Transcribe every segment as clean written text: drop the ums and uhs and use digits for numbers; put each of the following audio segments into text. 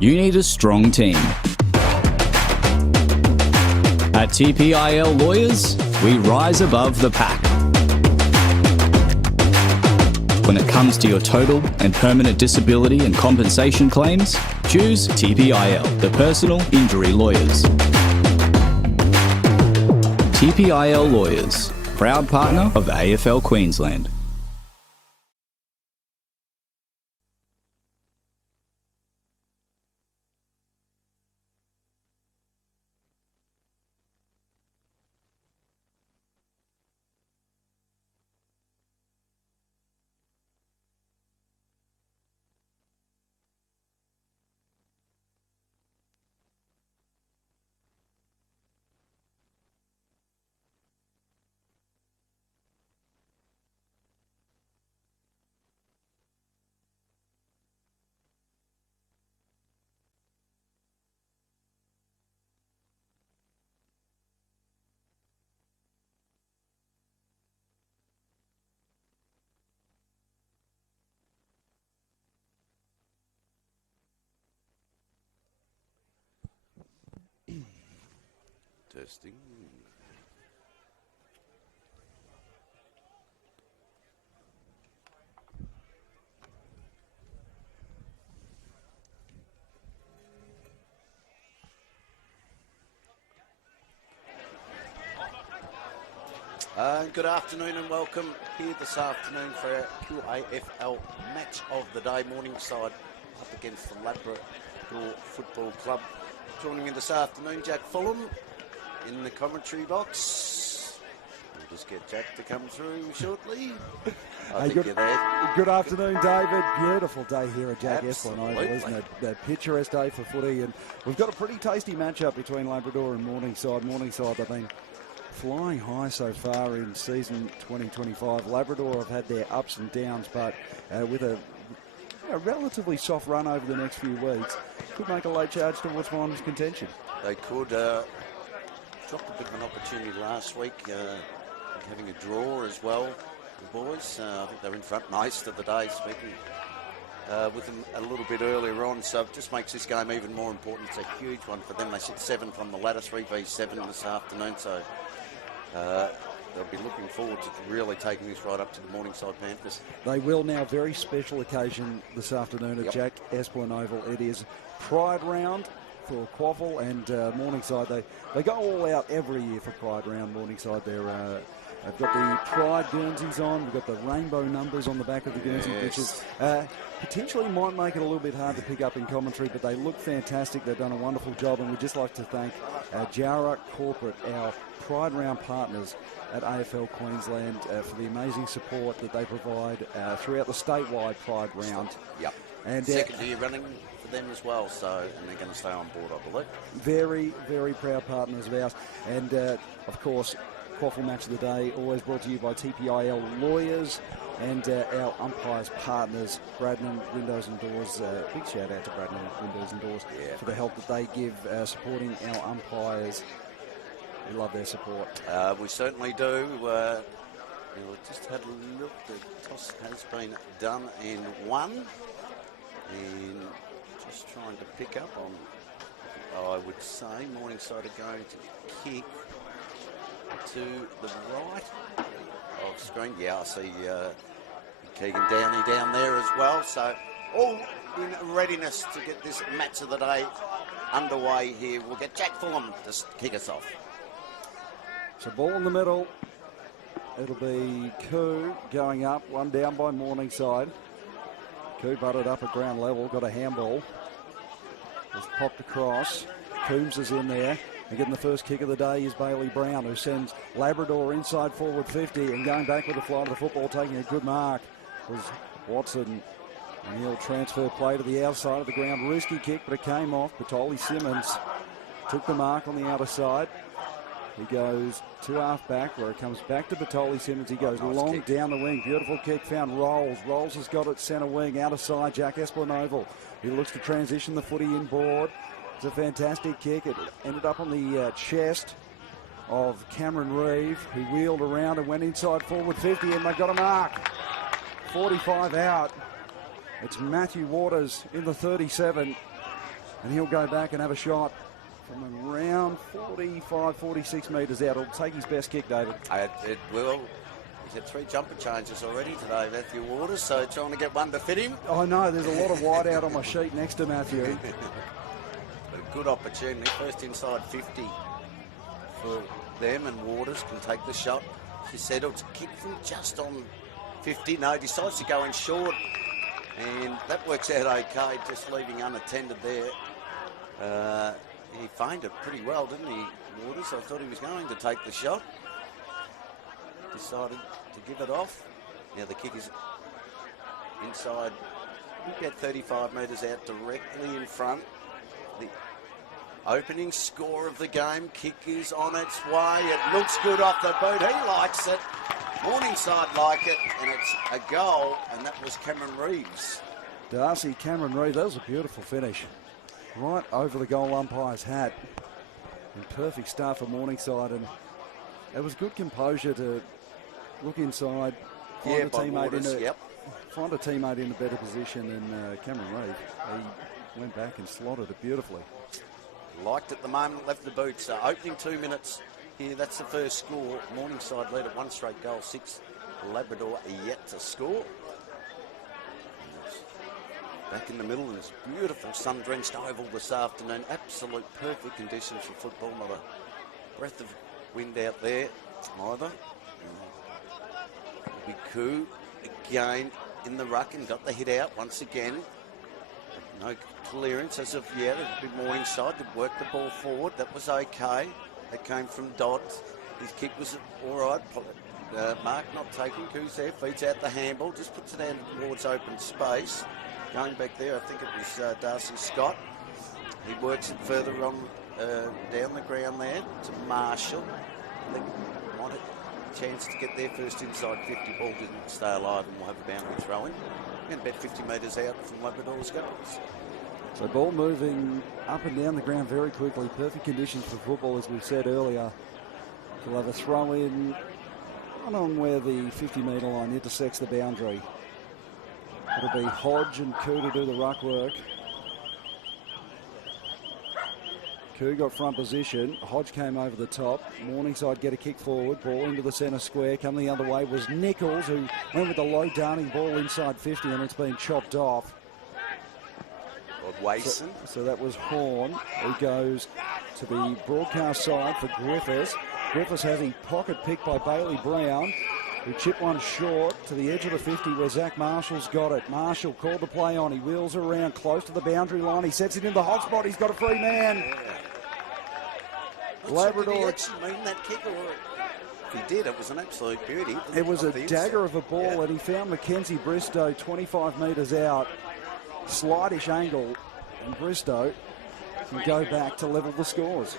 you need a strong team. At TPIL Lawyers, we rise above the pack. When it comes to your total and permanent disability and compensation claims, choose TPIL, the personal injury lawyers. TPIL Lawyers, proud partner of AFL Queensland. Testing. Good afternoon and welcome here this afternoon for our QAFL match of the day. Morningside up against the Labrador Football Club. Joining me this afternoon, Jack Fulham in the commentary box. We'll just get Jack to come through shortly. Good afternoon, David. Beautiful day here at Jack Esplanade Oval, isn't it? A picturesque day for footy, and we've got a pretty tasty matchup between Labrador and Morningside. Morningside, I think, flying high so far in season 2025. Labrador have had their ups and downs, but with a relatively soft run over the next few weeks, could make a late charge towards finals contention. They could. Dropped a bit of an opportunity last week, having a draw as well, the boys. I think they're in front most of the day, speaking with them a little bit earlier on, so it just makes this game even more important. It's a huge one for them. They sit 7th on the ladder, 3v7 this afternoon, so they'll be looking forward to really taking this right up to the Morningside Panthers. They will now. Very special occasion this afternoon at Jack Esplanade Oval. It is Pride Round for QAFL and Morningside. They go all out every year for Pride Round. Morningside, they've got the Pride Guernseys on. We've got the rainbow numbers on the back of the Guernsey pitches. Potentially might make it a little bit hard to pick up in commentary, but they look fantastic. They've done a wonderful job, and we'd just like to thank Jara Corporate, our Pride Round partners at AFL Queensland, for the amazing support that they provide throughout the statewide Pride Round. Yep. And second year running for them as well, and they're going to stay on board, I believe. Very, very proud partners of ours. And, of course, QAFL Match of the Day, always brought to you by TPIL Lawyers and our umpires partners, Bradman Windows and Doors. Big shout out to Bradman Windows and Doors for the help that they give supporting our umpires. We love their support. We certainly do. Just had a look. The toss has been done and won. And just trying to pick up on, I would say, Morningside are going to kick to the right of screen. Yeah, I see Keegan Downey down there as well. So all in readiness to get this match of the day underway here. We'll get Jack Fulham to kick us off. So ball in the middle. It'll be Koo going up, one down by Morningside. Koo butted up at ground level, got a handball. Just popped across. Coombs is in there. And getting the first kick of the day is Bailey Brown, who sends Labrador inside forward 50 and going back with the fly of the football, taking a good mark was Watson. And he'll transfer play to the outside of the ground. Risky kick, but it came off. Batoli Simmons took the mark on the outer side. He goes to half back, where it comes back to Batoli Simmons. He goes long kick down the wing. Beautiful kick, found Rolls. Rolls has got it centre wing, outer side, Jack Esplanade Oval. He looks to transition the footy inboard. It's a fantastic kick. It ended up on the chest of Cameron Reeve, who wheeled around and went inside forward 50, and they got a mark. 45 out. It's Matthew Waters in the 37. And he'll go back and have a shot from around 45, 46 metres out. It'll take his best kick, David. It will. He's had 3 jumper changes already today, Matthew Waters, so trying to get one to fit him. I know, there's a lot of white out on my sheet next to Matthew. But a good opportunity. First inside 50 for them, and Waters can take the shot. She said it's a kick from just on 50. No, decides to go in short, and that works out okay, just leaving unattended there. He feigned it pretty well, didn't he, Waters? I thought he was going to take the shot. Decided to give it off. Now the kick is inside, about 35 metres out, directly in front. The opening score of the game. Kick is on its way. It looks good off the boot. He likes it. Morningside like it, and it's a goal, and that was Cameron Reeves. Darcy Cameron Reeves, that was a beautiful finish. Right over the goal umpire's hat. And perfect start for Morningside, and it was good composure to look inside, find a teammate in a better position, and Cameron Reeves, he went back and slotted it beautifully. Liked at the moment, left the boots. Opening 2 minutes here, that's the first score. Morningside led at 1 straight goal, 6. Labrador are yet to score. Back in the middle in this beautiful sun-drenched oval this afternoon. Absolute perfect conditions for football. Not a breath of wind out there either. Big coup again in the ruck and got the hit out once again. No clearance as of yet. A bit Morningside to work the ball forward. That was okay. That came from Dodds. His kick was all right. Mark not taking. Cou's there. Feeds out the handball. Just puts it out towards open space. Going back there, I think it was Darcy Scott. He works it further on down the ground there to Marshall. They might have a chance to get there first inside 50. Ball didn't stay alive, and we'll have a boundary throw in. And about 50 metres out from Labrador's goals. So ball moving up and down the ground very quickly. Perfect conditions for football, as we've said earlier. We'll have a throw in right on where the 50-metre line intersects the boundary. It'll be Hodge and Koo to do the ruck work. Koo got front position. Hodge came over the top. Morningside get a kick forward. Ball into the centre square. Coming the other way was Nichols, who went with the low darting ball inside 50, and it's been chopped off. So that was Horn, who goes to the broadcast side for Griffiths. Griffiths having pocket picked by Bailey Brown, who chipped one short to the edge of the 50 where Zach Marshall's got it. Marshall called the play on. He wheels around close to the boundary line. He sets it in the hot spot. He's got a free man. Yeah. Labrador. Did he actually mean that kick, or if he did, it was an absolute beauty. It was a dagger of a ball, and he found Mackenzie Bristow 25 metres out. Slightish angle, and Bristow can go back to level the scores.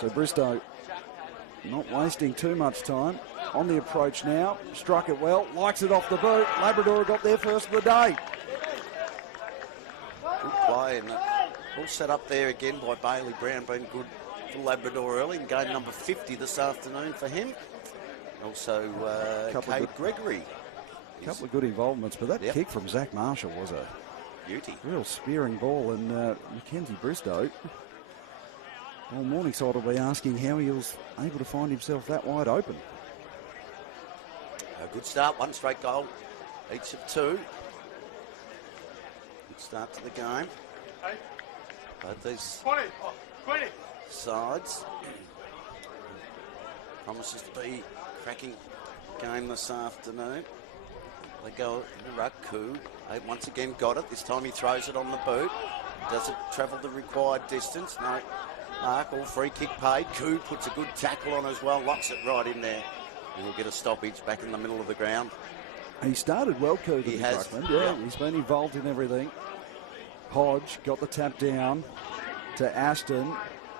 So Bristow not wasting too much time. On the approach now. Struck it well. Likes it off the boot. Labrador got there first of the day. Good play. And all set up there again by Bailey Brown. Been good for Labrador early. In game number 50 this afternoon for him. Also, Cade Gregory. A couple of good involvements. But that kick from Zach Marshall was a beauty. Real spearing ball. And Mackenzie Bristow. Well, Morningside will be asking how he was able to find himself that wide open. A good start, 1 straight goal, each of 2. Good start to the game. Both these sides. Promises to be a cracking game this afternoon. They go in the ruck. Koo once again got it. This time he throws it on the boot. Does it travel the required distance? No. Mark, all free kick paid. Koo puts a good tackle on as well, locks it right in there. And he'll get a stoppage back in the middle of the ground. He started well, Koo. He has. Yeah, he's been involved in everything. Hodge got the tap down to Aston,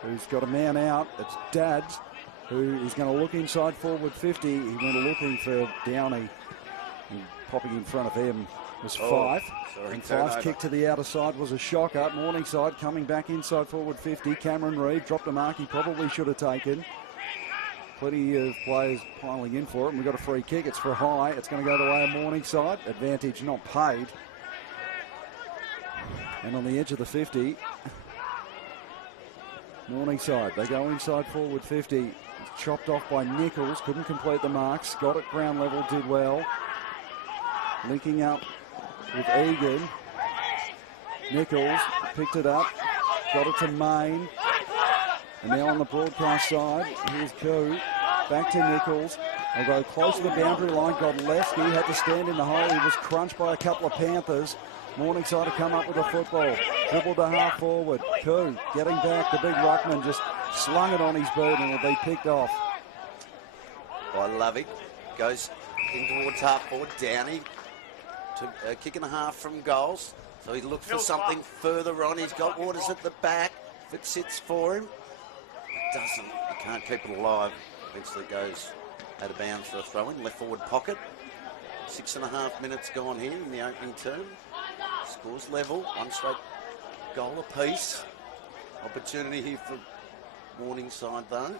who's got a man out. It's Dads, who is going to look inside forward 50. He went looking for Downey. And popping in front of him was Fife. And Fife's kick to the outer side was a shocker. Morningside coming back inside forward 50. Cameron Reid dropped a mark he probably should have taken. Plenty of players piling in for it. And we've got a free kick. It's for high. It's going to go the way of Morningside. Advantage not paid. And on the edge of the 50, Morningside, they go inside forward 50. It's chopped off by Nichols, couldn't complete the marks. Got it ground level, did well. Linking up with Egan. Nichols picked it up, got it to Main. And now on the broadcast side, here's Koo. Back to Nichols. They'll go close to the boundary line. Godlewski had to stand in the hole. He was crunched by a couple of Panthers. Morningside to come up with the football. Dribble to half forward. Koo getting back. The big ruckman just slung it on his boot and will be picked off. By Lovey. Goes in towards half forward. Downey to a kick and a half from goals. So he looked for something further on. He's got Waters at the back. If it sits for him, it doesn't. You can't keep it alive. Eventually goes out of bounds for a throw-in. Left forward pocket. 6.5 minutes gone here in the opening term. Scores level. One straight goal apiece. Opportunity here for Morningside though.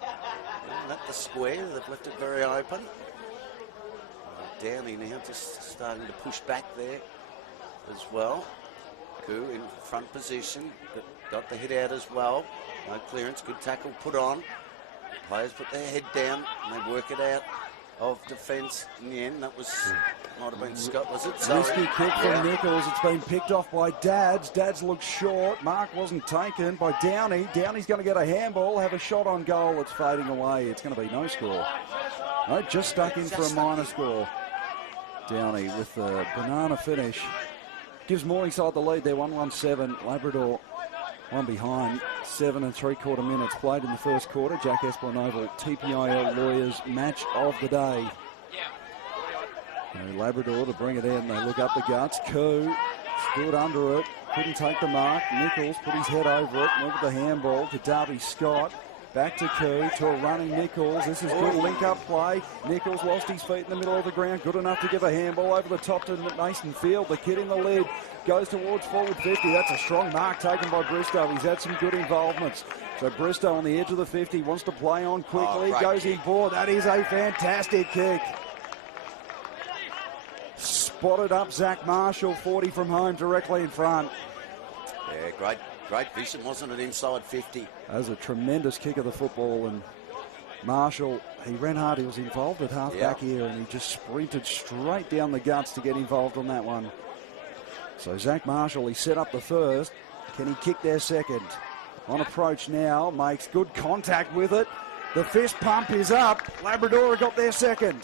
And at the square, they've left it very open. Downey now just starting to push back there as well. Koo in front position, got the hit out as well. No clearance, good tackle put on. Players put their head down and they work it out of defence in the end. That was, might have been Scott, was it? Sorry. Risky kick from Nichols. It's been picked off by Dads. Dads looked short. Mark wasn't taken by Downey. Downey's going to get a handball, have a shot on goal. It's fading away. It's going to be no score. No, just stuck in for a minor score. Downey with the banana finish. Gives Morningside the lead there, 1-1-7. Labrador one behind. 7 3/4 minutes played in the first quarter. Jack Esplanova, TPIL Lawyers match of the day. And Labrador to bring it in. They look up the guts. Koo stood under it. Couldn't take the mark. Nichols put his head over it. Went with the handball to Darby Scott. Back to Koo, to a running Nichols. This is good link-up play. Nichols lost his feet in the middle of the ground. Good enough to give a handball over the top to Mason Field. The kid in the lid goes towards forward 50. That's a strong mark taken by Bristow. He's had some good involvements. So Bristow on the edge of the 50 wants to play on quickly. Goes in board. That is a fantastic kick. Spotted up Zach Marshall, 40 from home, directly in front. Yeah, great vision, wasn't it, inside 50? That was a tremendous kick of the football, and Marshall, he ran hard. He was involved at half-back here, and he just sprinted straight down the guts to get involved on that one. So Zach Marshall, he set up the first. Can he kick their second? On approach now, makes good contact with it. The fist pump is up. Labrador got their second.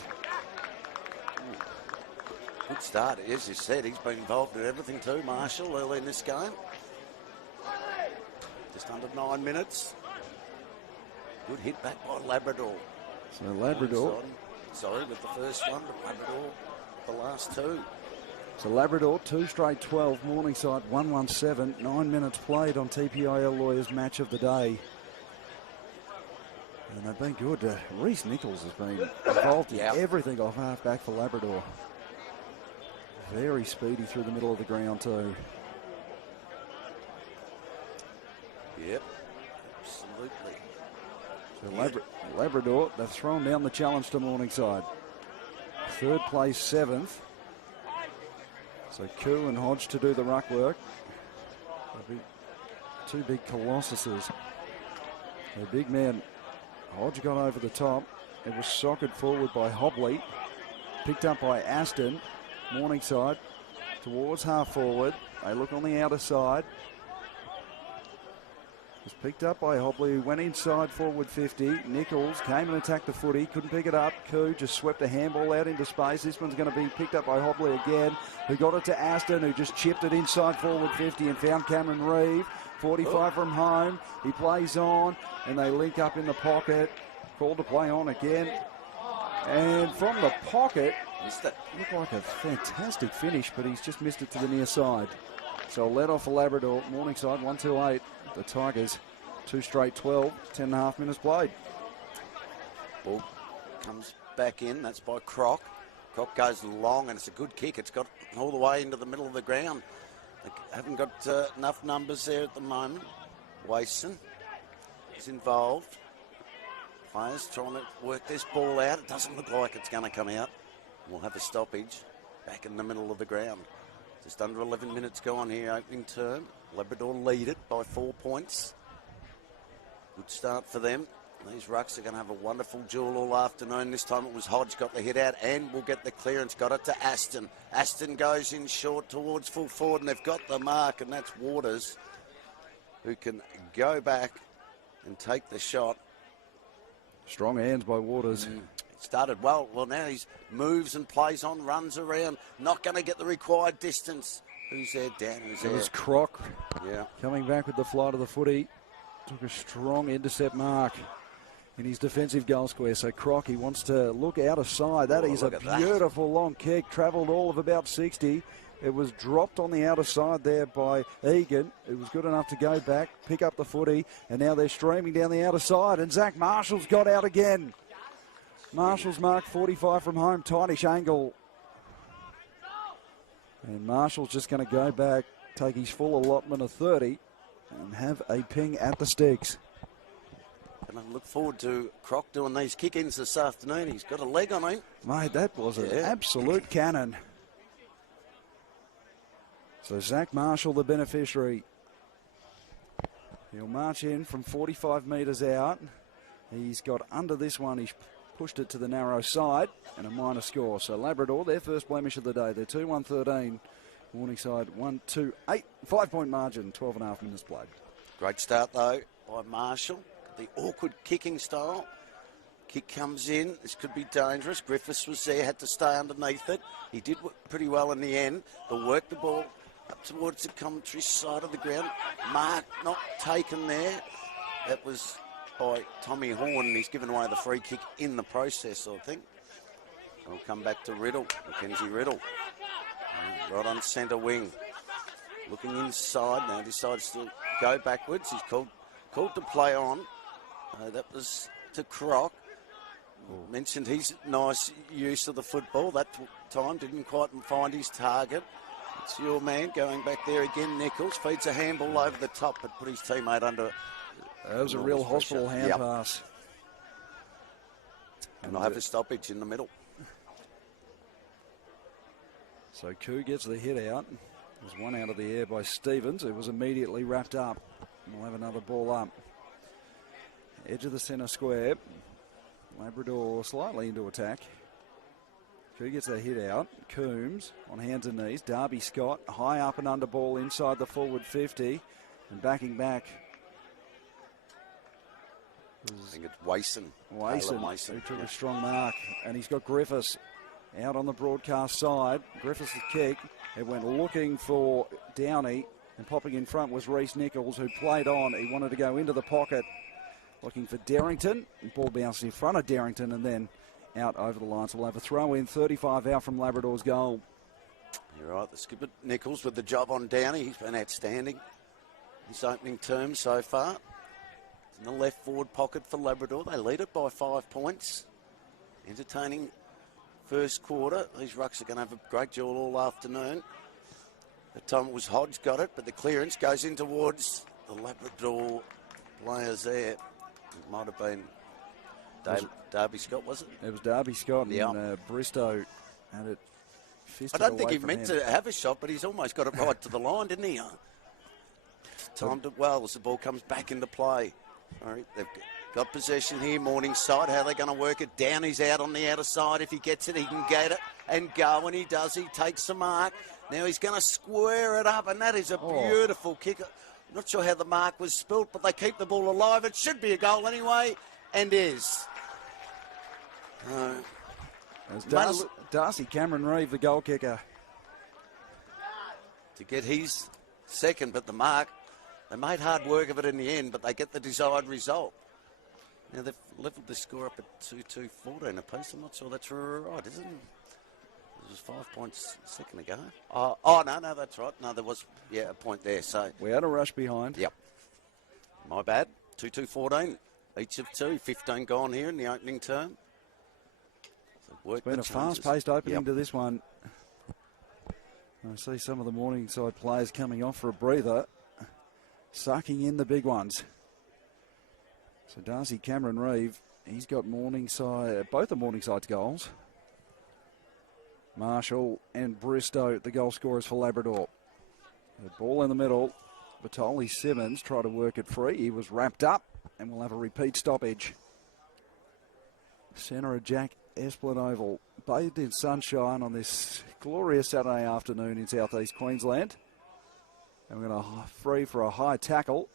Good start, as you said. He's been involved in everything too, Marshall, early in this game. Just under 9 minutes. Good hit back by Labrador. So Labrador. Sorry, with the first one, but Labrador, the last two. So Labrador, 2 straight 12. Morningside, 1-1-7. 9 minutes played on TPIL Lawyers match of the day. And they've been good. Reece Nichols has been involved in everything off half-back for Labrador. Very speedy through the middle of the ground too. Yep, absolutely. So Labrador, they've thrown down the challenge to Morningside. Third place, 7th. So Koo and Hodge to do the ruck work. Two big colossuses. The big man, Hodge got over the top. It was socked forward by Hobley. Picked up by Aston. Morningside towards half forward. They look on the outer side. Was picked up by Hobley, who went inside forward 50. Nichols came and attacked the footy, couldn't pick it up. Koo just swept a handball out into space. This one's going to be picked up by Hobley again, who got it to Aston, who just chipped it inside forward 50 and found Cameron Reeve. 45 from home. He plays on, and they link up in the pocket. Called to play on again. And from the pocket, looked like a fantastic finish, but he's just missed it to the near side. So let off for Labrador. Morningside 1-2-8. The Tigers 2 straight 12. 10.5 minutes played. Ball comes back in. That's by Croc. Croc goes long, and it's a good kick. It's got all the way into the middle of the ground. They haven't got enough numbers there at the moment. Wason is involved. Players trying to work this ball out. It doesn't look like it's going to come out. We'll have a stoppage back in the middle of the ground. Just under 11 minutes gone here, opening term. Labrador lead it by 4 points. Good start for them. These rucks are going to have a wonderful duel all afternoon. This time it was Hodge got the hit out and will get the clearance. Got it to Aston. Aston goes in short towards full forward, and they've got the mark, and that's Waters, who can go back and take the shot. Strong hands by Waters. Started well. Well, now he moves and plays on, runs around. Not going to get the required distance. Who's there? Dan, who's there? It was Croc. Yeah. Coming back with the flight of the footy. Took a strong intercept mark in his defensive goal square. So Croc, he wants to look out of side. That is a beautiful long kick. Travelled all of about 60. It was dropped on the outer side there by Egan. It was good enough to go back, pick up the footy, and now they're streaming down the outer side, and Zach Marshall's got out again. Marshall's marked 45 from home, tightish angle. And Marshall's just going to go back, take his full allotment of 30, and have a ping at the sticks. And I look forward to Croc doing these kick-ins this afternoon. He's got a leg on him. Mate, that was an absolute cannon. So Zach Marshall, the beneficiary. He'll march in from 45 metres out. He's got under this one. He's pushed it to the narrow side and a minor score. So Labrador, their first blemish of the day. They're 2-1-13. Morningside 1-2-8. 5-point margin, 12.5 minutes played. Great start, though, by Marshall. The awkward kicking style. Kick comes in. This could be dangerous. Griffiths was there, had to stay underneath it. He did pretty well in the end. They'll work the ball up towards the commentary side of the ground. Mark not taken there. That was by Tommy Horn, and he's given away the free kick in the process, I think. We'll come back to Riddle, Mackenzie Riddle. Right on centre wing. Looking inside now, decides to go backwards. He's called to play on. That was to Croc. Mentioned his nice use of the football. That time didn't quite find his target. It's your man going back there again. Nichols feeds a handball over the top, but put his teammate under. That was a real hospital hand pass. And I'll have a stoppage in the middle. So Koo gets the hit out. It was one out of the air by Stevens. It was immediately wrapped up. We'll have another ball up. Edge of the centre square. Labrador slightly into attack. Koo gets the hit out. Coombs on hands and knees. Darby Scott high up and under ball inside the forward 50. And backing back. I think it's Wason. Wason, who took a strong mark. And he's got Griffiths out on the broadcast side. Griffiths' kick. It went looking for Downey. And popping in front was Reece Nichols, who played on. He wanted to go into the pocket. Looking for Darrington. Ball bounced in front of Darrington and then out over the line. So we'll have a throw in. 35 out from Labrador's goal. You're right. The skipper Nichols with the job on Downey. He's been outstanding this opening term so far. In the left forward pocket for Labrador. They lead it by 5 points. Entertaining first quarter. These rucks are going to have a great duel all afternoon. That time it was Hodge got it, but the clearance goes in towards the Labrador players there. It might have been Darby Scott, was it? It was Darby Scott and Bristow had it fisted I don't think away he from meant him. to have a shot, but he's almost got it right to the line, didn't he? Timed it well as the ball comes back into play. All right, they've got possession here, Morningside. How are they going to work it down? He's out on the outer side. If he gets it, he can get it and go. When he does, he takes the mark. Now he's going to square it up, and that is a beautiful kick. Not sure how the mark was spilt, but they keep the ball alive. It should be a goal anyway, and is. Darcy Cameron Reeve, the goal kicker. To get his second, but the mark, they made hard work of it in the end, but they get the desired result. Now they've levelled the score up at 2-2-14 apiece. I'm not sure that's right, is it? It was 5 points a second ago. No, that's right. No, there was, a point there. So we had a rush behind. Yep. My bad. 2-2-14. Each of two. 15 gone here in the opening term. So it's been a fast-paced opening to this one. I see some of the Morningside players coming off for a breather, sucking in the big ones. So Darcy Cameron Reeve, he's got Morningside, both of Morningside's goals. Marshall and Bristow, the goal scorers for Labrador. The ball in the middle. Batoli Simmons tried to work it free. He was wrapped up, and we'll have a repeat stoppage. Centre of Jack Esplin Oval, bathed in sunshine on this glorious Saturday afternoon in southeast Queensland. And we're going to free for a high tackle.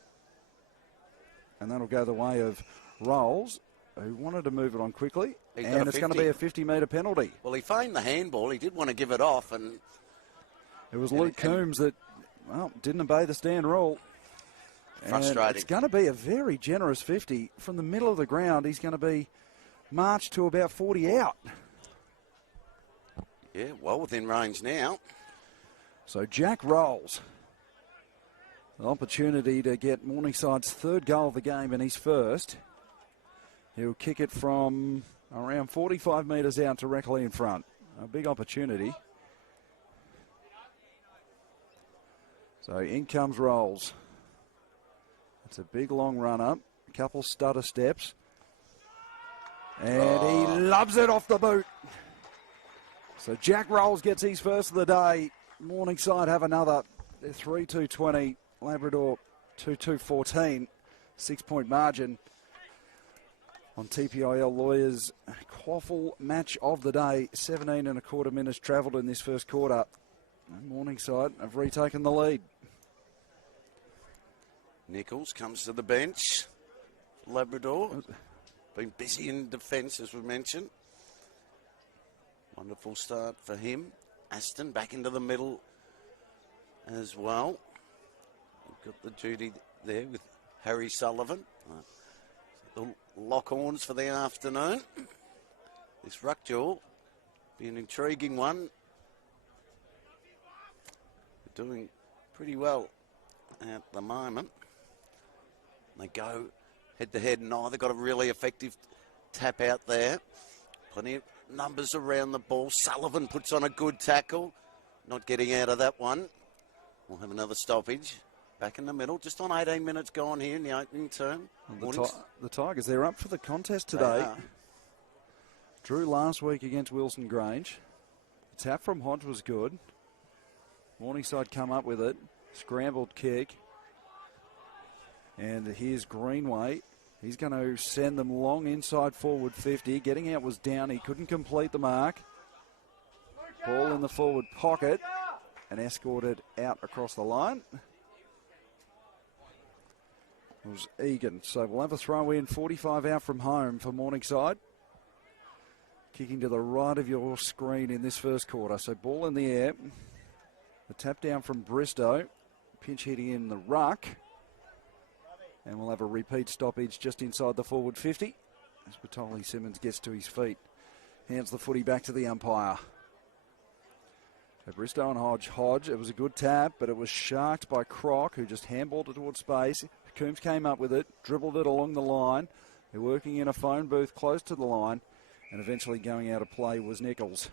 And that'll go the way of Rolls, who wanted to move it on quickly. And it's going to be a 50-metre penalty. Well, he feigned the handball. He did want to give it off. And it was Luke Coombs that, well, didn't obey the stand rule. Frustrating. And it's going to be a very generous 50. From the middle of the ground, he's going to be marched to about 40 out. Yeah, well within range now. So Jack Rolls. An opportunity to get Morningside's third goal of the game and his first. He'll kick it from around 45 metres out directly in front. A big opportunity. So in comes Rolls. It's a big long run up. A couple stutter steps. And he loves it off the boot. So Jack Rolls gets his first of the day. Morningside have another. They're 3-2-20. Labrador 2-2-14, 6-point margin on TPIL Lawyers QAFL match of the day. 17 and a quarter minutes travelled in this first quarter. And Morningside have retaken the lead. Nichols comes to the bench. Labrador been busy in defence, as we mentioned. Wonderful start for him. Aston back into the middle as well. Got the duty there with Harry Sullivan. The lock-ons for the afternoon. This ruck duel be an intriguing one. They're doing pretty well at the moment. They go head-to-head, and neither got a really effective tap out there. Plenty of numbers around the ball. Sullivan puts on a good tackle. Not getting out of that one. We'll have another stoppage. Back in the middle, just on 18 minutes gone here in the opening term. The Tigers, they're up for the contest today. Drew last week against Wilson Grange. The tap from Hodge was good. Morningside come up with it. Scrambled kick. And here's Greenway. He's going to send them long inside forward 50. Getting out was down. He couldn't complete the mark. Ball in the forward pocket and escorted out across the line. It was Egan. So we'll have a throw in, 45 out from home for Morningside. Kicking to the right of your screen in this first quarter. So ball in the air. The tap down from Bristow. Pinch hitting in the ruck. And we'll have a repeat stoppage just inside the forward 50. As Batoli Simmons gets to his feet. Hands the footy back to the umpire. So Bristow and Hodge. It was a good tap, but it was sharked by Croc, who just handballed it towards space. Coombs came up with it, dribbled it along the line. They're working in a phone booth close to the line, and eventually going out of play was Nichols.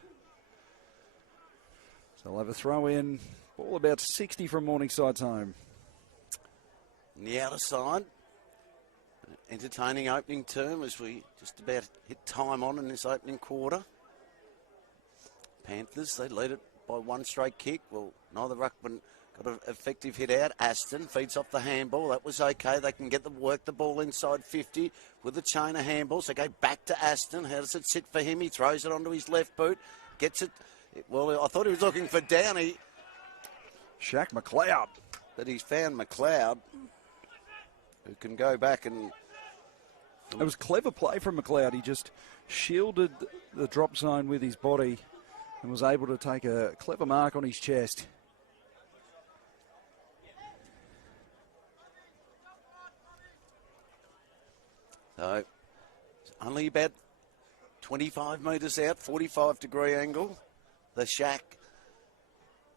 So they'll have a throw in, ball about 60 from Morningside's home. On the outer side, entertaining opening term as we just about hit time on in this opening quarter. Panthers, they lead it by one straight kick. Well, neither ruckman got an effective hit out. Aston feeds off the handball. That was okay. They can work the ball inside 50 with a chain of handballs. They go back to Aston. How does it sit for him? He throws it onto his left boot. Gets it. Well, I thought he was looking for Downey. Shaq McLeod. But he's found McLeod, who can go back and... It was clever play from McLeod. He just shielded the drop zone with his body and was able to take a clever mark on his chest. So, only about 25 metres out, 45-degree angle. The Shack.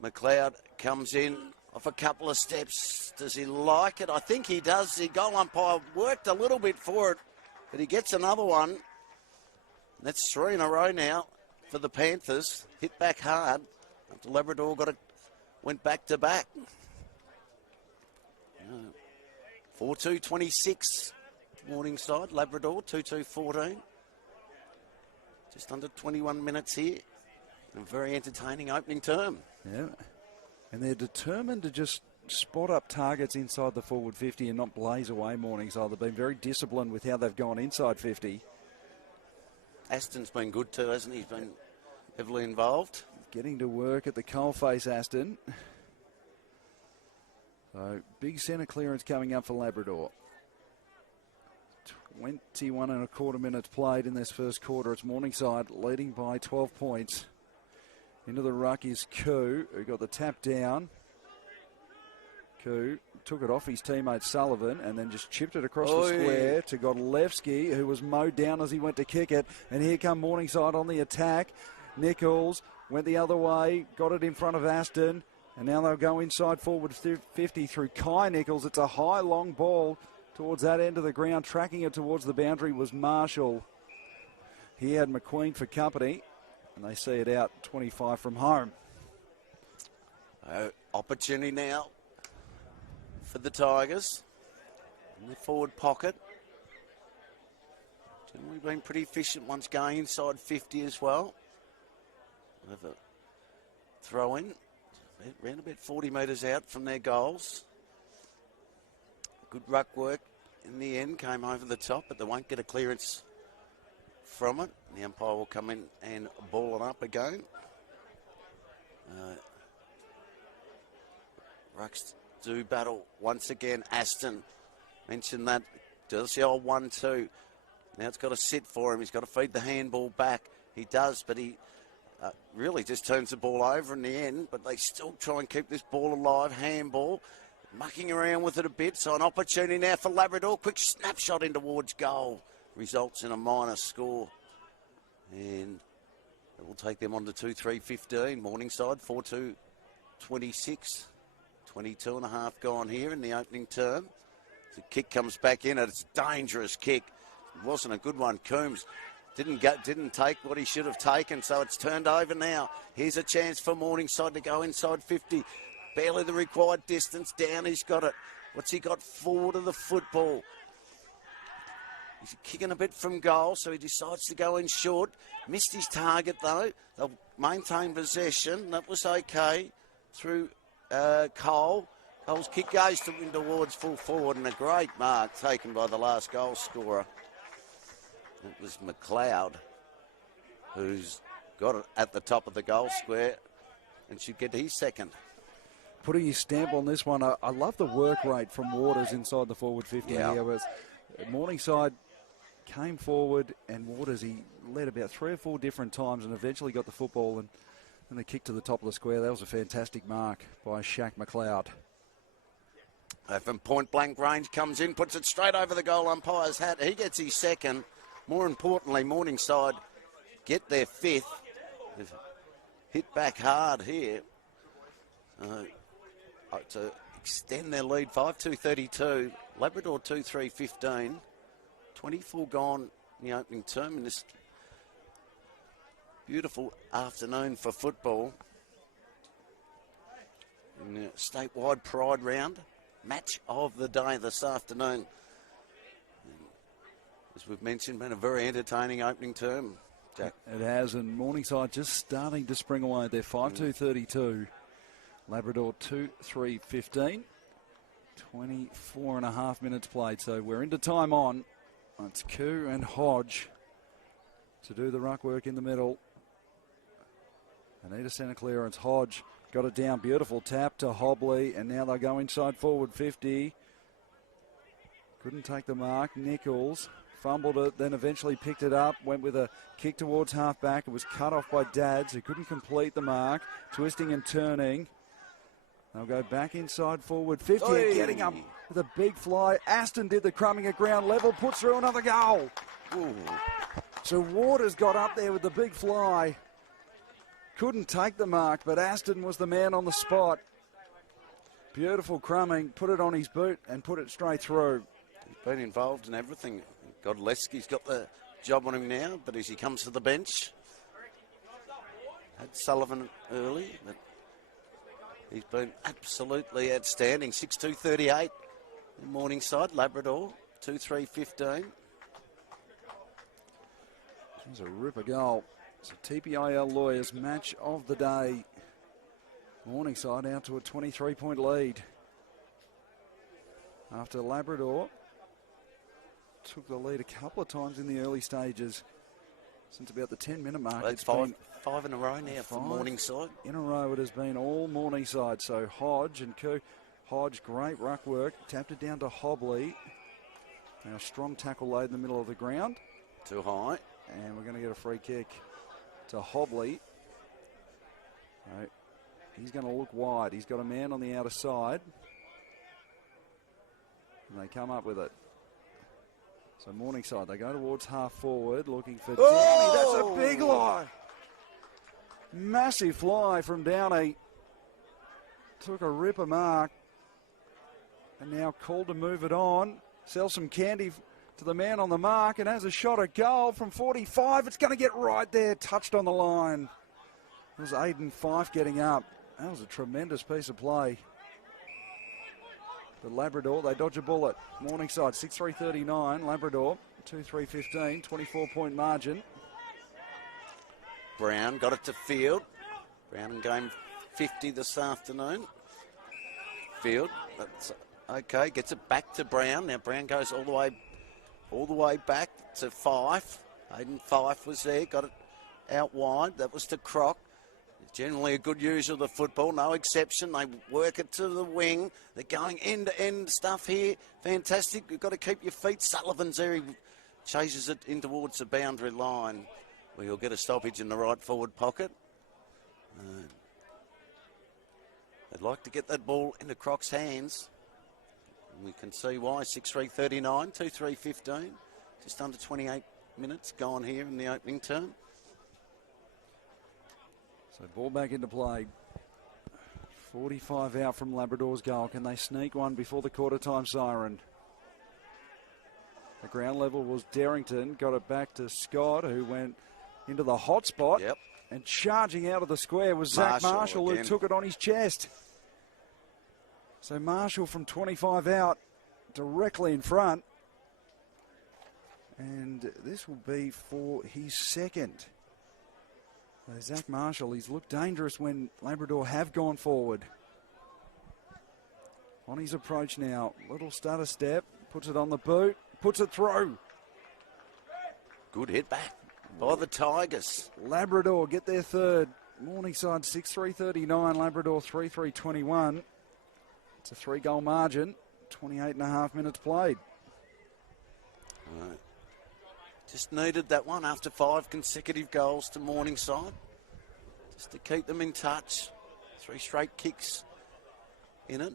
McLeod comes in off a couple of steps. Does he like it? I think he does. The goal umpire worked a little bit for it, but he gets another one. That's 3 in a row now for the Panthers. Hit back hard after Labrador went back to back. 4-2-26. Morningside, Labrador, 2-2-14. Just under 21 minutes here A very entertaining opening term. Yeah. And they're determined to just spot up targets inside the forward 50 and not blaze away Morningside. They've been very disciplined with how they've gone inside 50. Aston's been good too, hasn't he? He's been heavily involved. Getting to work at the coalface, Aston. So big centre clearance coming up for Labrador. 21 and a quarter minutes played in this first quarter. It's Morningside leading by 12 points. Into the ruck is Koo, who got the tap down. Koo took it off his teammate Sullivan and then just chipped it across the square to Godlewski, who was mowed down as he went to kick it. And here come Morningside on the attack. Nichols went the other way, got it in front of Aston, and now they'll go inside forward 50 through Kai Nichols. It's a high, long ball towards that end of the ground. Tracking it towards the boundary was Marshall. He had McQueen for company, and they see it out 25 from home. Opportunity now for the Tigers in the forward pocket. Generally been pretty efficient once going inside 50 as well. Have a throw in, around about 40 metres out from their goals. Good ruck work in the end, came over the top, but they won't get a clearance from it. The umpire will come in and ball it up again. Rucks do battle once again. Aston mentioned that. Does the old 1-2. Now it's got to sit for him. He's got to feed the handball back. He does, but he really just turns the ball over in the end, but they still try and keep this ball alive. Handball, mucking around with it a bit, so an opportunity now for Labrador. Quick snapshot in towards goal. Results in a minus score. And it will take them on to 2-3-15. Morningside, 4-2-26. 22 and a half gone here in the opening term. The kick comes back in, and it's a dangerous kick. It wasn't a good one. Coombs didn't take what he should have taken, so it's turned over now. Here's a chance for Morningside to go inside 50. Barely the required distance. Down, he's got it. What's he got forward of the football? He's kicking a bit from goal, so he decides to go in short. Missed his target, though. They'll maintain possession. That was okay through Cole. Cole's kick goes towards full forward, and a great mark taken by the last goal scorer. It was McLeod, who's got it at the top of the goal square and should get his second. Putting his stamp on this one, I love the work rate from Waters inside the forward 50 here. Morningside came forward, and Waters, he led about 3 or 4 different times and eventually got the football and the kick to the top of the square. That was a fantastic mark by Shaq McLeod. From point blank range, comes in, puts it straight over the goal umpire's hat. He gets his second. More importantly, Morningside get their 5th. They've hit back hard here to extend their lead. 5-2-32. Labrador 2-3-15. 24 gone in the opening term in this beautiful afternoon for football. In the statewide pride round, match of the day this afternoon. As we've mentioned, been a very entertaining opening term, Jack. It has, and Morningside just starting to spring away. They're 5-2-32. Labrador 2-3-15. 24 and a half minutes played, so we're into time on. It's Koo and Hodge to do the ruck work in the middle. They need a centre clearance. Hodge got it down. Beautiful tap to Hobley, and now they go inside forward 50. Couldn't take the mark. Nichols fumbled it, then eventually picked it up, went with a kick towards half-back. It was cut off by Dads, who couldn't complete the mark. Twisting and turning. They'll go back inside forward 50 and getting up with a big fly. Aston did the crumbing at ground level, puts through another goal. Ooh. So Waters got up there with the big fly. Couldn't take the mark, but Aston was the man on the spot. Beautiful crumbing, put it on his boot and put it straight through. He's been involved in everything. Godlewski's got the job on him now, but as he comes to the bench, had Sullivan early, but he's been absolutely outstanding. 6-2-38 in Morningside. Labrador 2-3-15. It was a ripper goal. So TPIL Lawyers match of the day. Morningside out to a 23-point lead. After Labrador took the lead a couple of times in the early stages. Since about the 10-minute mark. Well, it's five in a row now for Morningside. In a row it has been all Morningside. So Hodge and Koo. Hodge, great ruck work. Tapped it down to Hobley. Now strong tackle laid in the middle of the ground. Too high. And we're going to get a free kick to Hobley. Right. He's going to look wide. He's got a man on the outer side. And they come up with it. So Morningside, they go towards half forward, looking for Downey. That's a big lie. Massive fly from Downey. Took a ripper mark. And now called to move it on. Sell some candy to the man on the mark and has a shot at goal from 45. It's going to get right there, touched on the line. It was Aiden Fife getting up. That was a tremendous piece of play. The Labrador, they dodge a bullet. Morningside, 6-3-39. Labrador, 2-3-15, 24-point margin. Brown got it to Field. Brown in game 50 this afternoon. Field, that's okay, gets it back to Brown. Now Brown goes all the way back to Fife. Aiden Fife was there, got it out wide. That was to Croc. Generally a good user of the football, no exception. They work it to the wing. They're going end-to-end stuff here. Fantastic. You've got to keep your feet. Sullivan's there. He chases it in towards the boundary line. We'll get a stoppage in the right forward pocket. They'd like to get that ball into Croc's hands. And we can see why. 6-3-39, 2-3-15. Just under 28 minutes gone here in the opening term. So ball back into play. 45 out from Labrador's goal. Can they sneak one before the quarter time siren? The ground level was Darrington. Got it back to Scott, who went into the hot spot. Yep. And charging out of the square was Zach Marshall, who took it on his chest. So Marshall from 25 out, directly in front. And this will be for his second. Zach Marshall, he's looked dangerous when Labrador have gone forward. On his approach now, little stutter step, puts it on the boot, puts it through. Good hit back by the Tigers. Labrador get their third. Morningside 6-3-39, Labrador 3-3-21. It's a 3-goal margin, 28.5 minutes played. All right. Just needed that one after 5 consecutive goals to Morningside. Just to keep them in touch. 3 straight kicks in it.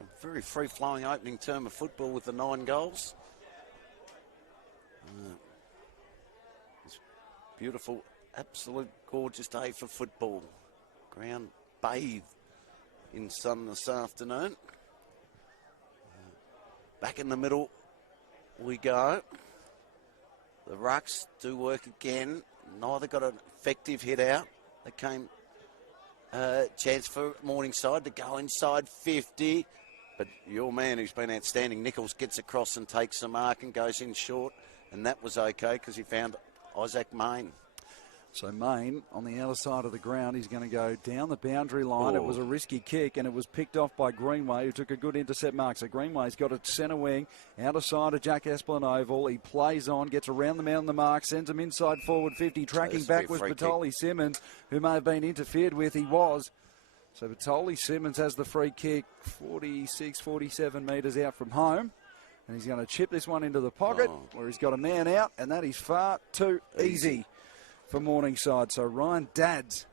A very free-flowing opening term of football with the 9 goals. It's beautiful, absolute gorgeous day for football. Ground bathed in sun this afternoon. Back in the middle we go. The rucks do work again. Neither got an effective hit out. There came chance for Morningside to go inside 50. But your man who's been outstanding, Nichols, gets across and takes the mark and goes in short. And that was okay because he found Isaac Main. So Main on the outer side of the ground, he's going to go down the boundary line. It was a risky kick and it was picked off by Greenway, who took a good intercept mark. So Greenway's got it centre wing, outer side of Jack Esplin oval. He plays on, gets around the man on the mark, sends him inside forward 50. Tracking back was Batoli Simmons, who may have been interfered with. He was. So Batoli Simmons has the free kick, 46, 47 metres out from home. And he's going to chip this one into the pocket where he's got a man out, and that is far too easy for Morningside. So Ryan Dadds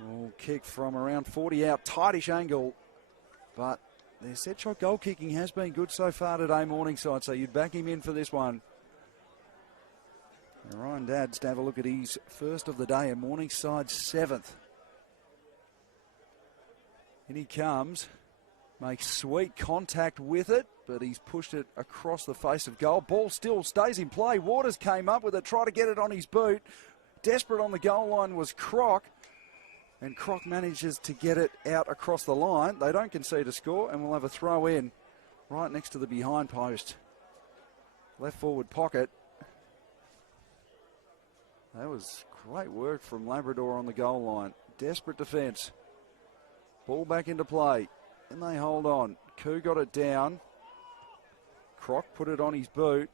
will kick from around 40 out, tightish angle, but their set shot goal kicking has been good so far today, Morningside, so you'd back him in for this one. And Ryan Dadds to have a look at his first of the day, and Morningside 7th. In he comes, makes sweet contact with it, but he's pushed it across the face of goal. Ball still stays in play. Waters came up with it, tried to get it on his boot. Desperate on the goal line was Croc, and Croc manages to get it out across the line. They don't concede a score, and we'll have a throw in right next to the behind post. Left forward pocket. That was great work from Labrador on the goal line. Desperate defence. Ball back into play. And they hold on. Koo got it down. Croc put it on his boot.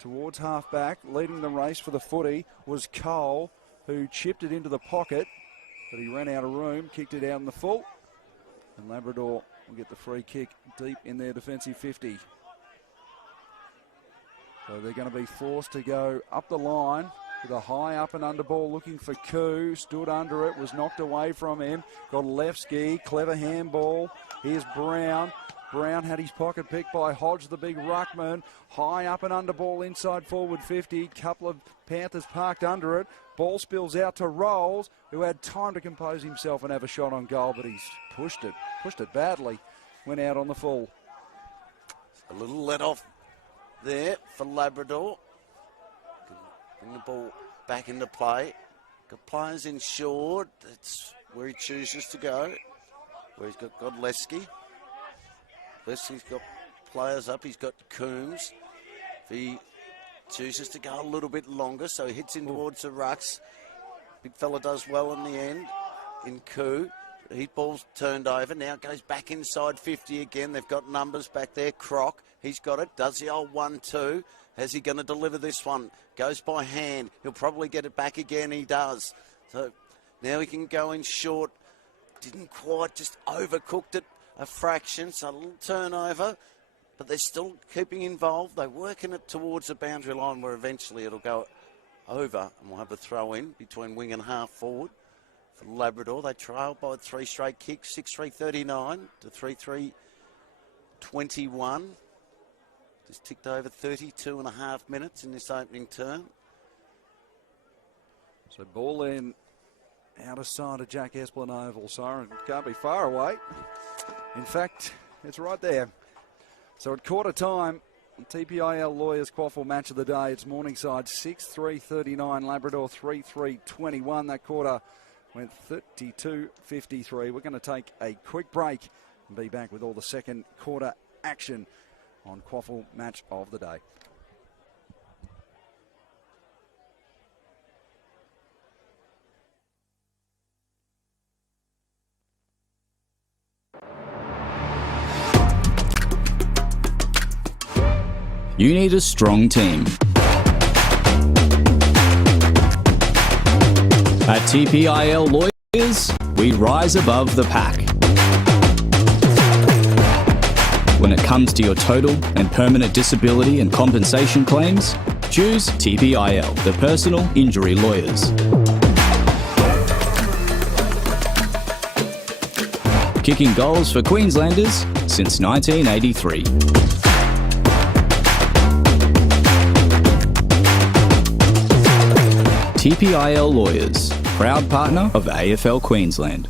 Towards half back. Leading the race for the footy was Cole, who chipped it into the pocket. But he ran out of room, kicked it out in the full. And Labrador will get the free kick deep in their defensive 50. So they're going to be forced to go up the line with a high up and under ball looking for Koo. Stood under it, was knocked away from him. Got left ski, clever handball. Here's Brown. Brown had his pocket picked by Hodge, the big ruckman. High up and under ball inside forward 50. Couple of Panthers parked under it. Ball spills out to Rolls, who had time to compose himself and have a shot on goal, but he's pushed it badly. Went out on the full. A little let off there for Labrador. Bring the ball back into play. Got players insured. That's where he chooses to go. Where he's got Godleski. Leslie's got players up. He's got Coombs. If he chooses to go a little bit longer, so he hits in towards the rucks. Big fella does well in the end in Koo. His ball's turned over. Now it goes back inside 50 again. They've got numbers back there. Croc, he's got it. Does the old 1-2. How's he going to deliver this one? Goes by hand. He'll probably get it back again. He does. So now he can go in short. Didn't quite, just overcooked it a fraction. So a little turnover. But they're still keeping involved. They're working it towards the boundary line where eventually it'll go over. And we'll have a throw in between wing and half forward. For Labrador, they trail by 3 straight kicks, 6-3-39 to 3-3-21. Just ticked over 32.5 minutes in this opening term. So ball in out of sight of Jack Esplin Oval. Siren can't be far away. In fact, it's right there. So at quarter time, TPIL Lawyers QAFL match of the day. It's Morningside 6-3-39, Labrador 3-3-21. That quarter went 32-53. We're going to take a quick break and be back with all the second quarter action on QAFL match of the day. You need a strong team. At TPIL Lawyers, we rise above the pack. When it comes to your total and permanent disability and compensation claims, choose TPIL, the personal injury lawyers. Kicking goals for Queenslanders since 1983. TPIL Lawyers, proud partner of AFL Queensland.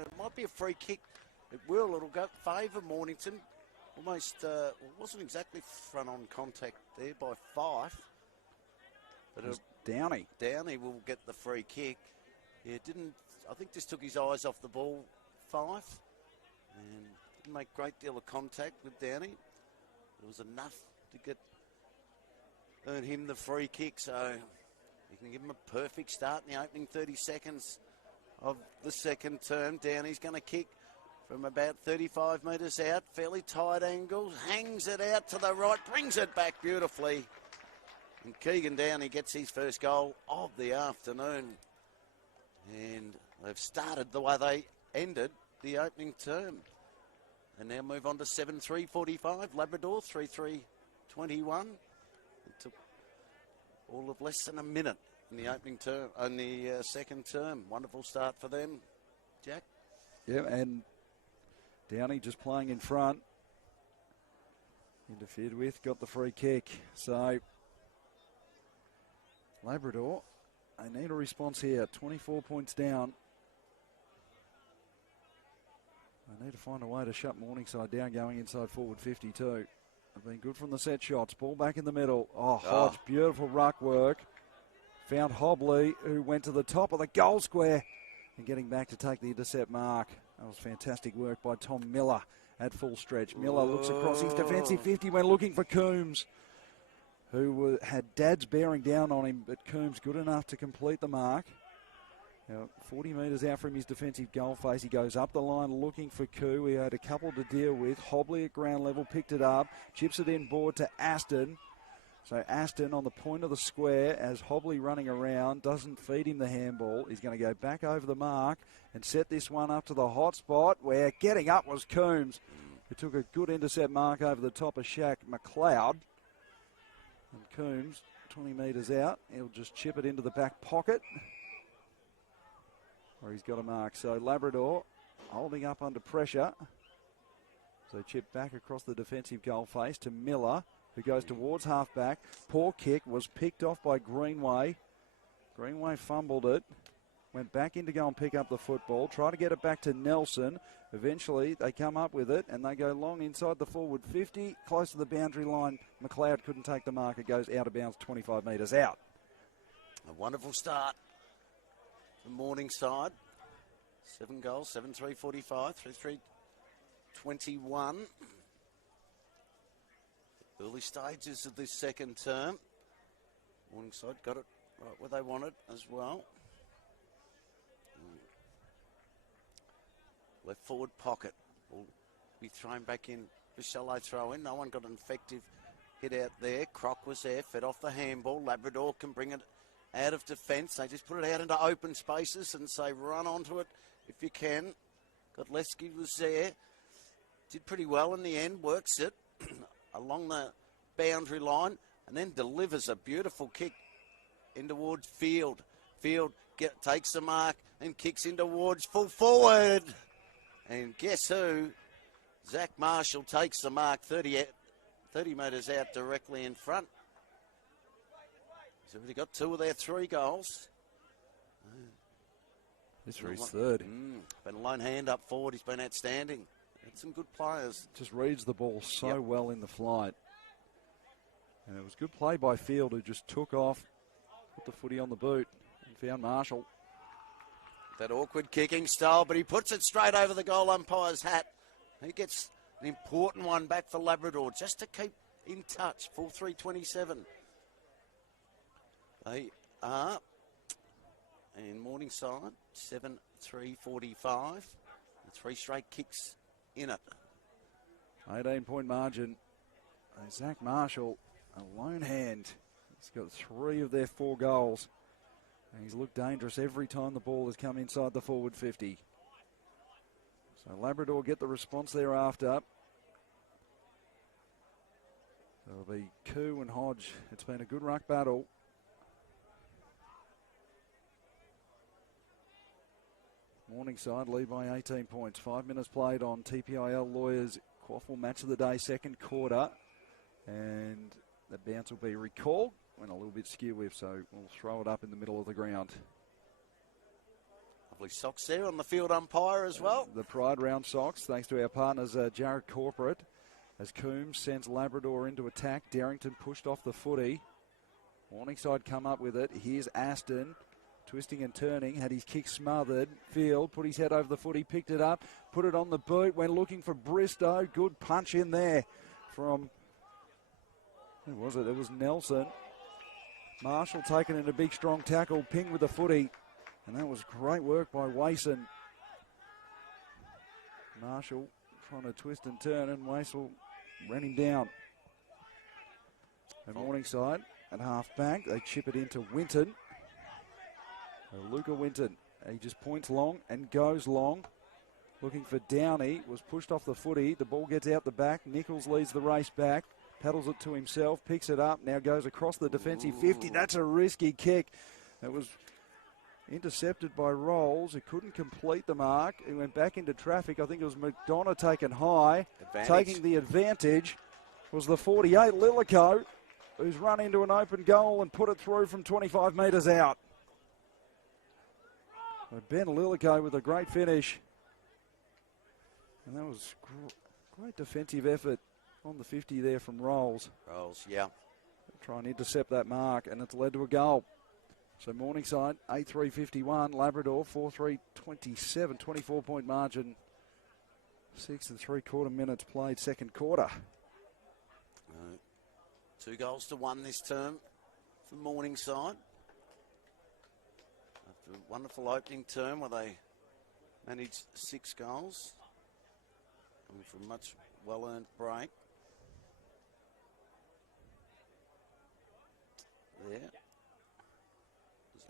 it might be a free kick. It will. It'll go favour Mornington. Almost, it wasn't exactly front-on contact there by Fife. But Downey will get the free kick. Yeah, I think just took his eyes off the ball, Fife. And didn't make a great deal of contact with Downey. It was enough to earn him the free kick. So you can give him a perfect start in the opening 30 seconds of the second term. Downey's going to kick from about 35 metres out, fairly tight angle, hangs it out to the right, brings it back beautifully. And Keegan Downey gets his first goal of the afternoon. And they've started the way they ended the opening term. And now move on to 7-3-45, Labrador 3-3-21. It took all of less than a minute in the opening term, in the second term. Wonderful start for them, Jack. Yeah, and Downey just playing in front. Interfered with, got the free kick. So Labrador, they need a response here. 24 points down. They need to find a way to shut Morningside down going inside forward 52. They've been good from the set shots. Ball back in the middle. Oh, Hodge, beautiful ruck work. Found Hobley, who went to the top of the goal square and getting back to take the intercept mark. That was fantastic work by Tom Miller at full stretch. Miller looks across his defensive 50 when looking for Coombs, who had Dads bearing down on him, but Coombs good enough to complete the mark. Now, 40 metres out from his defensive goal face, he goes up the line looking for Koo. He had a couple to deal with. Hobley at ground level, picked it up, chips it in board to Aston. So Aston on the point of the square as Hobley running around, doesn't feed him the handball. He's going to go back over the mark and set this one up to the hot spot where getting up was Coombs, who took a good intercept mark over the top of Shaq McLeod. And Coombs, 20 metres out, he'll just chip it into the back pocket where he's got a mark. So Labrador holding up under pressure. So chip back across the defensive goal face to Miller, who goes towards half-back. Poor kick was picked off by Greenway. Greenway fumbled it. Went back in to go and pick up the football. Try to get it back to Nelson. Eventually, they come up with it, and they go long inside the forward 50. Close to the boundary line. McLeod couldn't take the mark. It goes out of bounds 25 metres out. A wonderful start for Morningside. 7 goals, 7-3-45, 3-3-21. Early stages of this second term. Morningside got it right where they wanted as well. Left forward pocket will be thrown back in for shallow throw in. No one got an effective hit out there. Croc was there, fed off the handball. Labrador can bring it out of defence. They just put it out into open spaces and say run onto it if you can. Godleski was there. Did pretty well in the end. Works it along the boundary line and then delivers a beautiful kick in towards Field. Field takes the mark and kicks in towards full forward. And guess who? Zach Marshall takes the mark 30 metres out directly in front. He's already got 2 of their 3 goals. This is his third. Been a lone hand up forward. He's been outstanding. Had some good players. Just reads the ball so well in the flight. And it was good play by Field, who just took off, put the footy on the boot, and found Marshall. That awkward kicking style, but he puts it straight over the goal umpire's hat. He gets an important one back for Labrador, just to keep in touch. Full 3:27. They are in Morningside, 7-3-45. 3 straight kicks in it. 18-point margin. Zach Marshall, a lone hand. He's got 3 of their 4 goals. And he's looked dangerous every time the ball has come inside the forward 50. So Labrador get the response thereafter. So it'll be Koo and Hodge. It's been a good ruck battle. Morningside lead by 18 points. 5 minutes played on TPIL Lawyers QAFL Match of the Day, second quarter. And the bounce will be recalled. Went a little bit skew with, so we'll throw it up in the middle of the ground. Lovely socks there on the field umpire as well. The Pride round socks, thanks to our partners, Jared Corporate. As Coombs sends Labrador into attack, Darrington pushed off the footy. Morningside come up with it. Here's Aston, twisting and turning, had his kick smothered. Field put his head over the footy, picked it up, put it on the boot, went looking for Bristow. Good punch in there from, who was it? It was Nelson. Marshall taken in a big strong tackle, ping with the footy. And that was great work by Wason. Marshall trying to twist and turn, and Wason ran him down. And Morningside at half back, they chip it into Winton. Luca Winton, he just points long and goes long. Looking for Downey, was pushed off the footy. The ball gets out the back. Nichols leads the race back, paddles it to himself, picks it up, now goes across the defensive 50. That's a risky kick. It was intercepted by Rolls. He couldn't complete the mark. He went back into traffic. I think it was McDonough taken high. Taking the advantage was the 48, Lillico, who's run into an open goal and put it through from 25 metres out. But Ben Lillico with a great finish. And that was great defensive effort on the 50 there from Rolls. Rolls, yeah. Try and intercept that mark, and it's led to a goal. So Morningside, 8-3-51. Labrador, 4-3-27. 24-point margin. 6 3/4 minutes played, second quarter. 2-1 this term for Morningside. After a wonderful opening term where they managed 6 goals. Coming from a much well-earned break. There.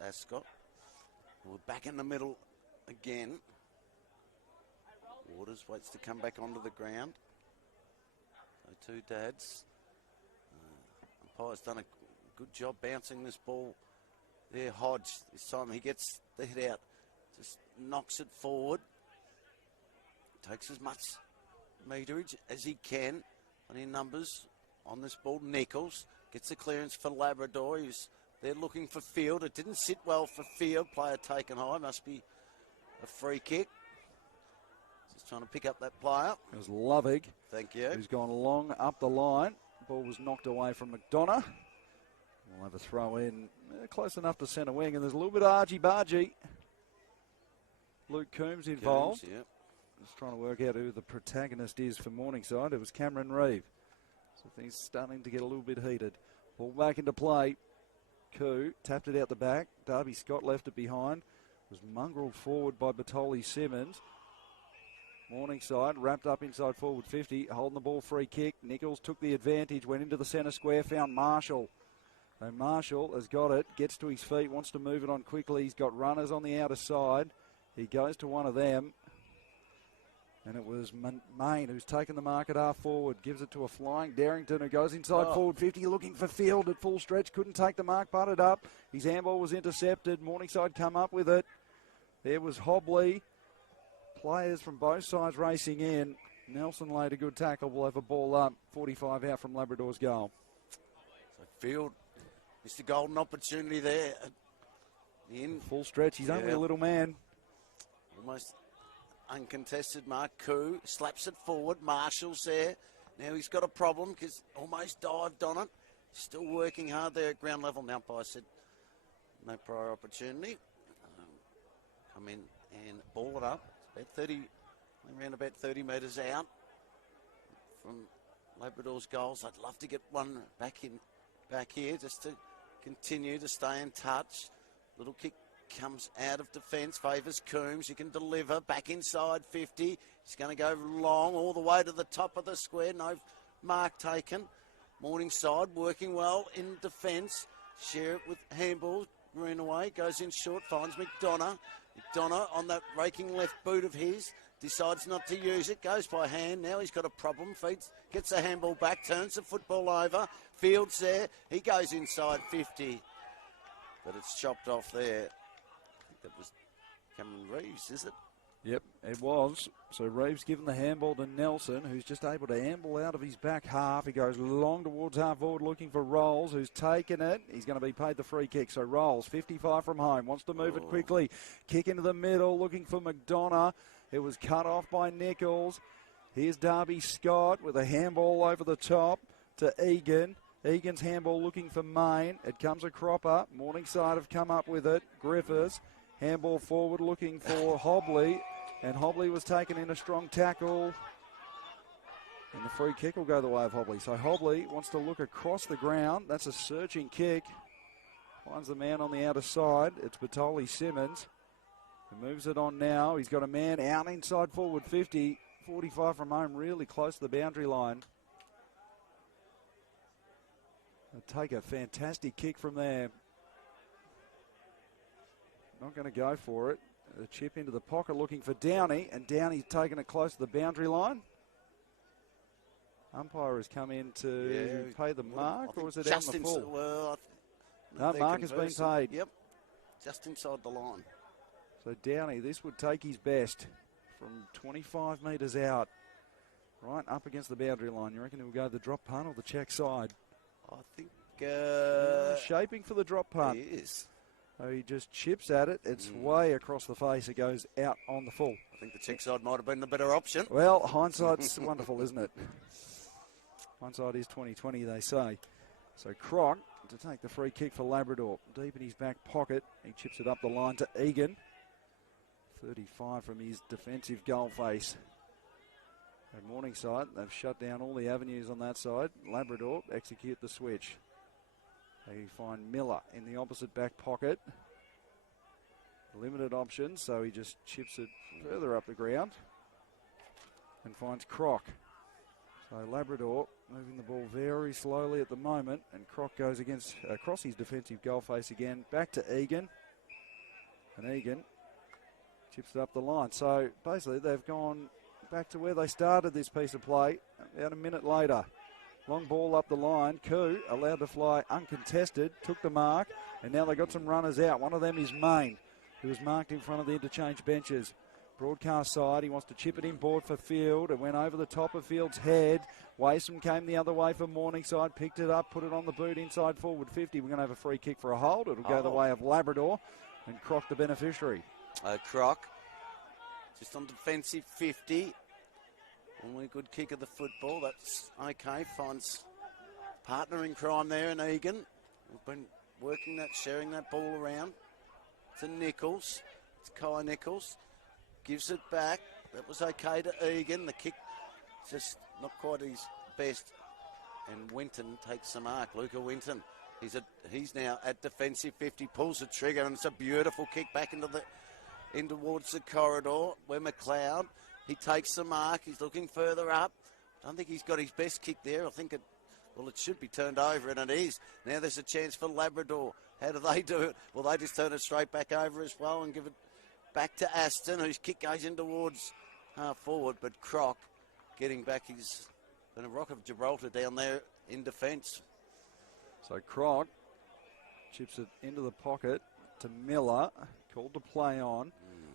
Ascot. We're back in the middle again. Waters waits to come back onto the ground. So 2 dads. Umpire's done a good job bouncing this ball there. Hodge, this time he gets the hit out. Just knocks it forward. Takes as much meterage as he can. Plenty of numbers on this ball. Nichols gets the clearance for Labrador. They're looking for Field. It didn't sit well for Field. Player taken high. Must be a free kick. Just trying to pick up that player. It was Lovig. Thank you. Who's gone long up the line. Ball was knocked away from McDonough. We'll have a throw in close enough to centre wing. And there's a little bit of argy-bargy. Luke Coombs involved. Coombs, yeah. Just trying to work out who the protagonist is for Morningside. It was Cameron Reeve. So things starting to get a little bit heated. Ball back into play. Koo tapped it out the back. Darby Scott left it behind. Was mongrelled forward by Batoli Simmons. Morningside wrapped up inside forward 50. Holding the ball, free kick. Nichols took the advantage, went into the centre square, found Marshall. So Marshall has got it, gets to his feet, wants to move it on quickly. He's got runners on the outer side. He goes to one of them. And it was Main who's taken the mark at half forward. Gives it to a flying Darrington who goes inside forward 50, looking for Field at full stretch. Couldn't take the mark, butted up. His handball was intercepted. Morningside come up with it. There was Hobley. Players from both sides racing in. Nelson laid a good tackle. We'll have a ball up. 45 out from Labrador's goal. So Field missed a golden opportunity there. In full stretch. He's only a little man. Almost uncontested mark. Koo slaps it forward. Marshall's there. Now he's got a problem because almost dived on it. Still working hard there at ground level. Now umpire said no prior opportunity. Come in and ball it up. It's about 30, around about 30 metres out from Labrador's goals. I'd love to get one back here just to continue to stay in touch. Little kick comes out of defence, favours Coombs. You can deliver back inside 50. He's going to go long all the way to the top of the square. No mark taken. Morningside working well in defence. Share it with handball. Greenaway goes in short, finds McDonough. McDonough on that raking left boot of his. Decides not to use it. Goes by hand. Now he's got a problem. Feeds, gets the handball back. Turns the football over. Fields there. He goes inside 50. But it's chopped off there. That was Cameron Reeves, is it? Yep, it was. So Reeves given the handball to Nelson, who's just able to amble out of his back half. He goes long towards half forward looking for Rolls, who's taken it. He's going to be paid the free kick. So Rolls, 55 from home, wants to move it quickly. Kick into the middle, looking for McDonough. It was cut off by Nichols. Here's Darby Scott with a handball over the top to Egan. Egan's handball looking for Main. It comes a cropper. Morningside have come up with it. Griffiths. Handball forward looking for Hobley. And Hobley was taken in a strong tackle. And the free kick will go the way of Hobley. So Hobley wants to look across the ground. That's a searching kick. Finds the man on the outer side. It's Batoli Simmons. He moves it on now. He's got a man out inside forward 50. 45 from home, really close to the boundary line. They'll take a fantastic kick from there. Not going to go for it. A chip into the pocket looking for Downey, and Downey's taken it close to the boundary line. Umpire has come in to pay the mark, or was it out in the full? Well, no, mark has been paid. Yep, just inside the line. So Downey, this would take his best from 25 metres out, right up against the boundary line. You reckon he'll go the drop punt or the check side? I think... shaping for the drop punt. He is. So he just chips at it. It's way across the face. It goes out on the full. I think the check side might have been the better option. Well, hindsight's wonderful, isn't it? Hindsight is 20/20, they say. So Croc to take the free kick for Labrador. Deep in his back pocket. He chips it up the line to Egan. 35 from his defensive goal face. At Morningside, they've shut down all the avenues on that side. Labrador execute the switch. They find Miller in the opposite back pocket. Limited options, so he just chips it further up the ground and finds Croc. So Labrador moving the ball very slowly at the moment, and Croc goes across his defensive goal face again. Back to Egan, and Egan chips it up the line. So basically they've gone back to where they started this piece of play about a minute later. Long ball up the line. Koo allowed to fly uncontested, took the mark, and now they've got some runners out. One of them is Main, who was marked in front of the interchange benches. Broadcast side, he wants to chip it inboard for Field. It went over the top of Field's head. Wason came the other way for Morningside, picked it up, put it on the boot inside forward 50. We're going to have a free kick for a hold. It'll go the way of Labrador, and Croc the beneficiary. Croc, just on defensive 50. Only good kick of the football. That's okay. Finds partner in crime there in Egan. We've been working that, sharing that ball around to Nichols. It's Kai Nichols. Gives it back. That was okay to Egan. The kick just not quite his best. And Winton takes the mark. Luca Winton. He's now at defensive 50. Pulls the trigger, and it's a beautiful kick back in towards the corridor where McLeod. He takes the mark. He's looking further up. I don't think he's got his best kick there. I think it should be turned over, and it is. Now there's a chance for Labrador. How do they do it? Well, they just turn it straight back over as well and give it back to Aston, whose kick goes in towards half forward. But Croc getting back. He's been a rock of Gibraltar down there in defence. So Croc chips it into the pocket to Miller. Called to play on.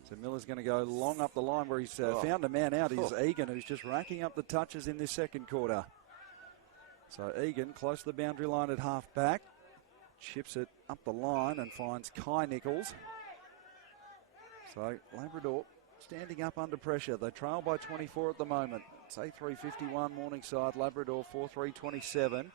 So Miller's going to go long up the line where he's found a man out. He's Egan, who's just racking up the touches in this second quarter. So Egan close to the boundary line at half back. Chips it up the line and finds Kai Nichols. So Labrador standing up under pressure. They trail by 24 at the moment. It's 8-3-51 Morningside. Labrador 4-3-27.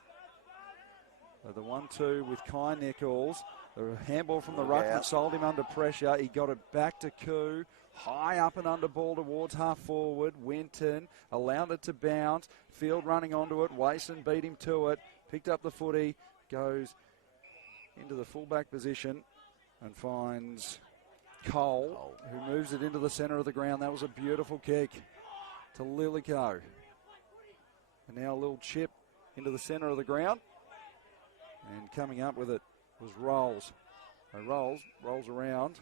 So the 1-2 with Kai Nichols. The handball from the ruckman sold him under pressure. He got it back to Koo. High up and under ball towards half forward. Winton allowed it to bounce. Field running onto it. Wason beat him to it. Picked up the footy. Goes into the fullback position and finds Cole, who moves it into the centre of the ground. That was a beautiful kick to Lilico. And now a little chip into the centre of the ground. And coming up with it was Rolls. So rolls around.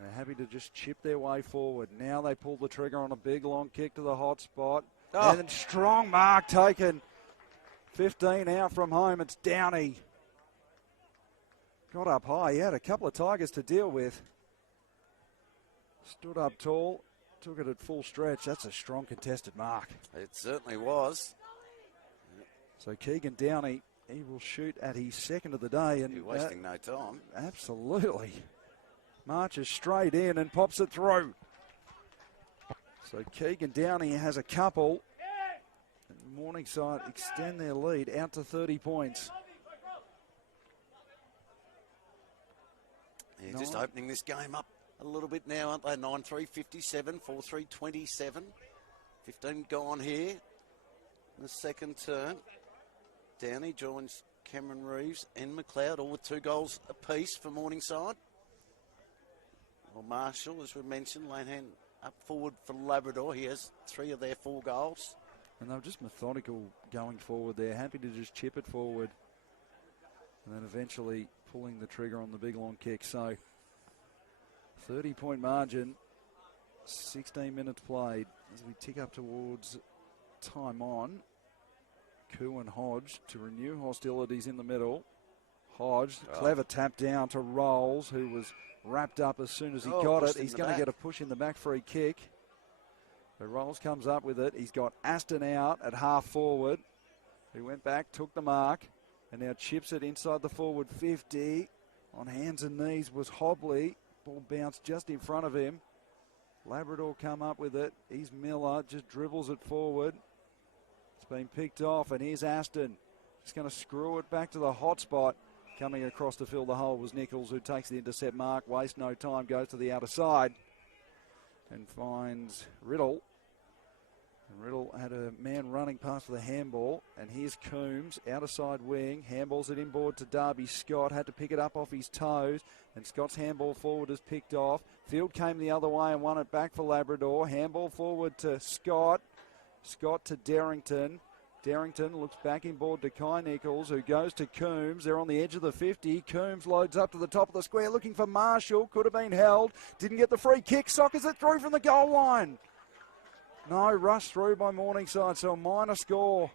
They're happy to just chip their way forward. Now they pull the trigger on a big long kick to the hot spot. And then strong mark taken. 15 out from home. It's Downey. Got up high. He had a couple of Tigers to deal with. Stood up tall took it at full stretch. That's a strong contested mark. It certainly was. So Keegan Downey, he will shoot at his second of the day. And You're wasting no time. Absolutely. Marches straight in and pops it through. So Keegan Downey has a couple. And Morningside extend their lead out to 30 points. Yeah, just opening this game up a little bit now, aren't they? 9-3, 57, 4-3, 27. 15 gone here in the second term. Downey joins Cameron Reeves and McLeod, all with 2 goals apiece for Morningside. Well, Marshall, as we mentioned, lane hand up forward for Labrador. He has 3 of their 4 goals. And they were just methodical going forward there. Happy to just chip it forward. And then eventually pulling the trigger on the big long kick. So 30-point margin, 16 minutes played as we tick up towards time on. Koo and Hodge to renew hostilities in the middle. Hodge, clever tap down to Rolls, who was wrapped up as soon as he got it. He's going to get a push in the back free kick. So Rolls comes up with it. He's got Aston out at half forward. He went back, took the mark, and now chips it inside the forward 50. On hands and knees was Hobley. Ball bounced just in front of him. Labrador come up with it. He's Miller, just dribbles it forward. It's been picked off, and here's Aston. Just going to screw it back to the hot spot. Coming across to fill the hole was Nichols, who takes the intercept mark. Waste no time, goes to the outer side and finds Riddle. And Riddle had a man running past for the handball. And here's Coombs, outer side wing. Handballs it inboard to Darby Scott. Had to pick it up off his toes. And Scott's handball forward is picked off. Field came the other way and won it back for Labrador. Handball forward to Scott. Scott to Darrington. Darrington looks back inboard to Kai Nichols, who goes to Coombs. They're on the edge of the 50. Coombs loads up to the top of the square looking for Marshall. Could have been held. Didn't get the free kick. Sockers it through from the goal line. No, rush through by Morningside, so a minor score.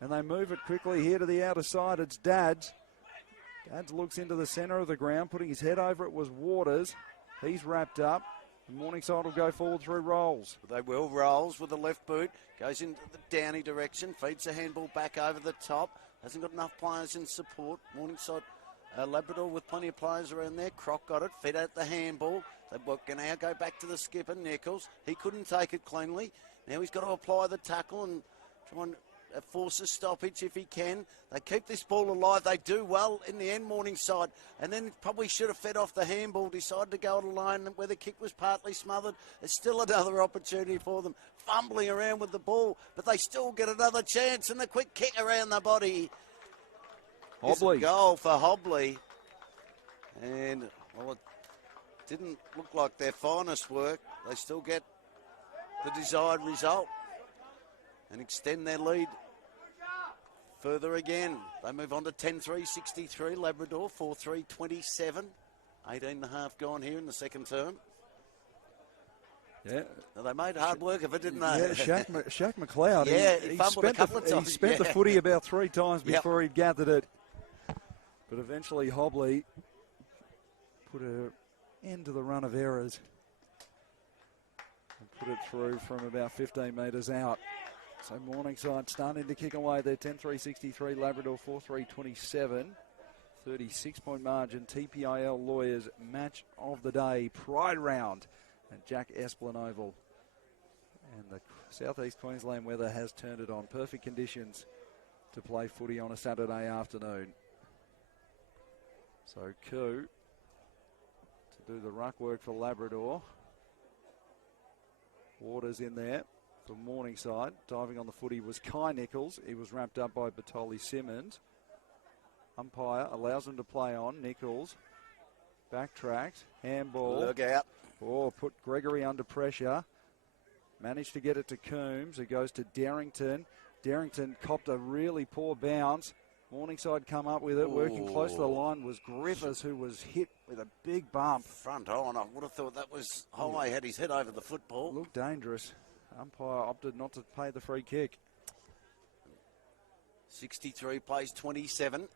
And they move it quickly here to the outer side. It's Dadds. Dadds looks into the centre of the ground, putting his head over it was Waters. He's wrapped up. Morningside will go forward through Rolls. They will. Rolls with the left boot. Goes into the Downey direction. Feeds the handball back over the top. Hasn't got enough players in support. Morningside, Labrador with plenty of players around there. Croc got it. Fed out the handball. They can now go back to the skipper, Nichols. He couldn't take it cleanly. Now he's got to apply the tackle and try and force a stoppage if he can. They keep this ball alive. They do well in the end, Morningside. And then probably should have fed off the handball. Decided to go it alone where the kick was partly smothered. It's still another opportunity for them. Fumbling around with the ball. But they still get another chance. And a quick kick around the body. Hobley. Goal for Hobley. And, well, it didn't look like their finest work. They still get the desired result and extend their lead further again. They move on to 10-3, 63. Labrador, 4-3, 27. 18.5 gone here in the second term. Yeah. Now, they made hard work of it, didn't they? Yeah, Shaq McLeod. Yeah, he fumbled a couple of times. He spent the footy about 3 times before he'd gathered it. But eventually Hobley put an end to the run of errors and put it through from about 15 metres out. So Morningside starting to kick away there. 10-3-63, Labrador 4-3-27. 36-point margin. TPIL Lawyers match of the day. Pride round at Jack Esplin Oval. And the southeast Queensland weather has turned it on. Perfect conditions to play footy on a Saturday afternoon. So Koo to do the ruck work for Labrador. Waters in there for Morningside. Diving on the footy was Kai Nichols. He was wrapped up by Batoli Simmons. Umpire allows him to play on. Nichols backtracked. Handball. Look out. Oh, put Gregory under pressure. Managed to get it to Coombs, who goes to Darrington. Darrington copped a really poor bounce. Morningside come up with it. Working close to the line was Griffiths, who was hit with a big bump. Front on. I would have thought that was Holloway had his head over the football. Looked dangerous. Umpire opted not to pay the free kick. 63 plays 27 in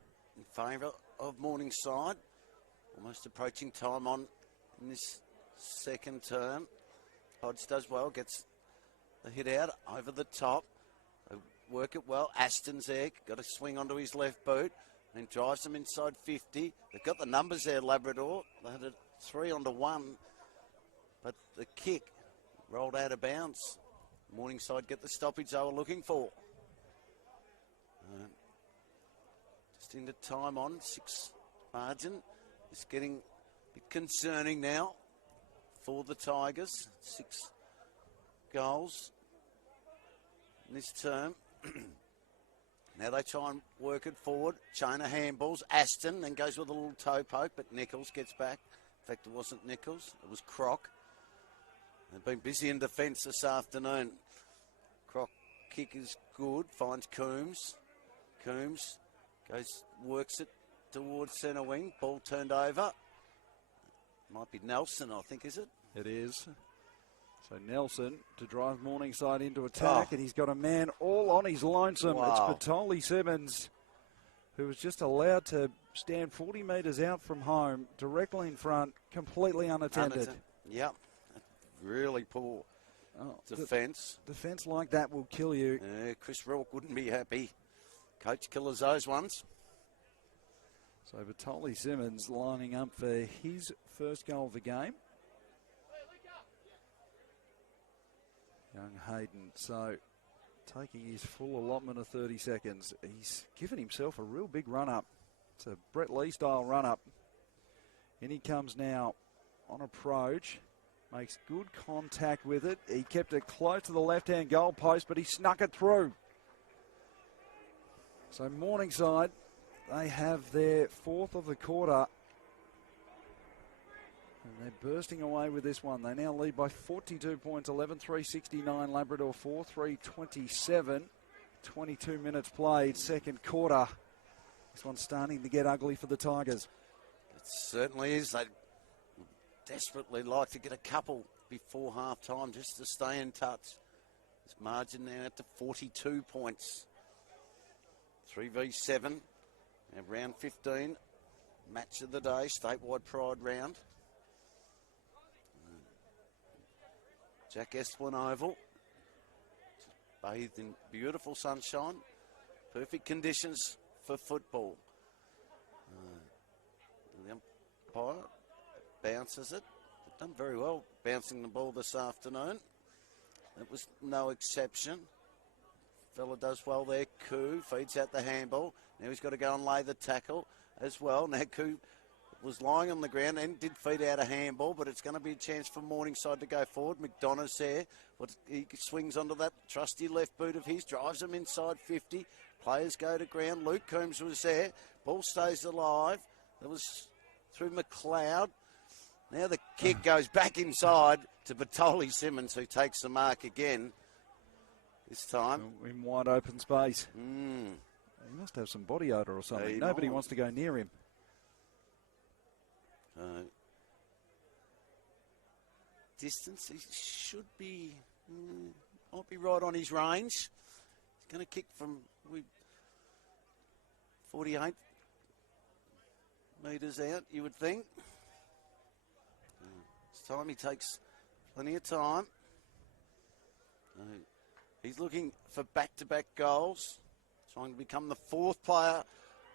favour of Morningside. Almost approaching time on in this second term. Hodge does well, gets the hit out over the top. They work it well. Aston's there, got a swing onto his left boot and drives them inside 50. They've got the numbers there, Labrador. They had a 3 onto 1, but the kick rolled out of bounds. Morningside get the stoppage they were looking for. Just into time on, 6 margin. It's getting a bit concerning now for the Tigers. 6 goals in this term. Now they try and work it forward. Chain of handballs. Aston then goes with a little toe poke, but Nichols gets back. In fact, it wasn't Nichols, it was Croc. They've been busy in defence this afternoon. Croc kick is good, finds Coombs. Coombs works it towards centre wing. Ball turned over. Might be Nelson, I think, is it? It is. So Nelson to drive Morningside into attack, and he's got a man all on his lonesome. Wow. It's Batoli Simmons, who was just allowed to stand 40 metres out from home, directly in front, completely unattended. Yep. Really poor defence. Defence like that will kill you. Chris Rourke wouldn't be happy. Coach killers those ones. So Batoli Simmons lining up for his first goal of the game. Young Hayden, so taking his full allotment of 30 seconds. He's given himself a real big run-up. It's a Brett Lee style run-up. In he comes now on approach. Makes good contact with it. He kept it close to the left-hand goal post, but he snuck it through. So Morningside, they have their 4th of the quarter. And they're bursting away with this one. They now lead by 42 points, 11-3-69. Labrador 4-3-27. 22 minutes played, second quarter. This one's starting to get ugly for the Tigers. It certainly is. They'd desperately like to get a couple before half-time just to stay in touch. This margin now at to 42 points. 3v7. And round 15. Match of the day, statewide pride round. Jack Esplin Oval, bathed in beautiful sunshine, perfect conditions for football. The umpire bounces it. They've done very well bouncing the ball this afternoon. That was no exception. Fella does well there. Koo feeds out the handball. Now he's got to go and lay the tackle as well. Now Koo was lying on the ground and did feed out a handball, but it's going to be a chance for Morningside to go forward. McDonough's there. But he swings onto that trusty left boot of his, drives him inside 50. Players go to ground. Luke Coombs was there. Ball stays alive. That was through McLeod. Now the kick goes back inside to Batoli Simmons, who takes the mark again this time. In wide open space. He must have some body odour or something. Nobody wants to go near him. Distance, he should be, might be right on his range. He's going to kick from 48 metres out, you would think. This time he takes plenty of time. He's looking for back-to-back goals, trying to become the 4th player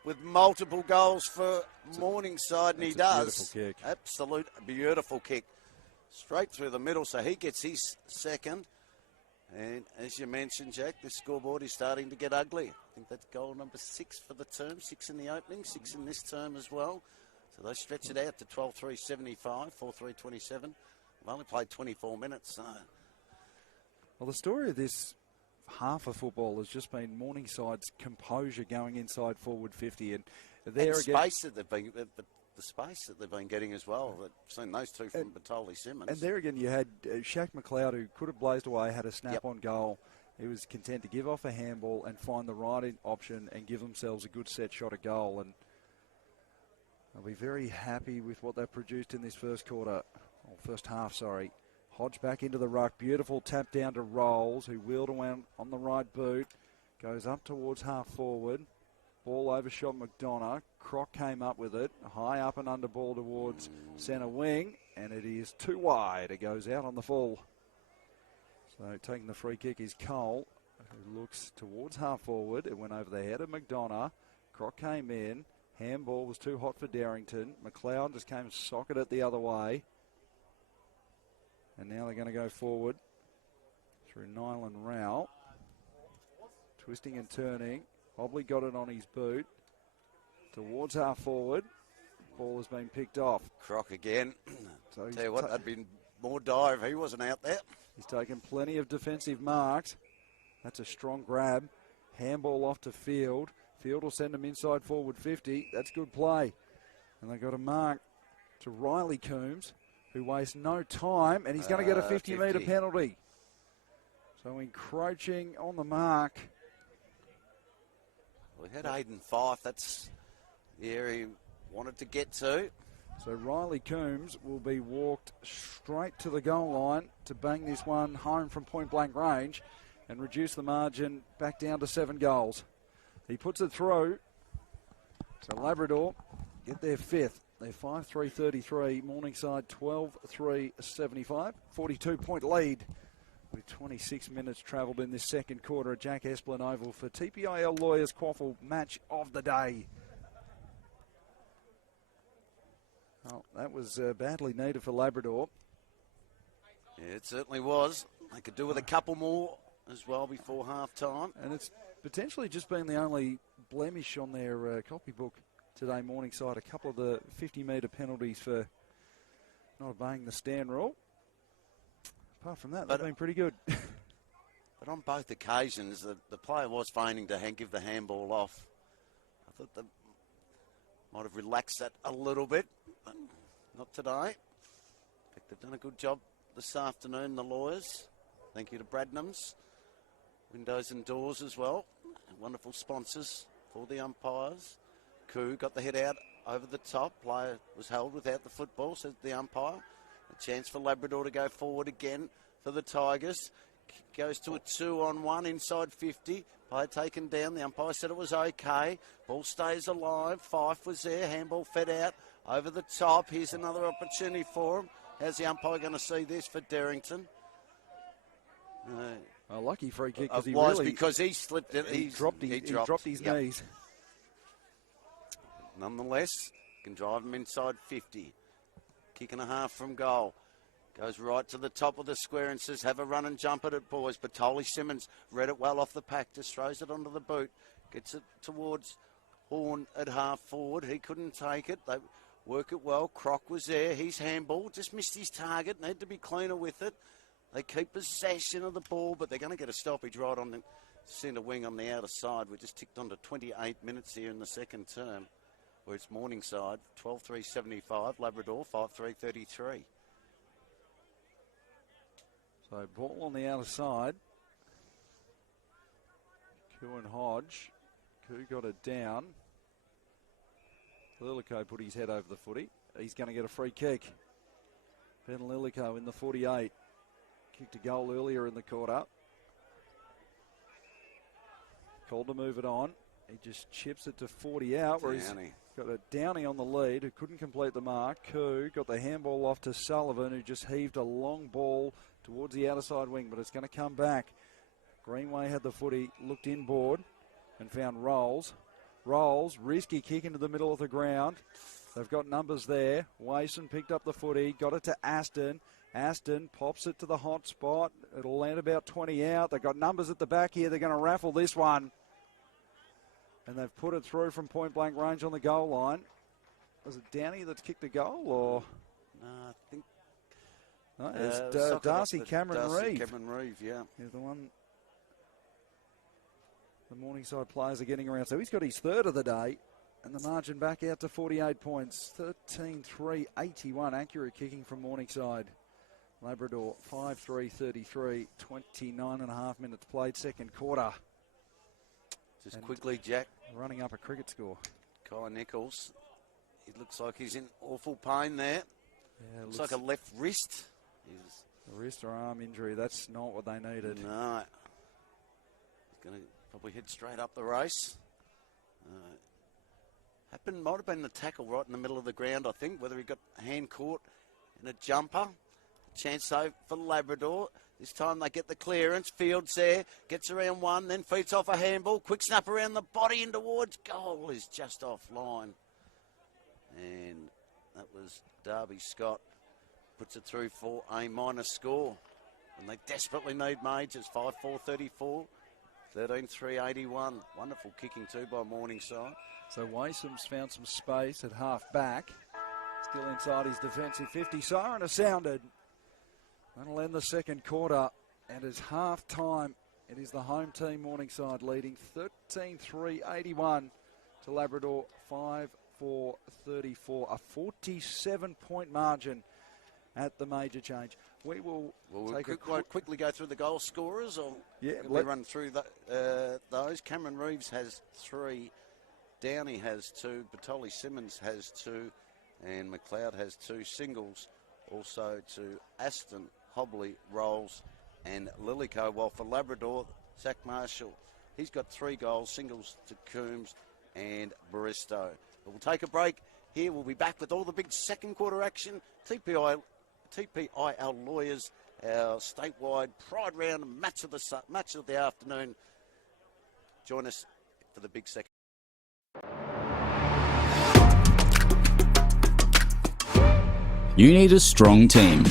with multiple goals for Morningside, and he does. Beautiful kick. Absolute beautiful kick. Straight through the middle, so he gets his second. And as you mentioned, Jack, this scoreboard is starting to get ugly. I think that's goal number 6 for the term, 6 in the opening, 6 in this term as well. So they stretch it out to 12-3-75, 4-3-27. We've only played 24 minutes, so... Well, the story of this half of football has just been Morningside's composure going inside forward 50, and there and again, space that they've been, the space that they've been getting as well. I've seen those two from Batoli Simmons. And there again, you had Shaq McLeod, who could have blazed away, had a snap on goal. He was content to give off a handball and find the right option and give themselves a good set shot at goal. And they'll be very happy with what they've produced in this first half. Hodge back into the ruck. Beautiful tap down to Rolls, who wheeled around on the right boot. Goes up towards half forward. Ball overshot McDonough. Croc came up with it. High up and under ball towards centre wing. And it is too wide. It goes out on the full. So taking the free kick is Cole, who looks towards half forward. It went over the head of McDonough. Croc came in. Handball was too hot for Darrington. McLeod just came and socket it the other way. And now they're going to go forward through Nylan Rao. Twisting and turning. Hobley got it on his boot. Towards half forward. Ball has been picked off. Croc again. So Tell you what, that'd been more dire if he wasn't out there. He's taken plenty of defensive marks. That's a strong grab. Handball off to Field. Field will send him inside forward 50. That's good play. And they've got a mark to Riley Coombs, who wastes no time, and he's going to get a 50-metre penalty. So encroaching on the mark. We had Aiden Fife. That's the area he wanted to get to. So Riley Coombs will be walked straight to the goal line to bang this one home from point-blank range and reduce the margin back down to 7 goals. He puts it through. So Labrador get their 5th. They're 5-3-33. Morningside 12-3-75. 42-point lead with 26 minutes travelled in this second quarter at Jack Esplin Oval for TPIL Lawyers QAFL match of the day. Oh, that was badly needed for Labrador. Yeah, it certainly was. They could do with a couple more as well before half-time. And it's potentially just been the only blemish on their copybook today, Morningside. A couple of the 50-metre penalties for not obeying the stand rule. Apart from that, they've been pretty good. But on both occasions, the player was feigning to give the handball off. I thought they might have relaxed that a little bit, but not today. In fact, they've done a good job this afternoon, the lawyers. Thank you to Bradnams. Windows and doors as well. Wonderful sponsors for the umpires. Koo got the head out over the top. Player was held without the football, said the umpire. A chance for Labrador to go forward again for the Tigers. Goes to a 2-on-1 inside 50. Player taken down. The umpire said it was okay. Ball stays alive. Fife was there. Handball fed out over the top. Here's another opportunity for him. How's the umpire going to see this for Darrington? A lucky free kick because he slipped it. He dropped his knees. Nonetheless, can drive him inside 50. Kick and a half from goal. Goes right to the top of the square and says, have a run and jump at it, boys. But Tolly Simmons read it well off the pack, just throws it onto the boot. Gets it towards Horn at half forward. He couldn't take it. They work it well. Croc was there. He's handball. Just missed his target. Need to be cleaner with it. They keep possession of the ball, but they're going to get a stoppage right on the centre wing on the outer side. We just ticked on to 28 minutes here in the second term, where it's Morningside, 12-3-75, Labrador, 5-3-33. So ball on the outer side. Koo and Hodge. Koo got it down. Lilico put his head over the footy. He's going to get a free kick. Ben Lilico in the 48. Kicked a goal earlier in the quarter. Called to move it on. He just chips it to 40 out. Where he's got a Downey on the lead who couldn't complete the mark. Koo got the handball off to Sullivan, who just heaved a long ball towards the outer side wing, but it's going to come back. Greenway had the footy, looked inboard and found Rolls. Rolls, risky kick into the middle of the ground. They've got numbers there. Wason picked up the footy, got it to Aston. Aston pops it to the hot spot. It'll land about 20 out. They've got numbers at the back here. They're going to raffle this one. And they've put it through from point-blank range on the goal line. Was it Downey that's kicked the goal, or? No, I think... No, it's Darcy Cameron Reeve. Cameron Reeve, yeah. He's the one the Morningside players are getting around. So he's got his third of the day. And the margin back out to 48 points. 13-3-81. Accurate kicking from Morningside. Labrador 5-3-33. 29.5 minutes played, second quarter. Just and quickly, Jack. Running up a cricket score. Kyle Nichols. It looks like he's in awful pain there. Yeah, looks like a left wrist. A wrist or arm injury. That's not what they needed. No. He's going to probably head straight up the race. Might have been the tackle right in the middle of the ground, I think, whether he got hand caught in a jumper. chance though for Labrador. This time they get the clearance. Fields there, gets around one, then feeds off a handball. Quick snap around the body and towards goal is just offline. And that was Darby Scott. Puts it through for a minor score. And they desperately need majors. 5-4-34, 13-3-81. Wonderful kicking too by Morningside. So Wasom's found some space at half back. Still inside his defensive 50. Siren has sounded. That'll end the second quarter. And as half time, it is the home team Morningside leading 13-3-81 to Labrador 5-4-34. A 47-point margin at the major change. We will quickly go through the goal scorers. Or we run through those. Cameron Reeves has 3. Downey has 2. Batoli Simmons has 2. And McLeod has 2 singles. Also to Aston, Hobley, Rolls and Lillico. While for Labrador, Zach Marshall, he's got 3 goals, singles to Coombs and Bristow. But we'll take a break here. We'll be back with all the big second quarter action. TPIL Lawyers, our statewide Pride Round match of the afternoon. Join us for the big second. You need a strong team.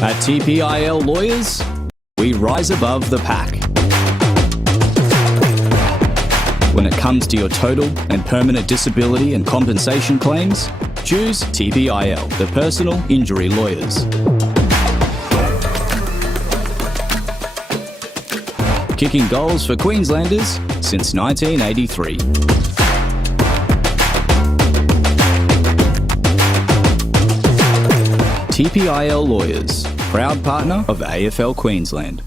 At TPIL Lawyers, we rise above the pack. When it comes to your total and permanent disability and compensation claims, choose TPIL, the Personal Injury Lawyers. Kicking goals for Queenslanders since 1983. TPIL Lawyers, proud partner of AFL Queensland.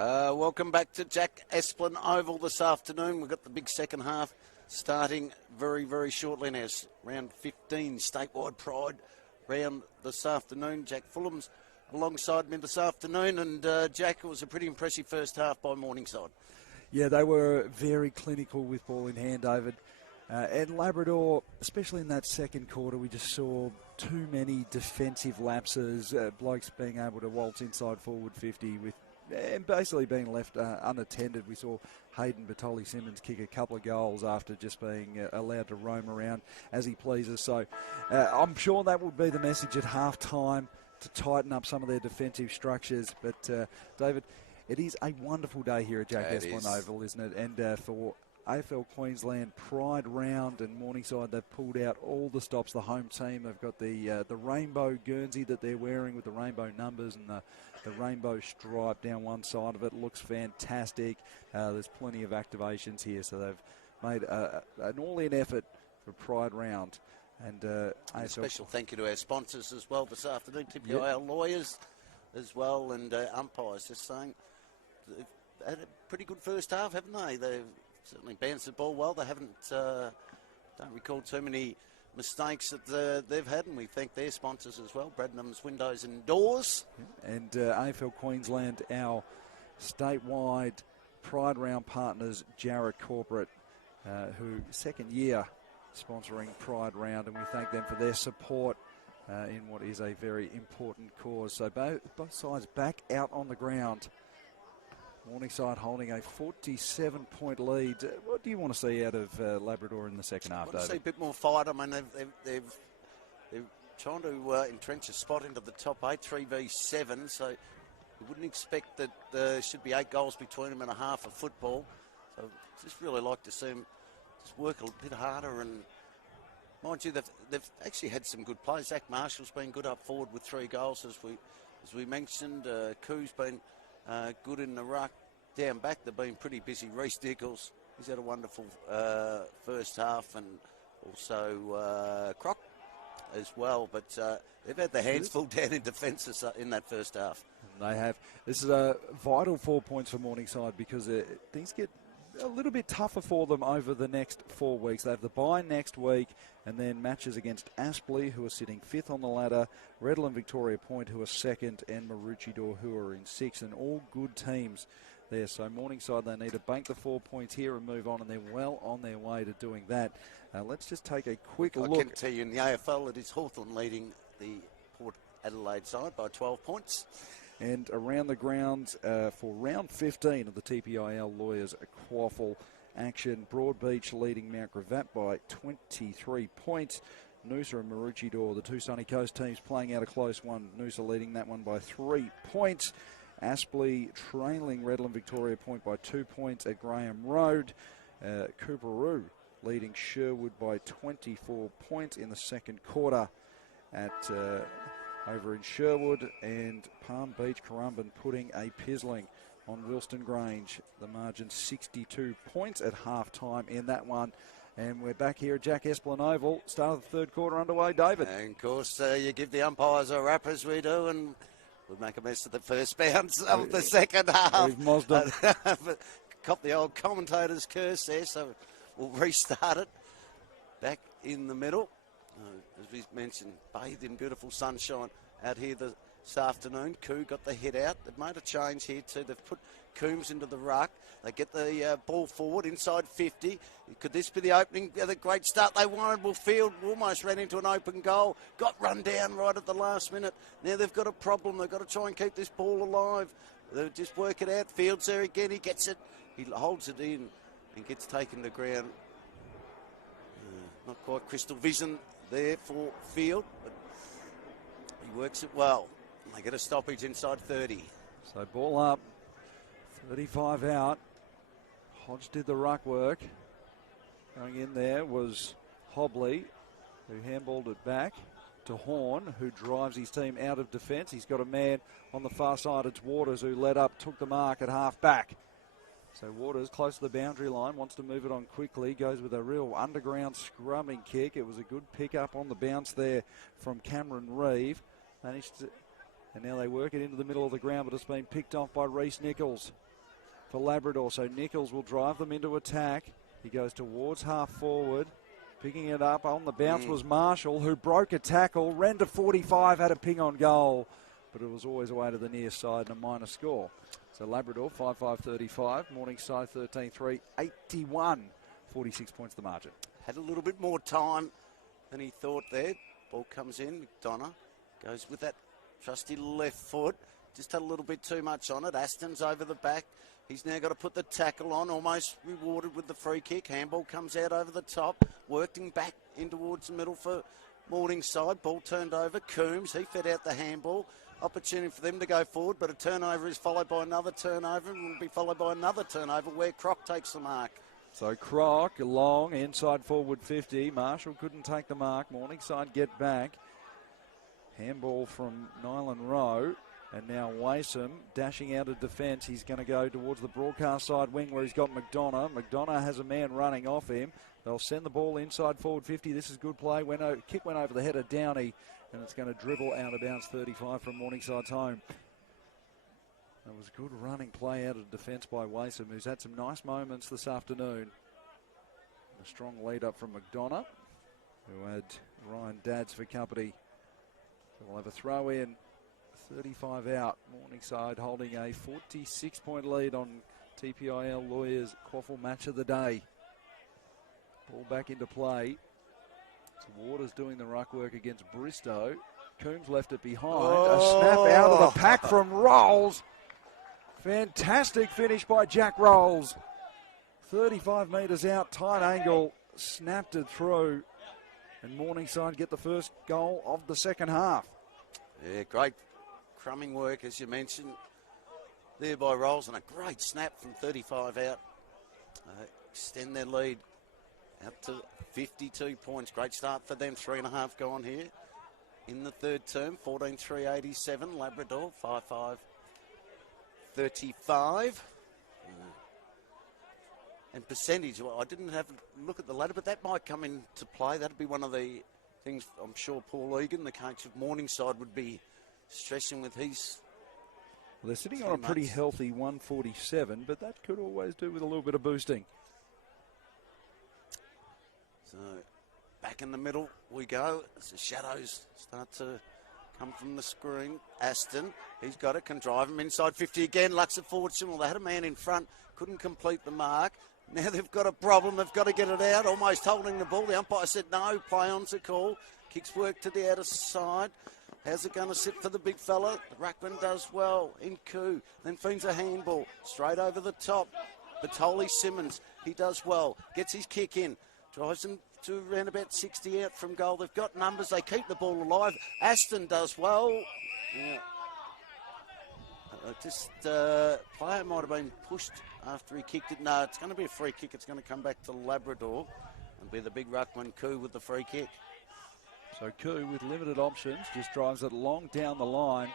Welcome back to Jack Esplin Oval this afternoon. We've got the big second half starting very, very shortly now. Round 15, statewide pride round this afternoon. Jack Fulham's alongside me this afternoon, and Jack, it was a pretty impressive first half by Morningside. Yeah, they were very clinical with ball in hand, David. And Labrador, especially in that second quarter, we just saw too many defensive lapses, blokes being able to waltz inside forward 50 with and basically being left unattended. We saw Hayden Batoli-Simmons kick a couple of goals after just being allowed to roam around as he pleases. So I'm sure that would be the message at half-time, to tighten up some of their defensive structures. But, David, it is a wonderful day here at Jack Esplin Oval, isn't it? And for AFL Queensland Pride Round and Morningside, they've pulled out all the stops, the home team. They've got the rainbow Guernsey that they're wearing with the rainbow numbers and the rainbow stripe down one side of it. Looks fantastic. There's plenty of activations here, so they've made an all-in effort for Pride Round. And a special thank you to our sponsors as well this afternoon, TPIL lawyers as well, and umpires. Just saying, they've had a pretty good first half, haven't they? They've certainly bounced the ball well. They haven't, don't recall too many mistakes that they've had, and we thank their sponsors as well, Bradnam's Windows and Doors. And AFL Queensland, our statewide Pride Round partners, Jarrett Corporate, who second year sponsoring Pride Round, and we thank them for their support in what is a very important cause. So both sides back out on the ground. Morningside holding a 47-point lead. What do you want to see out of Labrador in the second half, David? I want to see a bit more fight. I mean, they're trying to entrench a spot into the top 8, 3v7, so you wouldn't expect that there should be 8 goals between them and a half of football. So just really like to see them just work a bit harder. And mind you, they've actually had some good plays. Zach Marshall's been good up forward with 3 goals, as we mentioned. Koo's been good in the ruck. Down back, they've been pretty busy. Reece Nichols, he's had a wonderful first half, and also Croc as well. But they've had their hands full down in defence in that first half. They have. This is a vital 4 points for Morningside, because things get a little bit tougher for them over the next 4 weeks. They have the bye next week, and then matches against Aspley, who are sitting 5th on the ladder, Redland Victoria Point, who are 2nd, and Maroochydore, who are in 6th, and all good teams there. So Morningside, they need to bank the 4 points here and move on, and they're well on their way to doing that. Let's just take a quick look. I can tell you in the AFL, it is Hawthorn leading the Port Adelaide side by 12 points. And around the grounds for round 15 of the TPIL Lawyers QAFL action, Broadbeach leading Mount Gravatt by 23 points. Noosa and Maroochydore, the two Sunny Coast teams, playing out a close one. Noosa leading that one by 3 points. Aspley trailing Redland Victoria Point by 2 points at Graham Road. Cooperoo leading Sherwood by 24 points in the second quarter at over in Sherwood, and Palm Beach Currumbin putting a pizzling on Wilston Grange. The margin 62 points at half-time in that one. And we're back here at Jack Esplin Oval. Start of the third quarter underway, David. And of course, you give the umpires a rap as we do, and we make a mess of the first bounce of the second half. We've mozzed them. Caught the old commentator's curse there, so we'll restart it. Back in the middle. As we mentioned, bathed in beautiful sunshine out here this afternoon. Koo got the hit out. They've made a change here too. They've put Coombs into the ruck. They get the ball forward inside 50. Could this be the opening? The great start they wanted. Well, Field almost ran into an open goal. Got run down right at the last minute. Now they've got a problem. They've got to try and keep this ball alive. They'll just work it out. Field's there again. He gets it. He holds it in and gets taken to ground. Not quite crystal vision there for Field, but he works it well. They get a stoppage inside 30. So ball up, 35 out. Hodge did the ruck work. Going in there was Hobley, who handballed it back to Horn, who drives his team out of defence. He's got a man on the far side. It's Waters, who led up, took the mark at half back. So Waters close to the boundary line, wants to move it on quickly, goes with a real underground scrubbing kick. It was a good pick up on the bounce there from Cameron Reeve. And now they work it into the middle of the ground, but it's been picked off by Reece Nichols. for Labrador. So Nichols will drive them into attack. He goes towards half forward. Picking it up on the bounce was Marshall, who broke a tackle, ran to 45, had a ping on goal, but it was always away to the near side and a minor score. So Labrador 5-5-35, Morningside 13-3, 81, 46 points the margin. Had a little bit more time than he thought there. Ball comes in, McDonough goes with that trusty left foot. Just had a little bit too much on it. Aston's over the back. He's now got to put the tackle on, almost rewarded with the free kick. Handball comes out over the top, working back in towards the middle for Morningside. Ball turned over. Coombs, he fed out the handball. Opportunity for them to go forward, but a turnover is followed by another turnover and will be followed by another turnover where Croc takes the mark. So Croc, long, inside forward 50. Marshall couldn't take the mark. Morningside get back. Handball from Nyland Rowe. And now Wasom dashing out of defence. He's going to go towards the broadcast side wing where he's got McDonough. McDonough has a man running off him. They'll send the ball inside forward 50. This is good play. Kick went over the head of Downey, and it's going to dribble out of bounds 35 from Morningside's home. That was good running play out of defence by Wasom, who's had some nice moments this afternoon. A strong lead up from McDonough, who had Ryan Dadds for company. So we'll have a throw in. 35 out. Morningside holding a 46-point lead on TPIL Lawyers QAFL match of the day. Ball back into play. So Waters doing the ruck work against Bristow. Coombs left it behind. A snap out of the pack from Rolls. Fantastic finish by Jack Rolls. 35 metres out, tight angle, snapped it through. And Morningside get the first goal of the second half. Yeah, great crumbing work, as you mentioned, there by Rolls, and a great snap from 35 out. Extend their lead out to 52 points. Great start for them. 3.5 gone here in the third term. 14-3-87. Labrador 5-5-35. And percentage, well, I didn't have a look at the ladder, but that might come into play. That'd be one of the things I'm sure Paul Egan, the coach of Morningside, would be stressing with his. Well, they're sitting on a pretty healthy 147, but that could always do with a little bit of boosting. So back in the middle we go as the shadows start to come from the screen. Aston, he's got it, can drive him inside 50 again. Lux at forward. Well, they had a man in front, couldn't complete the mark. Now they've got a problem. They've got to get it out, almost holding the ball. The umpire said no, play on's a call. Kicks work to the outer side. How's it going to sit for the big fella? The ruckman does well in Koo. Then feeds a handball straight over the top. Batoli Simmons, he does well. Gets his kick in. Drives them to around about 60 out from goal. They've got numbers. They keep the ball alive. Aston does well. Yeah. Player might have been pushed after he kicked it. No, it's going to be a free kick. It's going to come back to Labrador and be the big ruckman Koo with the free kick. So Koo with limited options just drives it long down the line.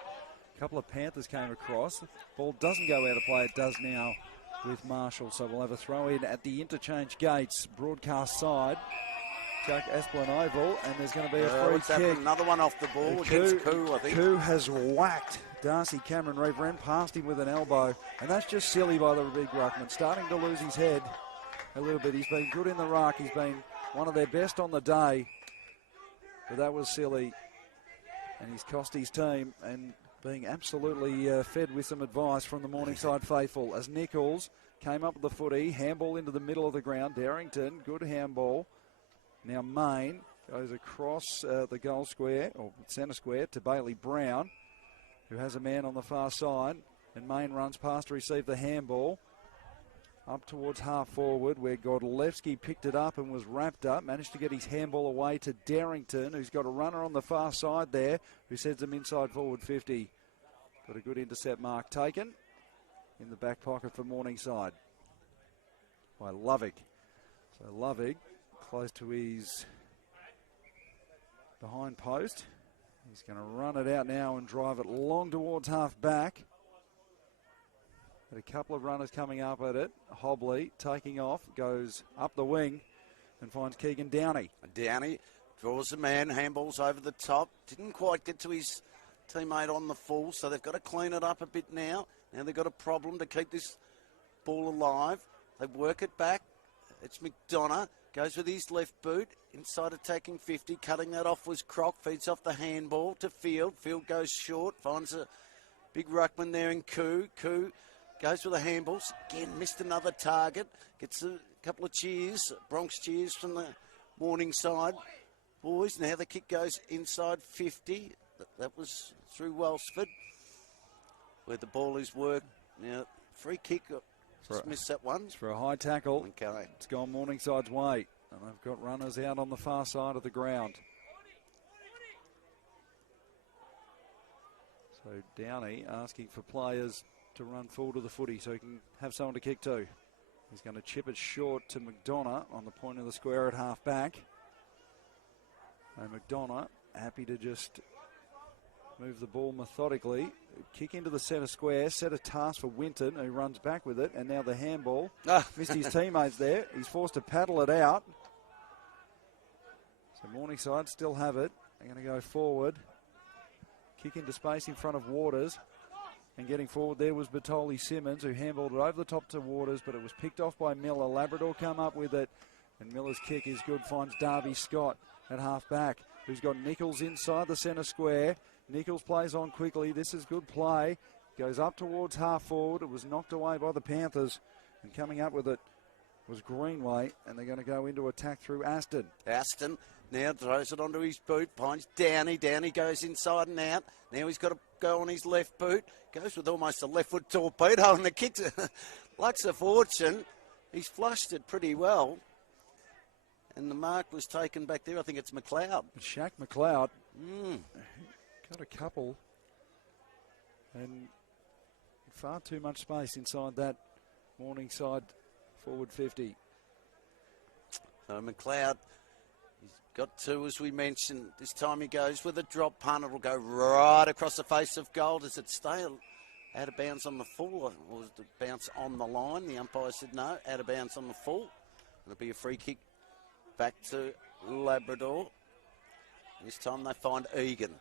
A couple of Panthers came across. Ball doesn't go out of play. It does now with Marshall. So we'll have a throw in at the interchange gates, broadcast side. Jack Esplin Oval, and there's going to be a free kick. Another one off the ball against Koo, I think. Koo has whacked Darcy Cameron Reeve, ran past him with an elbow, and that's just silly by the big ruckman. Starting to lose his head a little bit. He's been good in the ruck. He's been one of their best on the day. But that was silly, and he's cost his team, and being absolutely fed with some advice from the Morningside faithful as Nichols came up with the footy, handball into the middle of the ground. Darrington, good handball. Now Main goes across the goal square, or centre square, to Bailey Brown, who has a man on the far side, and Main runs past to receive the handball. Up towards half forward where Godlewski picked it up and was wrapped up. Managed to get his handball away to Darrington, who's got a runner on the far side there, who sends him inside forward 50. Got a good intercept mark taken in the back pocket for Morningside by Lovick. So Lovick close to his behind post. He's going to run it out now and drive it long towards half back. A couple of runners coming up at it. Hobley taking off, goes up the wing and finds Keegan Downey. Downey draws the man, handballs over the top. Didn't quite get to his teammate on the full, so they've got to clean it up a bit now. Now they've got a problem to keep this ball alive. They work it back. It's McDonough. Goes with his left boot. Inside attacking 50. Cutting that off was Croc. Feeds off the handball to Field. Field goes short. Finds a big ruckman there in Koo. Koo goes with the handballs. Again, missed another target. Gets a couple of cheers. Bronx cheers from the Morningside boys. Now the kick goes inside 50. That was through Welsford, where the ball is worked. Now, free kick. Just missed that one. It's for a high tackle. Okay. It's gone Morningside's way. And they've got runners out on the far side of the ground. So Downey asking for players to run full to the footy so he can have someone to kick to. He's going to chip it short to McDonough on the point of the square at half back. And McDonough happy to just move the ball methodically. Kick into the centre square. Set a task for Winton, who runs back with it. And now the handball. Missed his teammates there. He's forced to paddle it out. So Morningside still have it. They're going to go forward. Kick into space in front of Waters. And getting forward there was Bertoli Simmons, who handballed it over the top to Waters, but it was picked off by Miller. Labrador come up with it. And Miller's kick is good. Finds Darby Scott at half back, who's got Nichols inside the centre square. Nichols plays on quickly. This is good play. Goes up towards half forward. It was knocked away by the Panthers. And coming up with it was Greenway. And they're going to go into attack through Aston. Aston now throws it onto his boot. Finds Downey. Downey goes inside and out. Now he's got to go on his left boot. Goes with almost a left foot torpedo. And the kick's luck's a fortune. He's flushed it pretty well. And the mark was taken back there. I think it's McLeod. Shaq McLeod. Got a couple. And far too much space inside that Morningside forward 50. So McLeod, he's got two, as we mentioned. This time he goes with a drop punt. It'll go right across the face of goal. Does it stay out of bounds on the full, or was it bounce on the line? The umpire said no, out of bounds on the full. It'll be a free kick back to Labrador. This time they find Egan.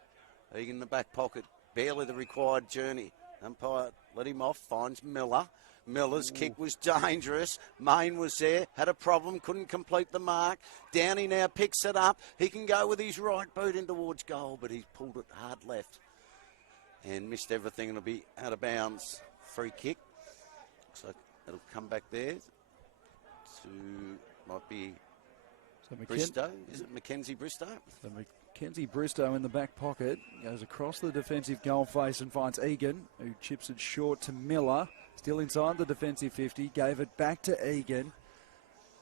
Egan in the back pocket. Barely the required journey. Umpire let him off. Finds Miller. Miller's kick was dangerous. Main was there. Had a problem. Couldn't complete the mark. Downey now picks it up. He can go with his right boot in towards goal, but he's pulled it hard left. And missed everything. It'll be out of bounds. Free kick. So it'll come back there to, might be Bristow. Is it Mackenzie Bristow? So Mackenzie Bristow in the back pocket goes across the defensive goal face and finds Egan, who chips it short to Miller. Still inside the defensive 50. Gave it back to Egan.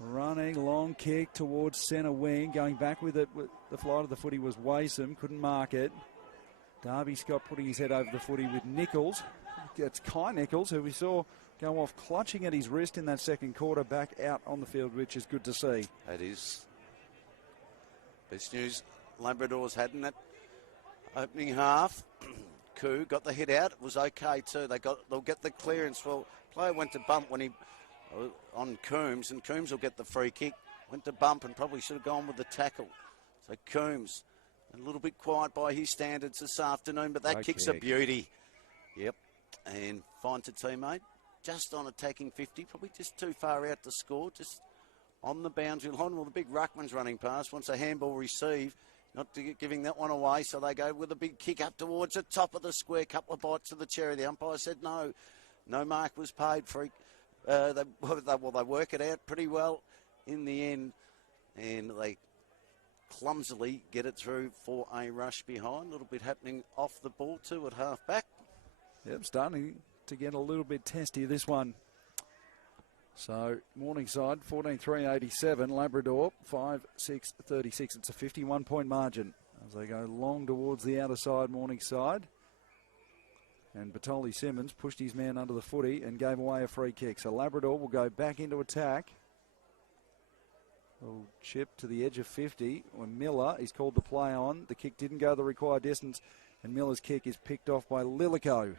Running, long kick towards centre wing. Going back with it. The flight of the footy was Waysome. Couldn't mark it. Darby Scott putting his head over the footy with Nichols. It's Kai Nichols, who we saw go off clutching at his wrist in that second quarter, back out on the field, which is good to see. That is. Best news Labrador's had in that opening half. Koo got the hit out. It was okay too. They'll get the clearance. Well, player went to bump when he on Coombs, and Coombs will get the free kick. Went to bump and probably should have gone with the tackle. So Coombs a little bit quiet by his standards this afternoon, but that kick's a beauty. Yep, and finds a teammate just on attacking 50, probably just too far out to score, just on the boundary line. Well, the big ruckman's running past. Wants a handball received, not giving that one away, so they go with a big kick up towards the top of the square. Couple of bites of the cherry. The umpire said no. No mark was paid for it. They work it out pretty well in the end, and they clumsily get it through for a rush behind. A little bit happening off the ball too at half back. Yep, starting to get a little bit testy, this one. So Morningside 14-3-87, Labrador 5-6-36. It's a 51-point margin as they go long towards the outer side, Morningside. And Bertoli Simmons pushed his man under the footy and gave away a free kick. So Labrador will go back into attack. Little chip to the edge of 50 when Miller is called to play on. The kick didn't go the required distance, and Miller's kick is picked off by Lilico.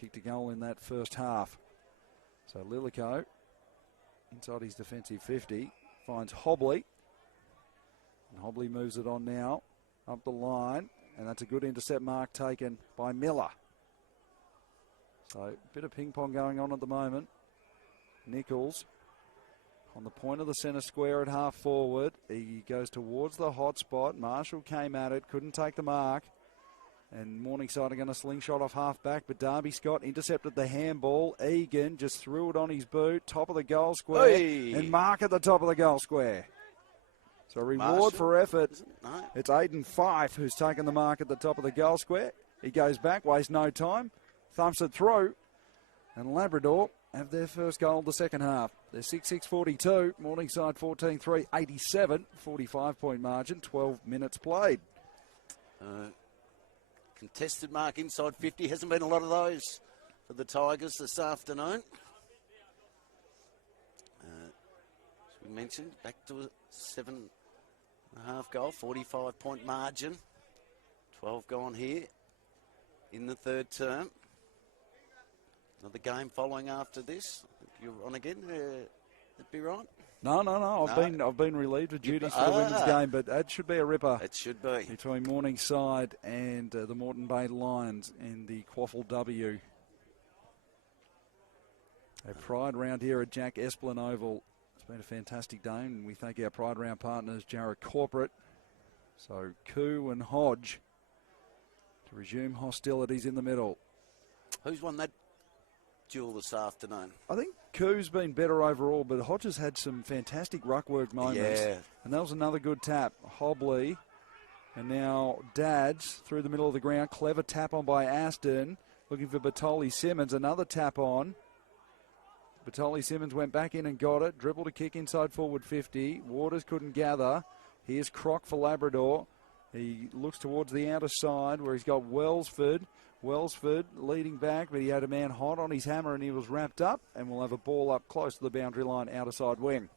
Kicked a goal in that first half. So Lilico, inside his defensive 50, finds Hobley. And Hobley moves it on now, up the line. And that's a good intercept mark taken by Miller. So a bit of ping pong going on at the moment. Nichols on the point of the centre square at half forward. He goes towards the hot spot. Marshall came at it, couldn't take the mark. And Morningside are going to slingshot off half back, but Darby Scott intercepted the handball. Egan just threw it on his boot, top of the goal square, and mark at the top of the goal square. So reward Marshall, for effort. No. It's Aidan Fife who's taken the mark at the top of the goal square. He goes back, wastes no time, thumps it through, and Labrador have their first goal of the second half. They're 6-6-42, Morningside 14-3, 87, 45-point margin, 12 minutes played. Contested mark inside 50. Hasn't been a lot of those for the Tigers this afternoon. As we mentioned, back to a 7.5 goal, 45-point margin. 12 gone here in the third term. Another game following after this. You're on again. That'd be right. No. I've been relieved of duties for the women's game, but that should be a ripper. It should be between Morningside and the Moreton Bay Lions in the QAFL W. A Pride round here at Jack Esplin Oval. It's been a fantastic day, and we thank our Pride round partners, Jarrah Corporate. So Koo and Hodge to resume hostilities in the middle. Who's won that duel this afternoon? I think Koo's been better overall, but Hodges had some fantastic ruck work moments. Yeah. And that was another good tap. Hobley. And now Dads through the middle of the ground. Clever tap on by Aston. Looking for Batoli Simmons. Another tap on. Batoli Simmons went back in and got it. Dribbled a kick inside forward 50. Waters couldn't gather. Here's Croc for Labrador. He looks towards the outer side where he's got Wellsford. Wellsford leading back, but he had a man hot on his hammer and he was wrapped up, and we'll have a ball up close to the boundary line, outer side wing.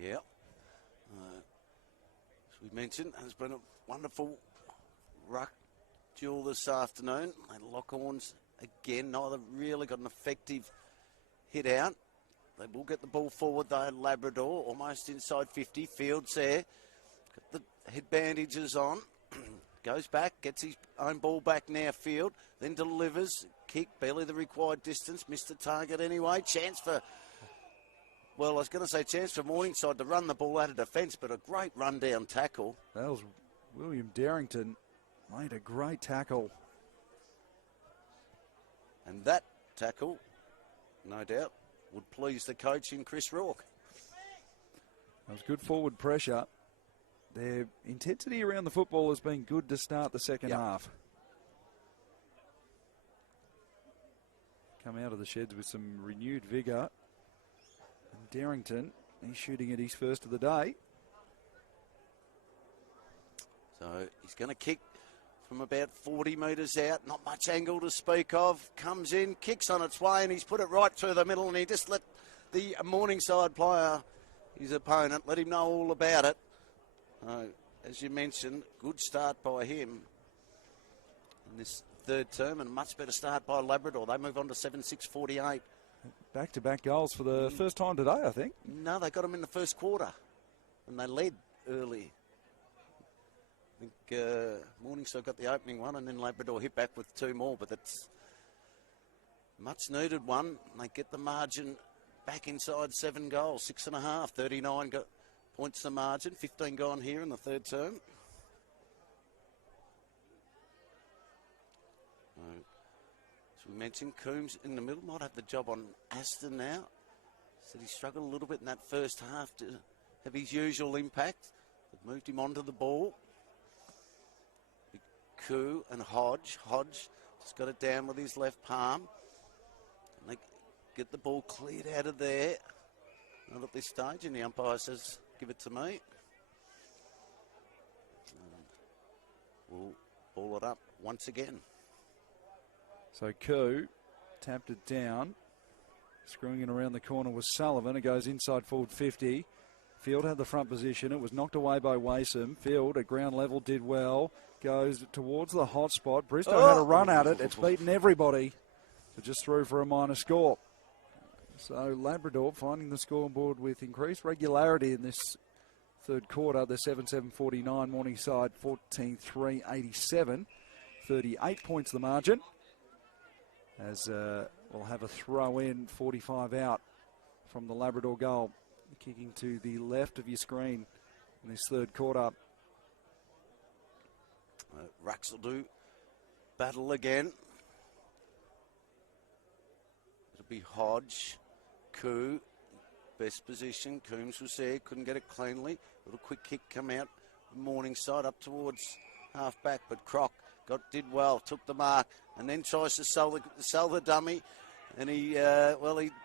Yeah. As we mentioned, it's been a wonderful ruck duel this afternoon. And Lockhorns again, neither really got an effective hit out. They will get the ball forward though. Labrador almost inside 50. Fields there. Got the head bandages on. Goes back, gets his own ball back now, Field, then delivers, kick, barely the required distance, missed the target anyway. Chance for Morningside to run the ball out of defence, but a great run-down tackle. That was William Darrington, made a great tackle. And that tackle, no doubt, would please the coach in Chris Rourke. That was good forward pressure. Their intensity around the football has been good to start the second half. Come out of the sheds with some renewed vigour. And Darrington, he's shooting at his first of the day. So he's going to kick from about 40 metres out. Not much angle to speak of. Comes in, kicks on its way, and he's put it right through the middle, and he just let the Morningside player, his opponent, let him know all about it. As you mentioned, good start by him in this third term, and a much better start by Labrador. They move on to 7-6-48. Back-to-back goals for the first time today, I think. No, they got them in the first quarter, and they led early. I think Morningside got the opening one, and then Labrador hit back with two more, but that's much needed one. They get the margin back inside 7 goals, 6.5, 39 points the margin, 15 gone here in the third term. As we mentioned, Coombs in the middle might have the job on Aston now. Said he struggled a little bit in that first half to have his usual impact. They've moved him onto the ball. Big Koo and Hodge. Hodge just got it down with his left palm. And they get the ball cleared out of there. Not at this stage, and the umpire says, give it to me. We'll ball it up once again. So Koo tapped it down. Screwing it around the corner was Sullivan. It goes inside forward 50. Field had the front position. It was knocked away by Wasom. Field at ground level did well. Goes towards the hot spot. Bristow had a run at it. It's beaten everybody. It just threw for a minor score. So Labrador finding the scoreboard with increased regularity in this third quarter. They're 7-7-49. Morningside 14-3-87. 38 points the margin. as we'll have a throw in, 45 out from the Labrador goal. Kicking to the left of your screen in this third quarter. Rucks will do battle again. It'll be Hodge, Koo, best position. Coombs was there, couldn't get it cleanly. Little quick kick come out, Morningside up towards half back, but Croc did well, took the mark, and then tries to sell the dummy. And he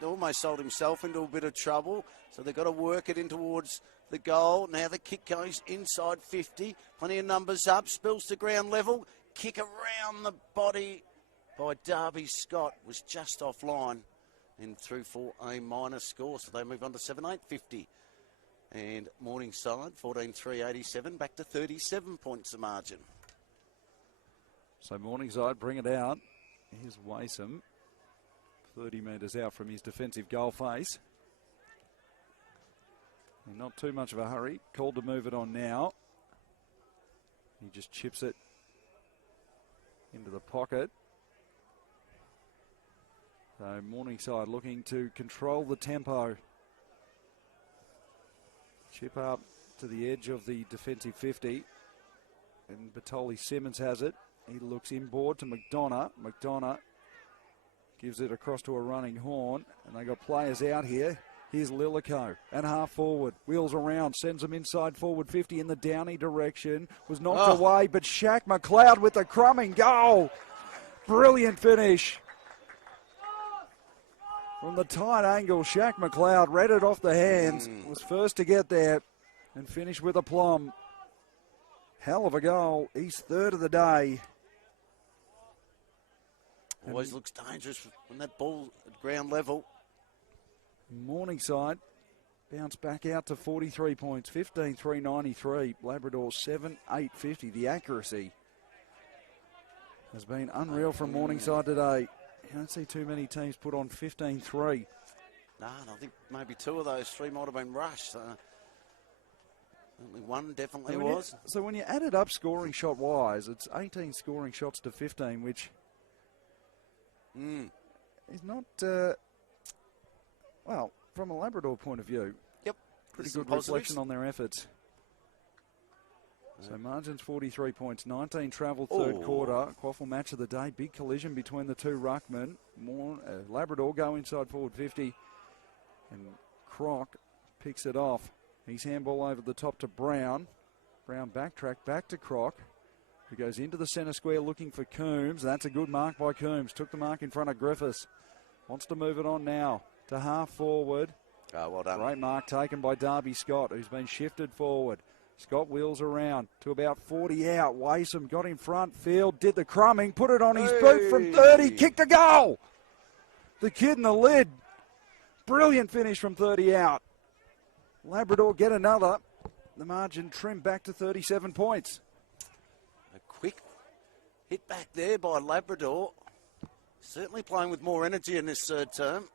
almost sold himself into a bit of trouble. So they've got to work it in towards the goal. Now the kick goes inside 50. Plenty of numbers up. Spills to ground level. Kick around the body by Darby Scott. Was just offline and through for a minus score. So they move on to 7-8-50. And Morningside, 14-3-87. Back to 37 points the margin. So Morningside bring it out. Here's Wasom. 30 metres out from his defensive goal face. And not too much of a hurry. Called to move it on now. He just chips it into the pocket. So Morningside looking to control the tempo. Chip up to the edge of the defensive 50. And Batoli Simmons has it. He looks inboard to McDonough. McDonough gives it across to a running Horn, and they got players out here. Here's Lilico, and half forward, wheels around, sends them inside forward 50 in the Downey direction. Was knocked away, but Shaq McLeod with the crumbing goal. Brilliant finish. From the tight angle, Shaq McLeod read it off the hands, was first to get there, and finished with aplomb. Hell of a goal. He's third of the day. Always looks dangerous when that ball at ground level. Morningside bounce back out to 43 points, 15-3-93. Labrador 7-8-50. The accuracy has been unreal from Morningside today. You don't see too many teams put on 15-3. No, I think maybe two of those three might have been rushed. Only one definitely was. So when you add it up scoring shot wise, it's 18 scoring shots to 15, which is not, well, from a Labrador point of view, pretty good reflection on their efforts. So margins 43 points, 19 travel third quarter. QAFL match of the day, big collision between the two ruckmen. Labrador go inside forward 50, and Croc picks it off. He's handball over the top to Brown. Brown backtrack back to Croc, who goes into the centre square looking for Coombs. That's a good mark by Coombs. Took the mark in front of Griffiths. Wants to move it on now to half forward. Oh, well done. Great mark taken by Darby Scott, who's been shifted forward. Scott wheels around to about 40 out. Wasom got in front. Field did the crumbing. Put it on his boot from 30. Kicked a goal. The kid in the lid. Brilliant finish from 30 out. Labrador get another. The margin trimmed back to 37 points. A quick hit back there by Labrador. Certainly playing with more energy in this third term.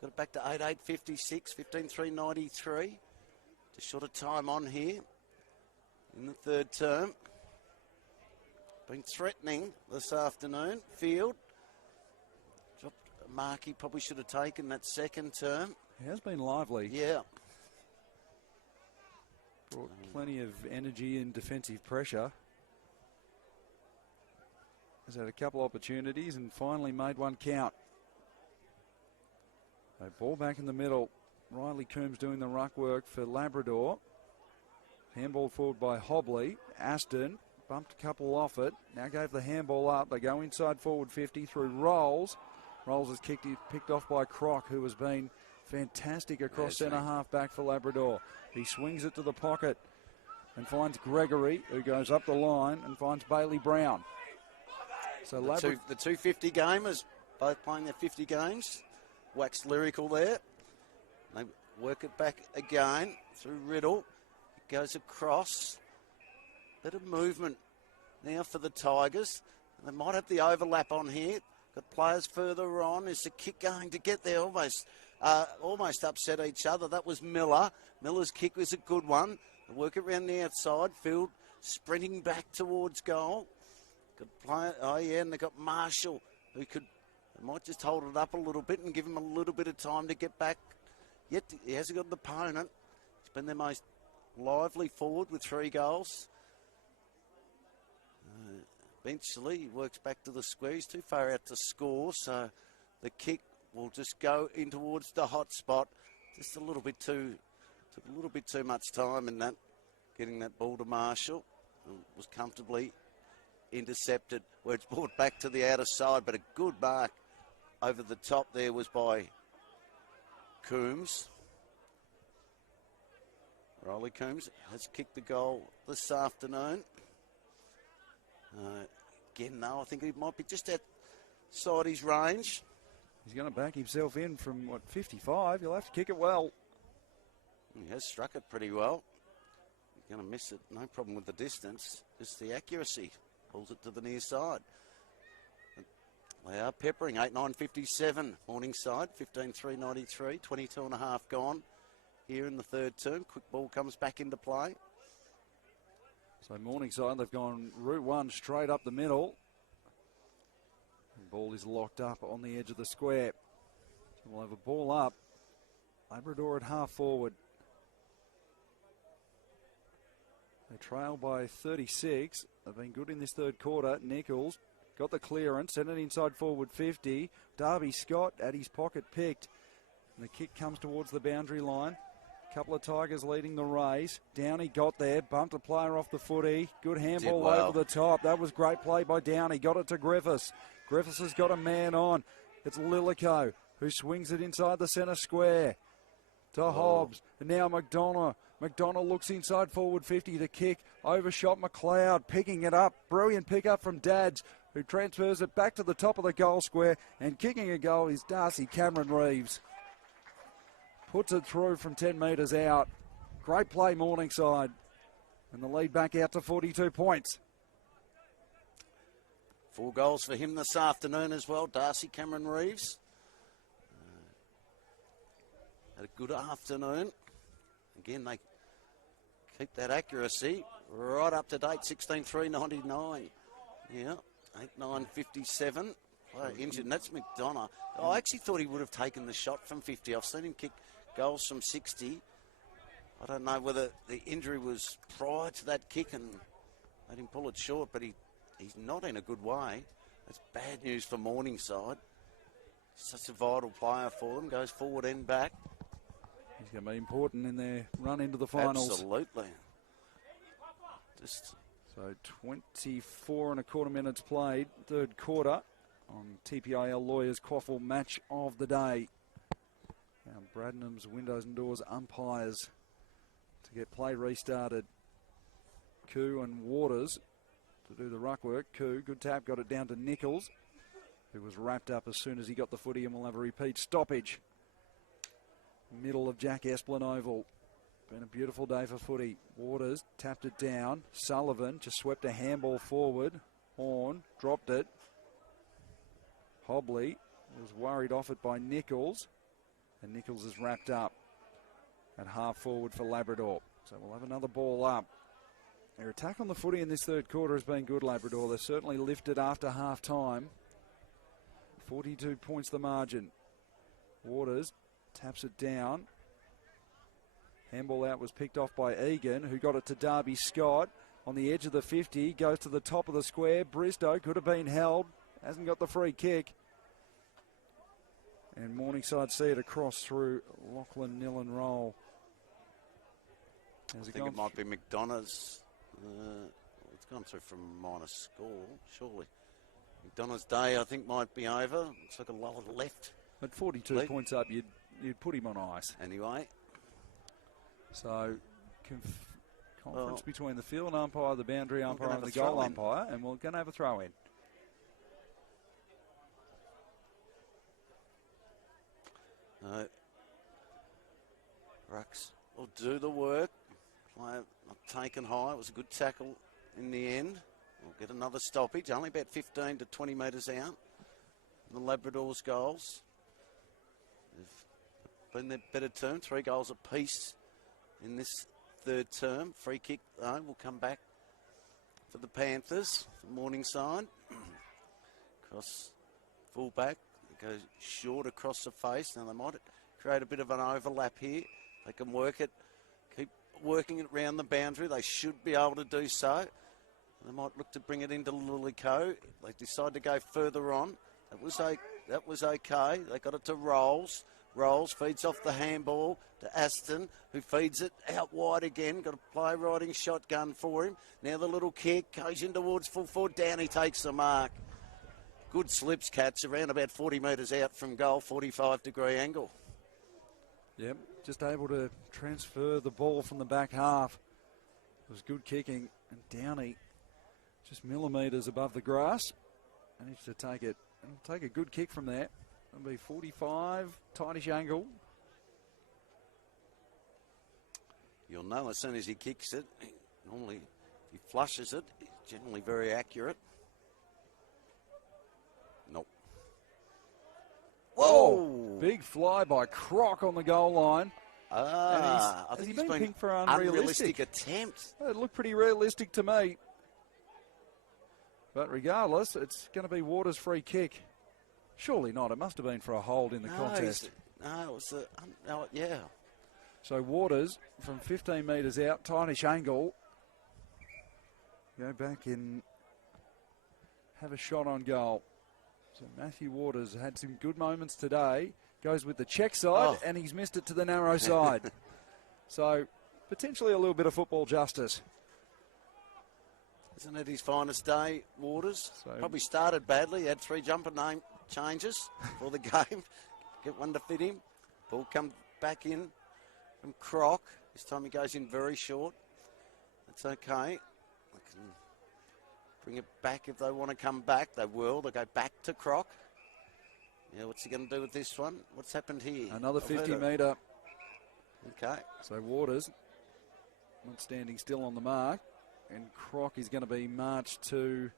Got it back to 8-8-56, 15-3-93. Just short of time on here in the third term. Been threatening this afternoon. Field dropped a mark he probably should have taken that second term. He has been lively. Yeah. Brought plenty of energy and defensive pressure. Has had a couple opportunities and finally made one count. So ball back in the middle. Riley Coombs doing the ruck work for Labrador. Handball forward by Hobley. Aston bumped a couple off it. Now gave the handball up. They go inside forward 50 through Rolls. Rolls is picked off by Croc, who has been fantastic across centre half back for Labrador. He swings it to the pocket and finds Gregory, who goes up the line and finds Bailey Brown. So the two 50 gamers, both playing their 50 games. Waxed lyrical there. They work it back again through Riddle. It goes across. Bit of movement now for the Tigers. They might have the overlap on here. Got players further on. Is the kick going to get there? Almost upset each other. That was Miller. Miller's kick was a good one. They work it around the outside. Field sprinting back towards goal. Good player. Oh, yeah, and they got Marshall, who could They might just hold it up a little bit and give him a little bit of time to get back. Yet he hasn't got an opponent. He's been their most lively forward with 3 goals. Eventually, he works back to the square. He's too far out to score, so the kick will just go in towards the hot spot. Just a little bit too, took a little bit too much time in that, getting that ball to Marshall. It was comfortably intercepted, where it's brought back to the outer side, but a good mark over the top there was by Coombs. Rolly Coombs has kicked the goal this afternoon. Again, though, I think he might be just outside his range. He's going to back himself in from, 55? He'll have to kick it well. He has struck it pretty well. He's going to miss it, no problem with the distance, just the accuracy. Pulls it to the near side. They are peppering, 8-9-57, Morningside, 15-3-93, 22 and a half gone here in the third term. Quick ball comes back into play. So Morningside, they've gone route 1 straight up the middle. The ball is locked up on the edge of the square. So we'll have a ball up. Labrador at half forward. They trail by 36. They've been good in this third quarter. Nichols got the clearance, sent it inside forward 50. Darby Scott at his pocket picked. And the kick comes towards the boundary line. Couple of Tigers leading the race. Downey got there, bumped a player off the footy. Good handball over the top. That was great play by Downey. Got it to Griffiths. Griffiths has got a man on. It's Lilico who swings it inside the centre square to Hobbs. And now McDonough. McDonough looks inside forward 50 to kick. Overshot McLeod, picking it up. Brilliant pick up from Dads, who transfers it back to the top of the goal square. And kicking a goal is Darcy Cameron Reeves. Puts it through from 10 metres out. Great play, Morningside. And the lead back out to 42 points. 4 goals for him this afternoon as well, Darcy Cameron Reeves. Had a good afternoon. Again, they keep that accuracy right up to date, 16-3-99. Yeah, 8-9-57. Player injured, and that's McDonough. I actually thought he would have taken the shot from 50. I've seen him kick goals from 60. I don't know whether the injury was prior to that kick and made him pull it short, but he's not in a good way. That's bad news for Morningside. Such a vital player for them. Goes forward and back. He's going to be important in their run into the finals. Absolutely. So 24 and a quarter minutes played, third quarter on TPIL Lawyers QAFL match of the day. Now Bradnam's windows and doors umpires to get play restarted. Koo and Waters to do the ruck work. Koo, good tap, got it down to Nichols, who was wrapped up as soon as he got the footy, and we'll have a repeat stoppage. Middle of Jack Esplin Oval. Been a beautiful day for footy. Waters tapped it down. Sullivan just swept a handball forward. Horn dropped it. Hobley was worried off it by Nichols. And Nichols is wrapped up at half forward for Labrador. So we'll have another ball up. Their attack on the footy in this third quarter has been good, Labrador. They're certainly lifted after half time. 42 points the margin. Waters taps it down. Handball out was picked off by Egan, who got it to Darby Scott on the edge of the 50. Goes to the top of the square. Bristow could have been held. Hasn't got the free kick. And Morningside see it across through Lachlan Nillen Roll. I think it might be McDonough's. It's gone through from minor score, surely. McDonough's day, I think, might be over. Looks like a lower left. At 42 points up, you'd put him on ice. Anyway. So, conference between the field umpire, the boundary umpire, and the goal umpire, and we're going to have a throw in. Rucks will do the work. Player not taken high. It was a good tackle in the end. We'll get another stoppage, only about 15 to 20 metres out. The Labrador's goals. They've been their better term, 3 goals apiece in this third term. Free kick, though, will come back for the Panthers, for Morningside. Cross fullback, goes short across the face. Now they might create a bit of an overlap here. They can work it, keep working it around the boundary. They should be able to do so. They might look to bring it into Lillico. They decide to go further on. That was okay. They got it to Rolls. Rolls feeds off the handball to Aston, who feeds it out wide again. Got a play riding shotgun for him. Now the little kick goes in towards full forward. Down he takes the mark. Good slips catch around about 40 metres out from goal, 45-degree angle. Yep, just able to transfer the ball from the back half. It was good kicking, and Downey just millimetres above the grass. Managed to take it and take a good kick from there. It'll be 45, tightish angle. You'll know as soon as he kicks it. Normally, if he flushes it, it's generally very accurate. Nope. Whoa! Big fly by Croc on the goal line. I think he's been picked for unrealistic attempt. It looked pretty realistic to me. But regardless, it's going to be Waters' free kick. Surely not. It must have been for a hold in the contest. No, it was yeah. So Waters from 15 metres out, tightish angle. Go back and have a shot on goal. So Matthew Waters had some good moments today. Goes with the check side, and he's missed it to the narrow side. So potentially a little bit of football justice. Isn't it his finest day, Waters? So probably started badly. He had 3 jumper name changes for the game. Get one to fit him. Ball comes back in from Croc. This time he goes in very short. That's okay. They can bring it back if they want to come back. They will. They go back to Croc. Yeah, what's he going to do with this one? What's happened here? Another 50 metre. Okay. So Waters not standing still on the mark. And Croc is going to be marched to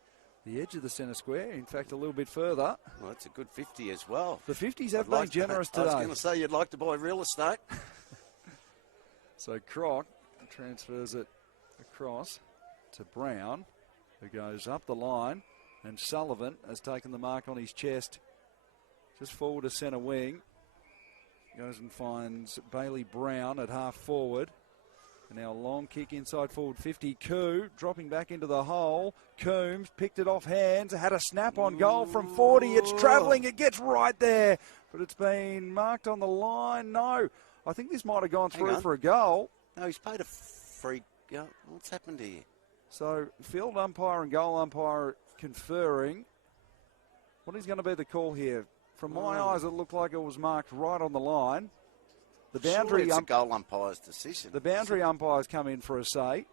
the edge of the centre square. In fact, a little bit further. Well, that's a good 50 as well. The 50s have been generous today. I was going to say you'd like to buy real estate. So Croc transfers it across to Brown, who goes up the line. And Sullivan has taken the mark on his chest. Just forward to centre wing. Goes and finds Bailey Brown at half forward. And now a long kick inside forward 50. Koo dropping back into the hole. Coombs picked it off hands. Had a snap on goal from 40. It's travelling. It gets right there. But it's been marked on the line. No. I think this might have gone through for a goal. No, he's paid a free goal. What's happened here? So field umpire and goal umpire conferring. What is going to be the call here? From my eyes, it looked like it was marked right on the line. The boundary it's a goal umpire's decision. The boundary umpires come in for a say.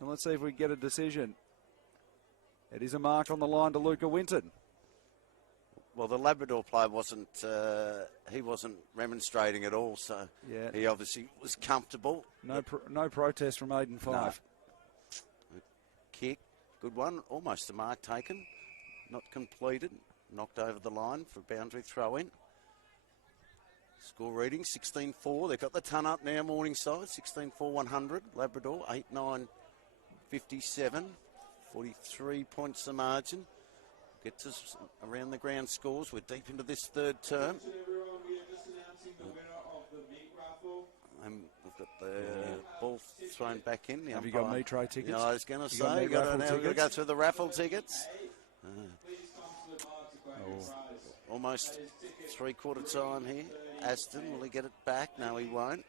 And let's see if we get a decision. It is a mark on the line to Luca Winton. Well, the Labrador player wasn't remonstrating at all, so he obviously was comfortable. No protest from Aiden Fife. No. Kick, good one, almost a mark taken, not completed, knocked over the line for a boundary throw-in. Score reading 16-4. They've got the ton up now, Morningside. 16-4-100. Labrador 8-9-57. 43 points the margin. Gets us around the ground scores. We're deep into this third term. And we've got the ball thrown back in. Have you got Metro tickets? I was going to say, we've got to go through the raffle tickets. Almost three-quarter time here. Aston, will he get it back? No, he won't.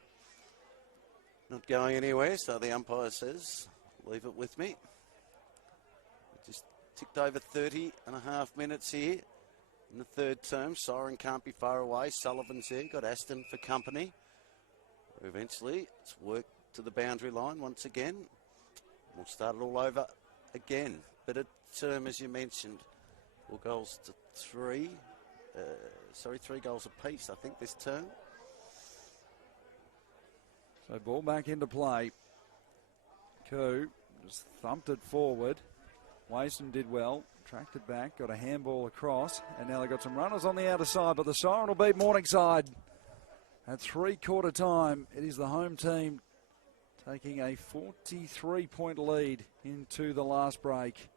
Not going anywhere, so the umpire says, leave it with me. We just ticked over 30 and a half minutes here in the third term. Siren can't be far away. Sullivan's there, got Aston for company. Eventually, it's worked to the boundary line once again. We'll start it all over again. But a term, as you mentioned, 4 goals to 3. 3 goals apiece, I think, this term. So ball back into play. Koo just thumped it forward. Waston did well, tracked it back, got a handball across, and now they've got some runners on the outer side, but the siren will beat Morningside. At three-quarter time, it is the home team taking a 43-point lead into the last break.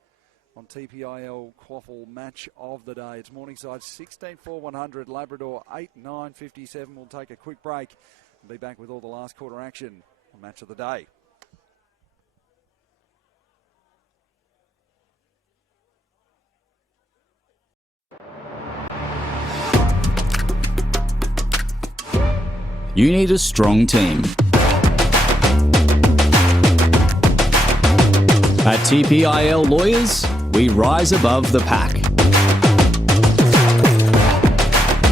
on TPIL QAFL match of the day. It's Morningside 16-4-100, Labrador 8-9-57. We'll take a quick break and be back with all the last quarter action on match of the day. You need a strong team. At TPIL Lawyers, we rise above the pack.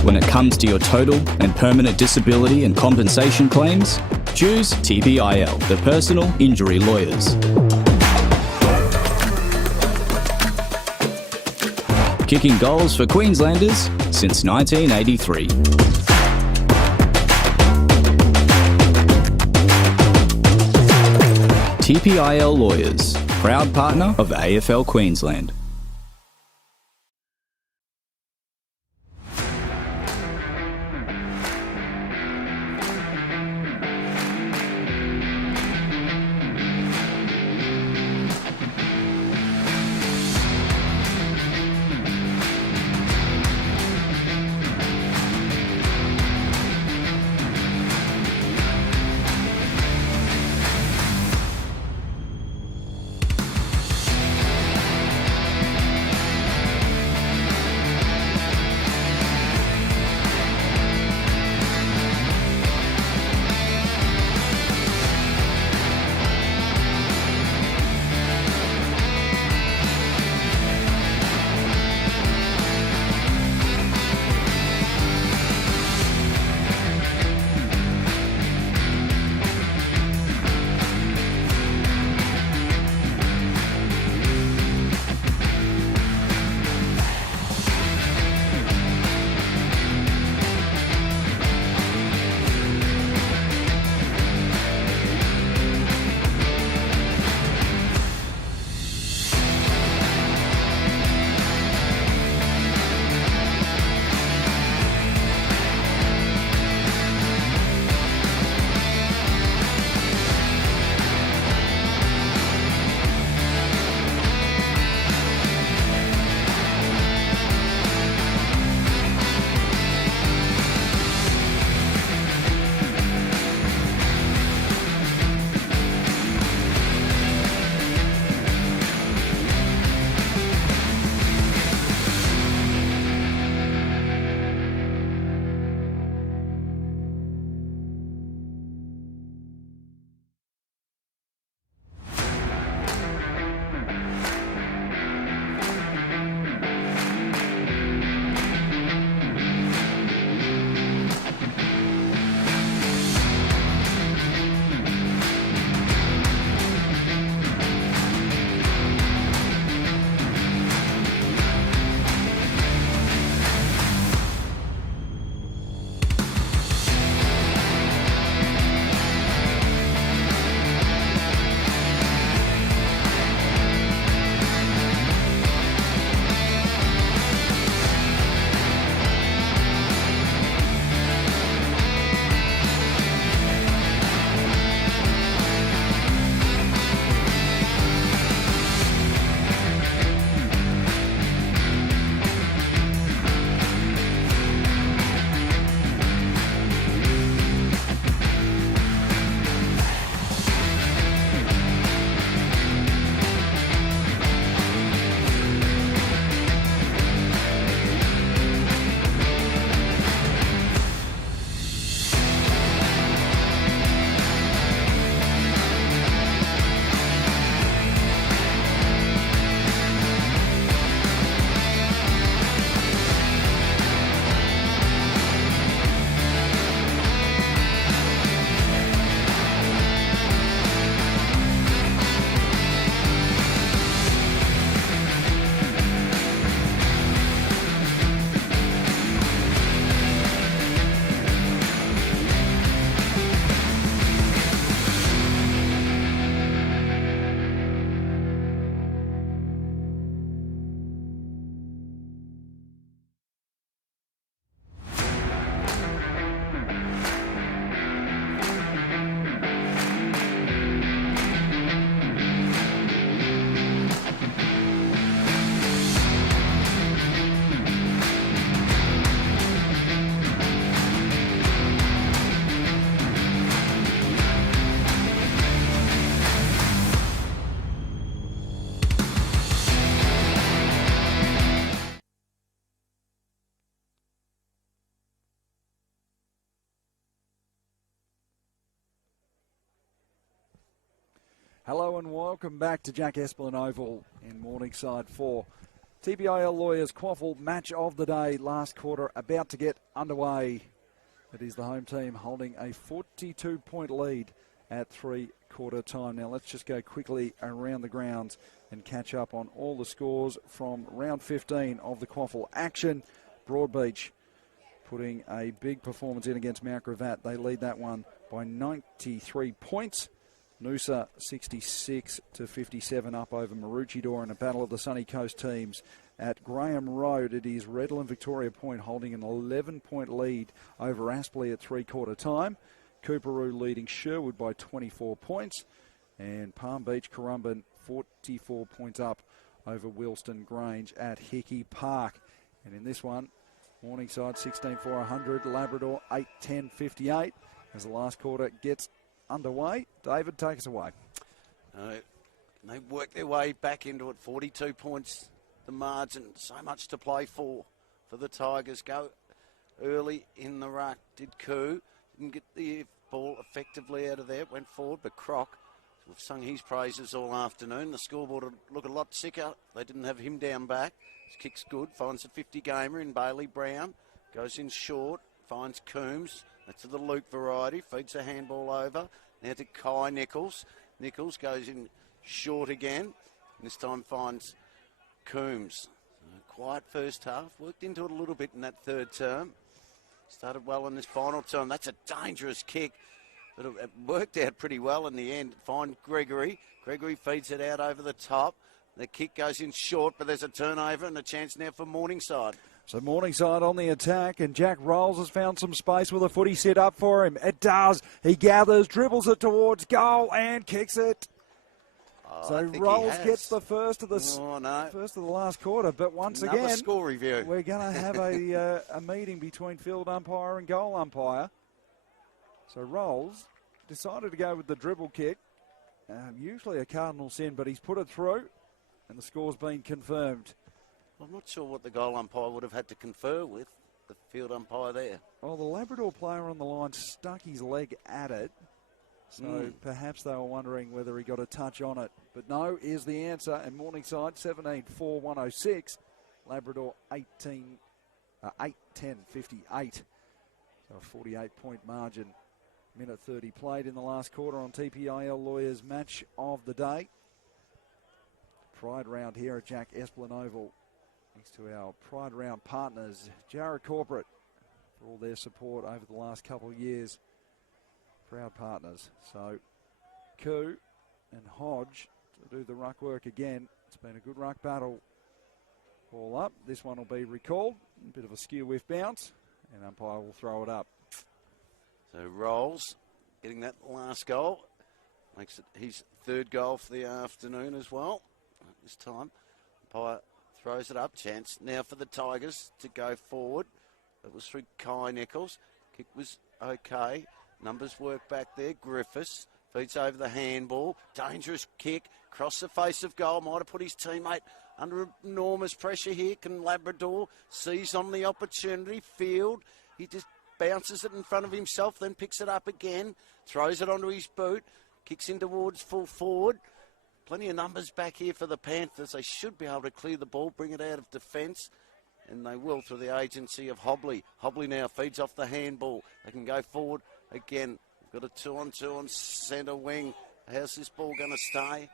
When it comes to your total and permanent disability and compensation claims, choose TPIL, the personal injury lawyers. Kicking goals for Queenslanders since 1983. TPIL Lawyers, proud partner of AFL Queensland. Hello and welcome back to Jack Esplin Oval in Morningside for TPIL Lawyers QAFL match of the day. Last quarter about to get underway. It is the home team holding a 42-point lead at three-quarter time. Now let's just go quickly around the grounds and catch up on all the scores from round 15 of the QAFL action. Broadbeach putting a big performance in against Mount Gravatt. They lead that one by 93 points. Noosa 66-57 up over Maroochydore in a battle of the Sunny Coast teams. At Graham Road, it is Redland Victoria Point holding an 11-point lead over Aspley at three-quarter time. Cooperoo leading Sherwood by 24 points. And Palm Beach Currumbin 44 points up over Wilston Grange at Hickey Park. And in this one, Morningside 16-4-100, Labrador 8-10-58. As the last quarter gets underway, David, take us away. They work their way back into it. 42 points, the margin. So much to play for the Tigers. Go early in the ruck. Did Koo. Didn't get the ball effectively out of there. Went forward, but Croc, we've sung his praises all afternoon. The scoreboard would look a lot sicker. They didn't have him down back. His kick's good. Finds a 50-gamer in Bailey Brown. Goes in short. Finds Coombs. That's the Luke variety. Feeds a handball over. Now to Kai Nichols. Nichols goes in short again. This time finds Coombs. Quiet first half. Worked into it a little bit in that third term. Started well in this final term. That's a dangerous kick. But it worked out pretty well in the end. Find Gregory. Gregory feeds it out over the top. The kick goes in short, but there's a turnover and a chance now for Morningside. So Morningside on the attack, and Jack Rolls has found some space with a footy set up for him. It does. He gathers, dribbles it towards goal, and kicks it. So Rolls gets the first of the first of the last quarter. But once Another again, score review. We're going to have a meeting between field umpire and goal umpire. So Rolls decided to go with the dribble kick. Usually a cardinal sin, but he's put it through, and the score's been confirmed. I'm not sure what the goal umpire would have had to confer with the field umpire there. Well, the Labrador player on the line stuck his leg at it. So perhaps they were wondering whether he got a touch on it. But no is the answer. And Morningside 17-4-106. Labrador 8-10-58. So a 48-point margin. Minute 30 played in the last quarter on TPIL Lawyers match of the day. Pride round here at Jack Esplin Oval. Thanks to our Pride Round partners, Jarrah Corporate, for all their support over the last couple of years. Proud partners. So, Koo and Hodge to do the ruck work again. It's been a good ruck battle. Ball up. This one will be recalled. A bit of a skew whiff bounce, and umpire will throw it up. So, Rolls getting that last goal. Makes it his third goal for the afternoon as well. This time, umpire throws it up. Chance now for the Tigers to go forward. It was through Kai Nichols. Kick was okay. Numbers work back there. Griffiths feeds over the handball. Dangerous kick. Across the face of goal. Might have put his teammate under enormous pressure here. Can Labrador seize on the opportunity? Field. He just bounces it in front of himself. Then picks it up again. Throws it onto his boot. Kicks in towards full forward. Plenty of numbers back here for the Panthers. They should be able to clear the ball, bring it out of defence, and they will through the agency of Hobley. Hobley now feeds off the handball. They can go forward again. We've got a 2-on-2 on centre wing. How's this ball going to stay?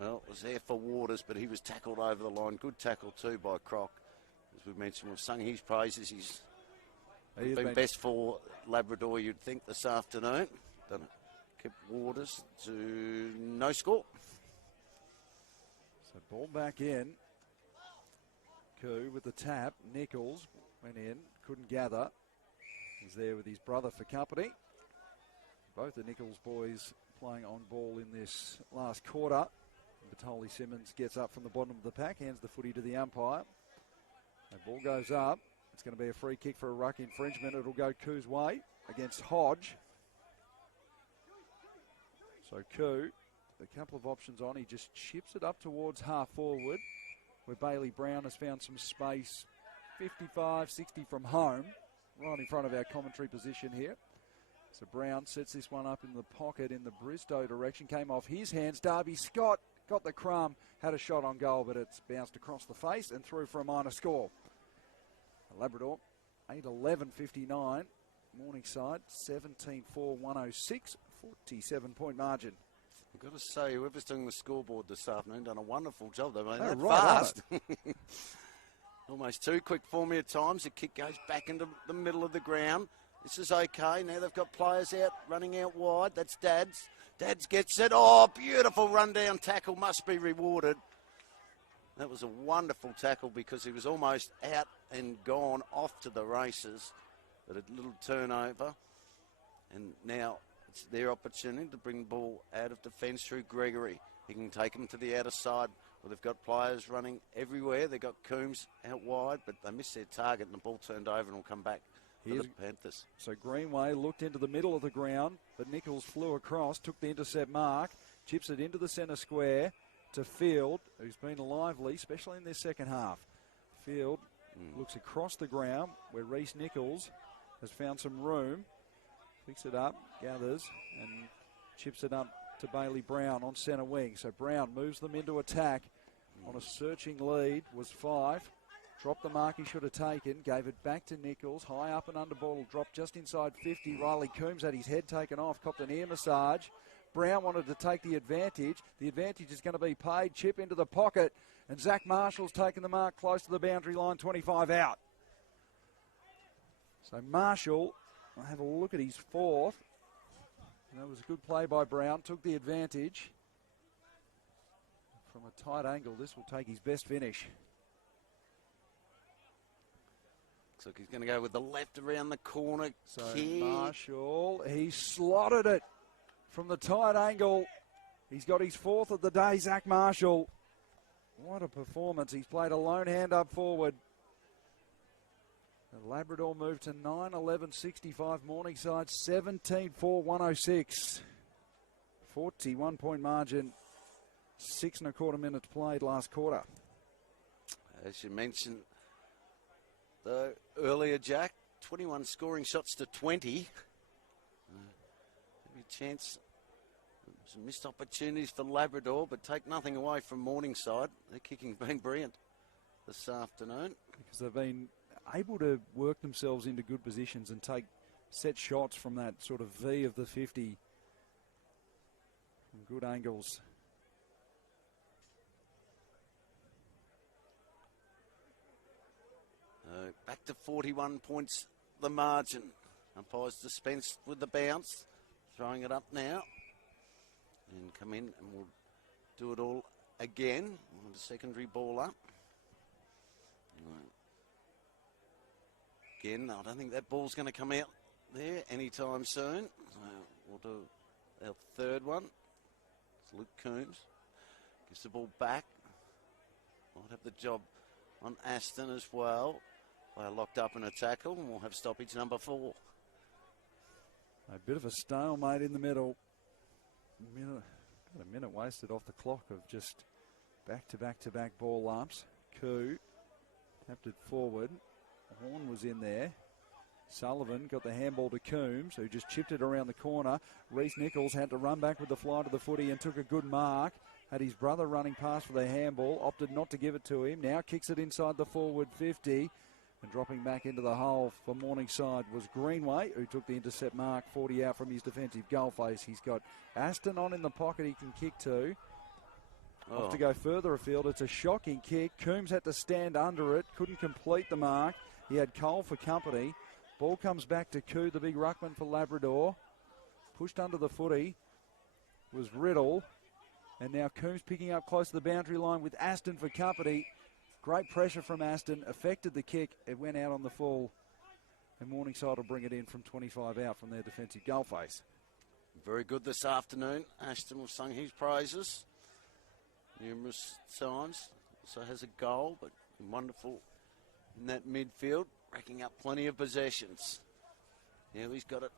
Well, it was there for Waters, but he was tackled over the line. Good tackle too by Croc. As we mentioned, we've sung his praises. He's been best for Labrador, you'd think, this afternoon. Done it. Kept Waters to no score. So ball back in. Koo with the tap. Nichols went in, couldn't gather. He's there with his brother for company. Both the Nichols boys playing on ball in this last quarter. Batoli Simmons gets up from the bottom of the pack, hands the footy to the umpire. The ball goes up. It's going to be a free kick for a ruck infringement. It'll go Koo's way against Hodge. So Koo, a couple of options on. He just chips it up towards half forward, where Bailey Brown has found some space. 55, 60 from home, right in front of our commentary position here. So Brown sets this one up in the pocket in the Bristow direction. Came off his hands. Darby Scott got the crumb, had a shot on goal, but it's bounced across the face and through for a minor score. Labrador, 8-11-59. Morningside, 17-4-106, 47-point margin. I've got to say, whoever's doing the scoreboard this afternoon done a wonderful job. They've been Oh, that right fast. Almost too quick for me at times. The kick goes back into the middle of the ground. This is okay. Now they've got players out, running out wide. That's Dads. Dads gets it. Oh, beautiful run-down tackle. Must be rewarded. That was a wonderful tackle because he was almost out and gone off to the races. But a little turnover. And now it's their opportunity to bring the ball out of defence through Gregory. He can take them to the outer side. Well, they've got players running everywhere. They've got Coombs out wide, but they missed their target and the ball turned over and will come back for the Panthers. So Greenway looked into the middle of the ground, but Nichols flew across, took the intercept mark, chips it into the centre square to Field, who's been lively, especially in this second half. Field looks across the ground where Reece Nichols has found some room, picks it up, gathers, and chips it up to Bailey Brown on centre wing. So Brown moves them into attack on a searching lead, was 5. Dropped the mark he should have taken, gave it back to Nichols, high up and under ball, dropped just inside 50. Riley Coombs had his head taken off, copped an ear massage. Brown wanted to take the advantage. The advantage is going to be paid. Chip into the pocket, and Zach Marshall's taken the mark close to the boundary line, 25 out. So Marshall, I'll have a look at his 4th. That was a good play by Brown, took the advantage. From a tight angle, this will take his best finish. Looks like he's going to go with the left around the corner. So Marshall, he slotted it from the tight angle. He's got his 4th of the day, Zach Marshall. What a performance. He's played a lone hand up forward. The Labrador moved to 9-11-65. Morningside 17-4-106. 41-point margin. 6.25 minutes played last quarter. As you mentioned earlier, Jack, 21 scoring shots to 20. Maybe a chance, some missed opportunities for Labrador, but take nothing away from Morningside. Their kicking's been brilliant this afternoon. Because they've been able to work themselves into good positions and take set shots from that sort of V of the 50 from good angles. Back to 41 points, the margin. Umpires dispensed with the bounce. Throwing it up now. And come in and we'll do it all again. The secondary ball up. Again, I don't think that ball's going to come out there anytime soon. So we'll do our 3rd one. It's Luke Coombs. Gives the ball back. Might have the job on Aston as well. They're locked up in a tackle, and we'll have stoppage number 4. A bit of a stalemate in the middle. About a minute wasted off the clock of just back-to-back-to-back ball lumps. Koo tapped it forward. Horn was in there. Sullivan got the handball to Coombs, who just chipped it around the corner. Reece Nichols had to run back with the fly to the footy and took a good mark. Had his brother running past for the handball, opted not to give it to him. Now kicks it inside the forward 50. And dropping back into the hole for Morningside was Greenway, who took the intercept mark, 40 out from his defensive goal face. He's got Aston on in the pocket he can kick to. Off to go further afield. It's a shocking kick. Coombs had to stand under it, couldn't complete the mark. He had Cole for company. Ball comes back to Koo, the big ruckman for Labrador. Pushed under the footy was Riddle. And now Coombs picking up close to the boundary line with Aston for company. Great pressure from Aston, affected the kick. It went out on the full. And Morningside will bring it in from 25 out from their defensive goal face. Very good this afternoon. Aston will sing his praises numerous times. Also has a goal, but wonderful in that midfield, racking up plenty of possessions. Now he's got it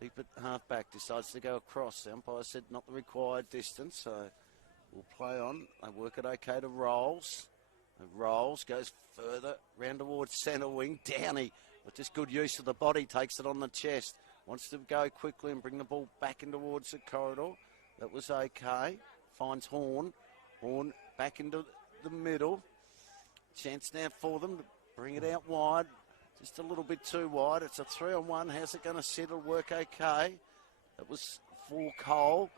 deep at half-back, decides to go across. The umpire said not the required distance, so we'll play on. They work it okay to Rolls. Rolls, goes further round towards centre wing. Downey, with just good use of the body, takes it on the chest. wants to go quickly and bring the ball back in towards the corridor. That was okay. Finds Horn. Horn back into the middle. Chance now for them to bring it out wide. Just a little bit too wide. It's a 3-on-1. How's it going to sit? It'll work okay. That was for Cole.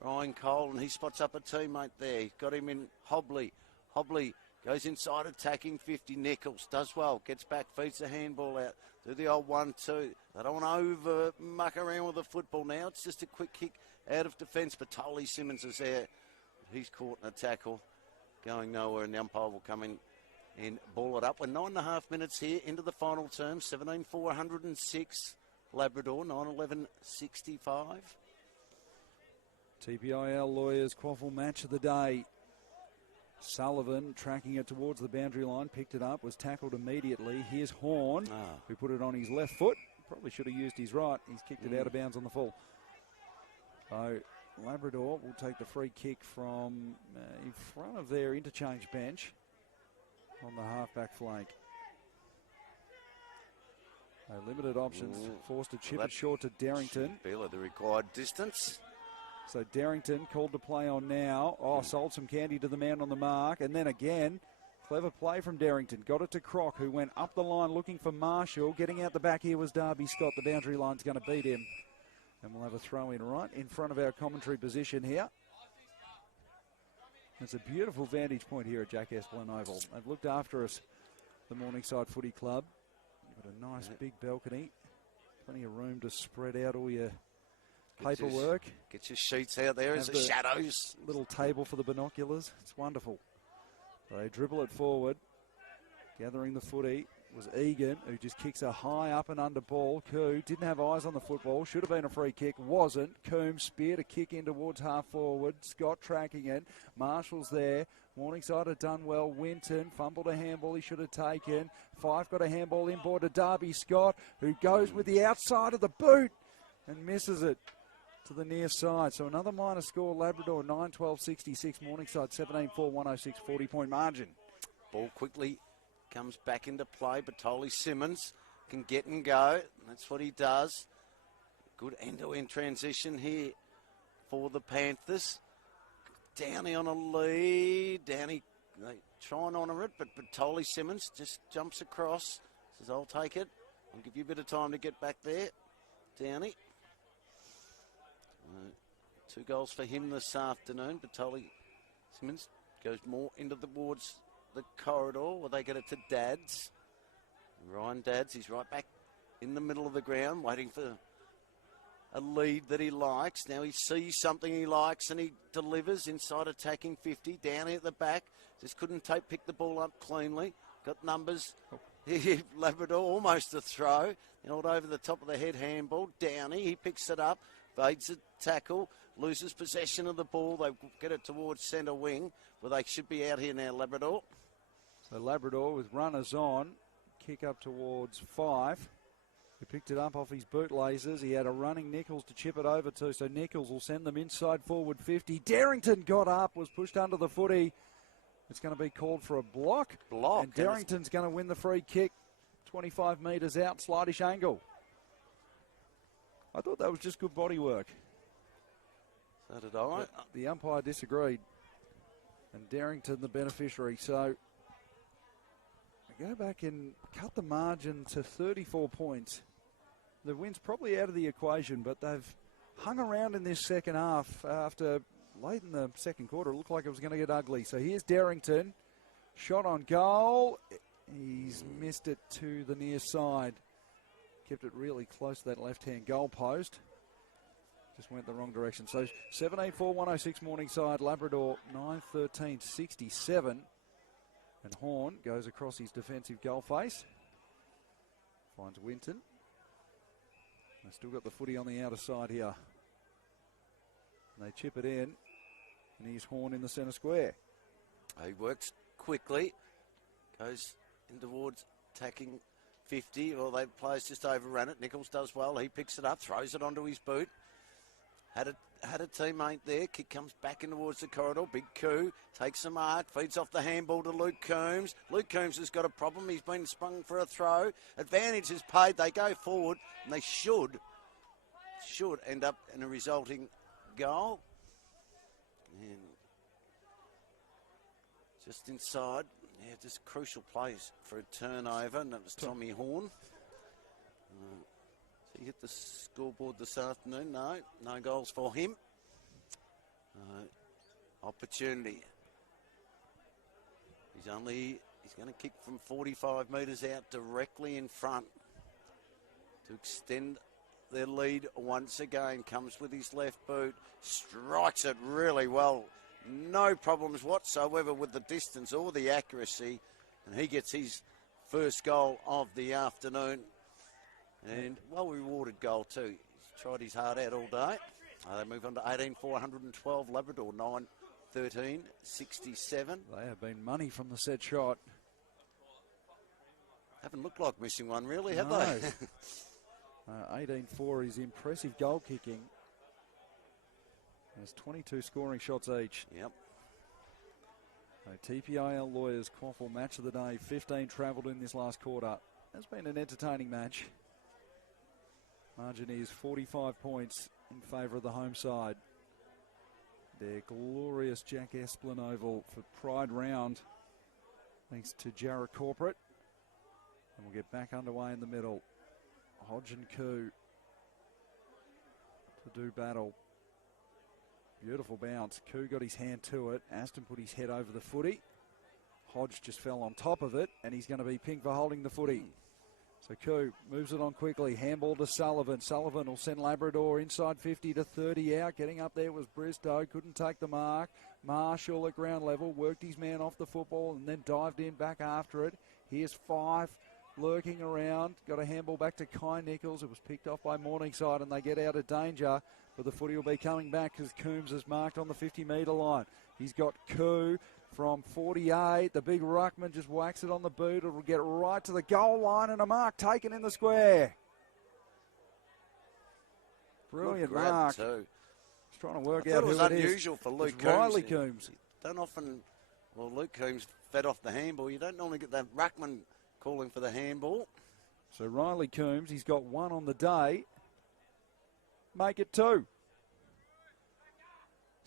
Ryan Cole, and he spots up a teammate there. He's got him in Hobley. Hobley goes inside attacking 50. Nichols does well. Gets back, feeds the handball out. Do the old 1-2. They don't want to over muck around with the football now. It's just a quick kick out of defence. But Tolly Simmons is there. He's caught in a tackle. Going nowhere, and the umpire will come in and ball it up. We're 9.5 minutes here into the final term. 17-406. Labrador, 9-11-65. TPIL Lawyers QAFL match of the day. Sullivan tracking it towards the boundary line, picked it up, was tackled immediately. Here's Horn, who put it on his left foot. Probably should have used his right. He's kicked it out of bounds on the full. So Labrador will take the free kick from in front of their interchange bench on the halfback flank. Limited options, forced to chip it short to Darrington. Feel at the required distance. So Darrington called to play on now. Sold some candy to the man on the mark. And then again, clever play from Darrington. Got it to Croc, who went up the line looking for Marshall. Getting out the back here was Darby Scott. The boundary line's going to beat him. And we'll have a throw in right in front of our commentary position here. It's a beautiful vantage point here at Jack Esplin Oval. They've looked after us, the Morningside Footy Club. You've got a nice big balcony. Plenty of room to spread out all your paperwork. Get your sheets out there as the shadows. Little table for the binoculars. It's wonderful. They dribble it forward. Gathering the footy was Egan, who just kicks a high up and under ball. Koo didn't have eyes on the football. Should have been a free kick. Wasn't. Coombs speared a kick in towards half forward. Scott tracking it. Marshall's there. Morningside had done well. Winton fumbled a handball he should have taken. Fife got a handball inboard to Darby Scott, who goes with the outside of the boot and misses it to the near side. So another minor score. Labrador 9-12-66. Morningside 17-4, 106, 40-point margin. Ball quickly comes back into play, but Tolly Simmons can get and go. That's what he does. Good end-to-end transition here for the Panthers. Downey on a lead. Downey, they try and honour it, but Tolly Simmons just jumps across. Says, I'll take it. I'll give you a bit of time to get back there. Downey. 2 goals for him this afternoon, but Tolly Simmons goes more into the wards the corridor where they get it to Dads. Ryan Dads, he's right back in the middle of the ground waiting for a lead that he likes. Now he sees something he likes and he delivers inside attacking 50. Downey at the back, just couldn't pick the ball up cleanly. Got numbers. Labrador almost a throw. Held over the top of the head handball. Downey, he picks it up, fades a tackle, loses possession of the ball. They get it towards centre wing where they should be out here now, Labrador. So Labrador with runners on, kick up towards Fife. He picked it up off his bootlaces. He had a running Nichols to chip it over to, so Nichols will send them inside forward 50. Darrington got up, was pushed under the footy. It's going to be called for a block. And Darrington's going to win the free kick. 25 metres out, slightish angle. I thought that was just good body work. So did I. The umpire disagreed. And Darrington the beneficiary. So go back and cut the margin to 34 points. The win's probably out of the equation, but they've hung around in this second half after late in the second quarter. It looked like it was going to get ugly. So here's Darrington. Shot on goal. He's missed it to the near side. Kept it really close to that left-hand goal post. Just went the wrong direction. So 17-4, 106 Morningside. Labrador 9-13, 67. And Horn goes across his defensive goal face. Finds Winton. They've still got the footy on the outer side here. And they chip it in. And here's Horn in the centre square. He works quickly. Goes in towards attacking 50. Well, the players just overrun it. Nichols does well. He picks it up, throws it onto his boot. Had a teammate there. Kick comes back in towards the corridor. Big coup. Takes the mark. Feeds off the handball to Luke Coombs. Luke Coombs has got a problem. He's been sprung for a throw. Advantage is paid. They go forward, and they should should end up in a resulting goal. And just inside, yeah, just crucial plays for a turnover, and that was Tommy Horn. So he hit the scoreboard this afternoon. No goals for him. Opportunity. He's going to kick from 45 metres out directly in front to extend their lead once again. Comes with his left boot, strikes it really well. No problems whatsoever with the distance or the accuracy, and he gets his first goal of the afternoon. And well rewarded goal too. He's tried his heart out all day. They move on to 18,412 Labrador, 9-13, 67. They have been money from the set shot. Haven't looked like missing one really, have No. they? 18-4 is impressive goal kicking. There's 22 scoring shots each. Yep. TPIL Lawyers QAFL match of the day. 15 travelled in this last quarter. Has been an entertaining match. Margin is 45 points in favour of the home side. Their glorious Jack Esplin Oval for Pride Round. Thanks to Jarrah Corporate. And we'll get back underway in the middle. Hodge and Koo to do battle. Beautiful bounce. Koo got his hand to it. Aston put his head over the footy. Hodge just fell on top of it, and he's going to be pinged for holding the footy. So Koo moves it on quickly. Handball to Sullivan. Sullivan will send Labrador inside 50 to 30 out. Getting up there was Bristow. Couldn't take the mark. Marshall at ground level worked his man off the football and then dived in back after it. Here's Fife lurking around. Got a handball back to Kai Nichols. It was picked off by Morningside and they get out of danger. But the footy will be coming back because Coombs is marked on the 50-metre line. He's got Koo from 48. The big ruckman just whacks it on the boot. It'll get right to the goal line and a mark taken in the square. Brilliant mark. Too. Just trying to work I out thought who it was it is. unusual for Luke It's Coombs. Riley Coombs. Don't often, well, Luke Coombs fed off the handball. You don't normally get that ruckman calling for the handball. So Riley Coombs, he's got one on the day. Make it two.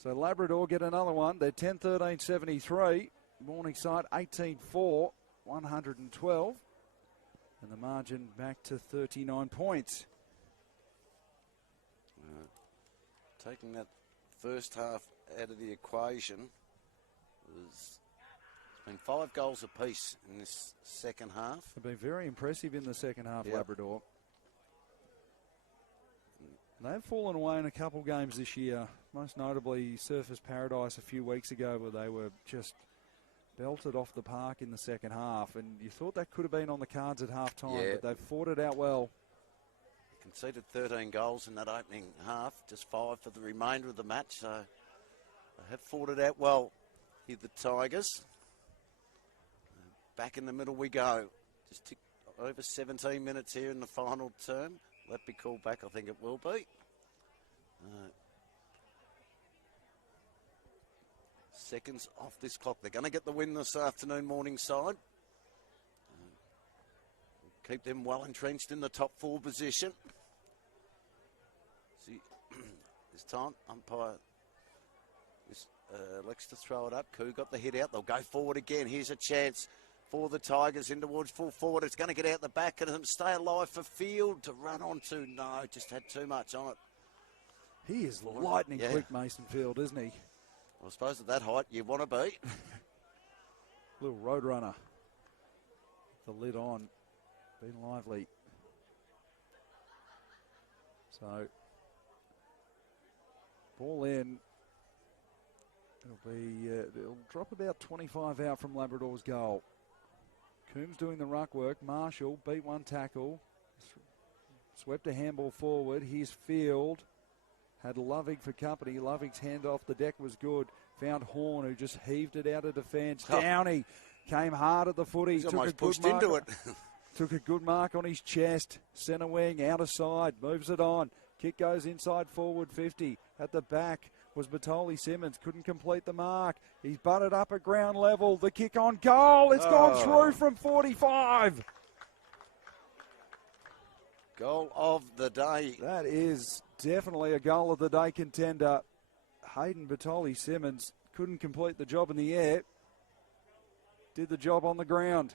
So Labrador get another one. They're 10-13-73. Morningside 18-4, 112. And the margin back to 39 points. Taking that first half out of the equation, it's been 5 goals apiece in this second half. They've been very impressive in the second half, Yep. Labrador. They've fallen away in a couple games this year, most notably Surfers Paradise a few weeks ago where they were just belted off the park in the second half, and you thought that could have been on the cards at half-time, Yeah. but they've fought it out well. Conceded 13 goals in that opening half, just 5 for the remainder of the match, so they have fought it out well here, the Tigers. Back in the middle we go. Just tick over 17 minutes here in the final term. Let be called back, I think it will be. Seconds off this clock. They're going to get the win this afternoon, Morningside. Keep them well entrenched in the top 4 position. See, this time, umpire elects to throw it up. Koo got the hit out. They'll go forward again. Here's a chance for the Tigers in towards full forward. It's going to get out the back of them. Stay alive for Field to run onto. No, just had too much on it. He is lightning Yeah. quick, Mason Field, isn't he? I suppose at that height you want to be. Little road runner. The lid on. Been lively. So, ball in. It'll drop about 25 out from Labrador's goal. Coombs doing the ruck work. Marshall beat one tackle. Swept a handball forward. Here's Field. Had Lovig for company. Lovig's hand off the deck was good. Found Horn, who just heaved it out of defence. Downey came hard at the footy. He's took a almost good pushed mark. into it. Took a good mark on his chest. Centre wing, out of side. Moves it on. Kick goes inside forward 50. At the back was Batoli Simmons. Couldn't complete the mark. He's butted up at ground level. The kick on goal. It's gone through from 45. Goal of the day. That is definitely a goal of the day contender. Hayden Bertoli-Simmons couldn't complete the job in the air. Did the job on the ground.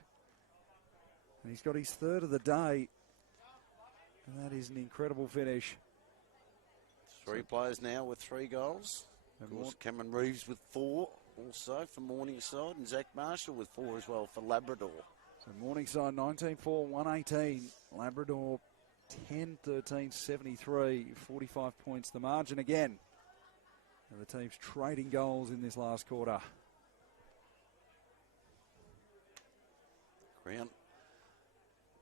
And he's got his third of the day. And that is an incredible finish. 3 players now with 3 goals. Of course, Cameron Reeves with 4 also for Morningside, and Zach Marshall with 4 as well for Labrador. So Morningside 19-4, 118. Labrador 10-13, 73. 45 points the margin again. And the team's trading goals in this last quarter. Ground,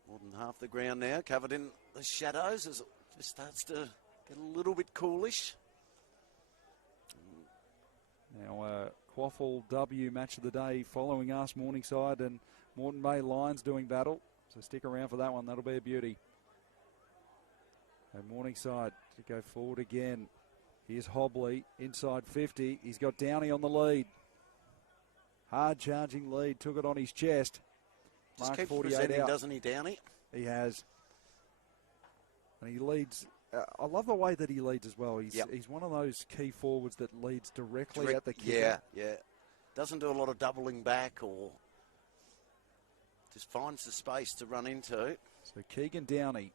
more than half the ground now, covered in the shadows as it just starts to get a little bit coolish. Now, QAFL W match of the day following us, Morningside and Moreton Bay Lions doing battle. So stick around for that one. That'll be a beauty. And Morningside to go forward again. Here's Hobley, inside 50. He's got Downey on the lead. Hard charging lead, took it on his chest. Just keeps presenting, doesn't he, Downey? He has. And he leads. I love the way that he leads as well. He's one of those key forwards that leads directly at the kicker. Yeah. Doesn't do a lot of doubling back or just finds the space to run into. So Keegan Downey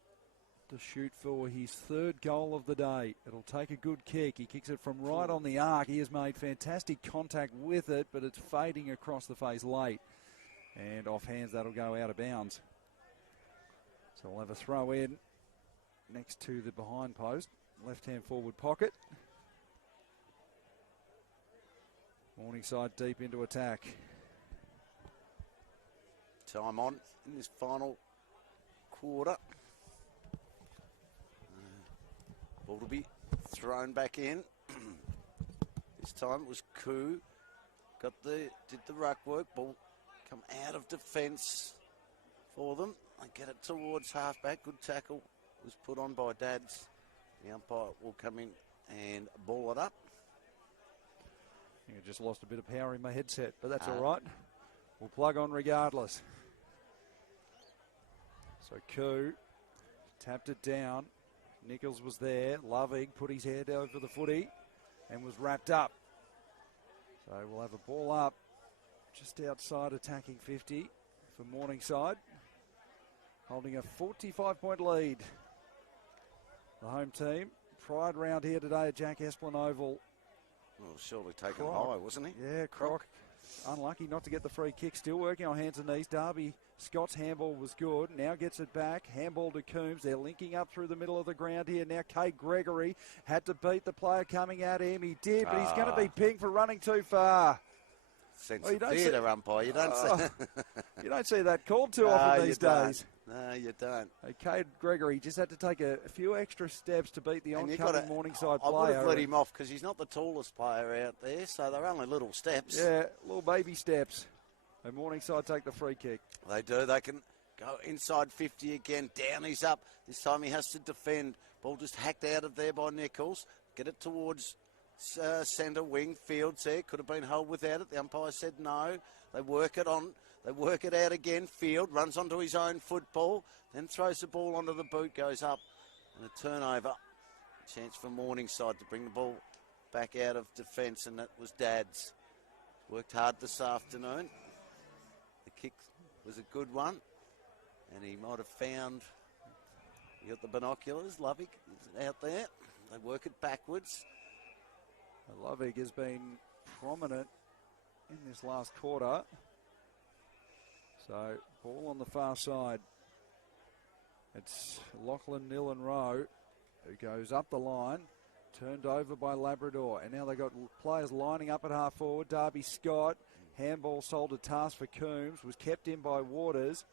to shoot for his third goal of the day. It'll take a good kick. He kicks it from right on the arc. He has made fantastic contact with it, but it's fading across the face late. And off hands, that'll go out of bounds. So we'll have a throw in next to the behind post. Left-hand forward pocket. Morningside deep into attack. Time on in this final quarter. Ball to be thrown back in. This time it was Koo. Did the ruck work. Ball come out of defence for them. They get it towards halfback. Good tackle was put on by Dads. The umpire will come in and ball it up. I think I just lost a bit of power in my headset, but that's all right. We'll plug on regardless. So Koo tapped it down. Nichols was there. Lovig put his head over the footy and was wrapped up. So we'll have a ball up just outside attacking 50 for Morningside. Holding a 45-point lead. The home team. Pride round here today at Jack Esplin Oval. Well, surely taken high, wasn't he? Yeah, Croc. Unlucky not to get the free kick. Still working on hands and knees. Darby Scott's handball was good. Now gets it back. Handball to Coombs. They're linking up through the middle of the ground here. Now Kate Gregory had to beat the player coming at him. He did, but he's going to be pinged for running too far. Sense of theatre, umpire. You don't you don't see that called too often these days. No, you don't. Okay, Gregory just had to take a few extra steps to beat the oncoming Morningside player. I would have let him off because he's not the tallest player out there, so they're only little steps. Yeah, little baby steps. And Morningside take the free kick. They do. They can go inside 50 again. Downey's up. This time he has to defend. Ball just hacked out of there by Nichols. Get it towards centre wing. Fields there. Could have been held without it. The umpire said no. They work it on. They work it out again. Field runs onto his own football. Then throws the ball onto the boot. Goes up. And a turnover. Chance for Morningside to bring the ball back out of defence. And that was Dad's. Worked hard this afternoon. The kick was a good one. And he might have found... You got the binoculars. Lovig is out there. They work it backwards. Lovig has been prominent in this last quarter. So, ball on the far side. It's Lachlan Nilan-Rowe who goes up the line, turned over by Labrador. And now they've got players lining up at half forward. Darby Scott, handball sold a task for Coombs, was kept in by Waters.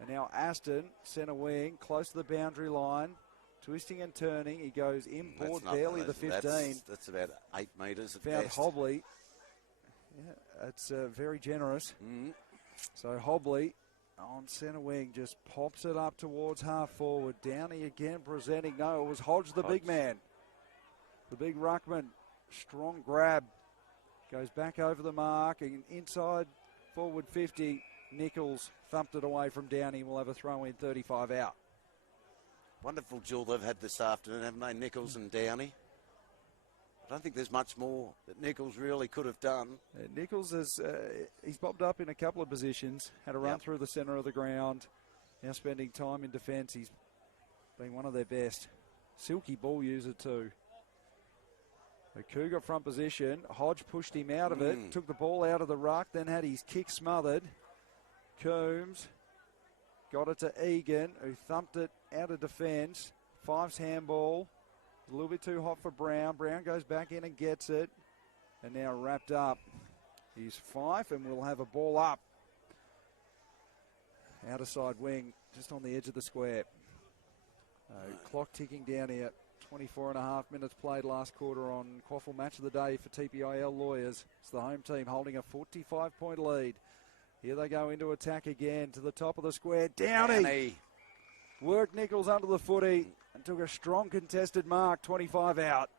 And now Aston, centre wing, close to the boundary line. Twisting and turning, he goes inboard, barely the 15. That's about 8 metres at Found best. Hobley. Yeah, it's very generous. So Hobley on centre wing just pops it up towards half forward. Downey again presenting. No, it was Hodge, the big man. The big ruckman. Strong grab. Goes back over the mark and inside forward 50. Nichols thumped it away from Downey. We'll have a throw in 35 out. Wonderful duel they've had this afternoon, haven't they, Nichols and Downey? I don't think there's much more that Nichols really could have done. Nichols has he's bobbed up in a couple of positions, had a run through the centre of the ground, now spending time in defence. He's been one of their best. Silky ball user too. The Cougar front position. Hodge pushed him out of it, took the ball out of the ruck, then had his kick smothered. Coombs got it to Egan, who thumped it out of defence. Five's handball. A little bit too hot for Brown. Brown goes back in and gets it. And now wrapped up is Fife, and we'll have a ball up. Outer side wing, just on the edge of the square. Clock ticking down here. 24 and a half minutes played last quarter on QAFL Match of the Day for TPIL Lawyers. It's the home team holding a 45-point lead. Here they go into attack again to the top of the square. Downey. Worked Nichols under the footy and took a strong contested mark, 25 out.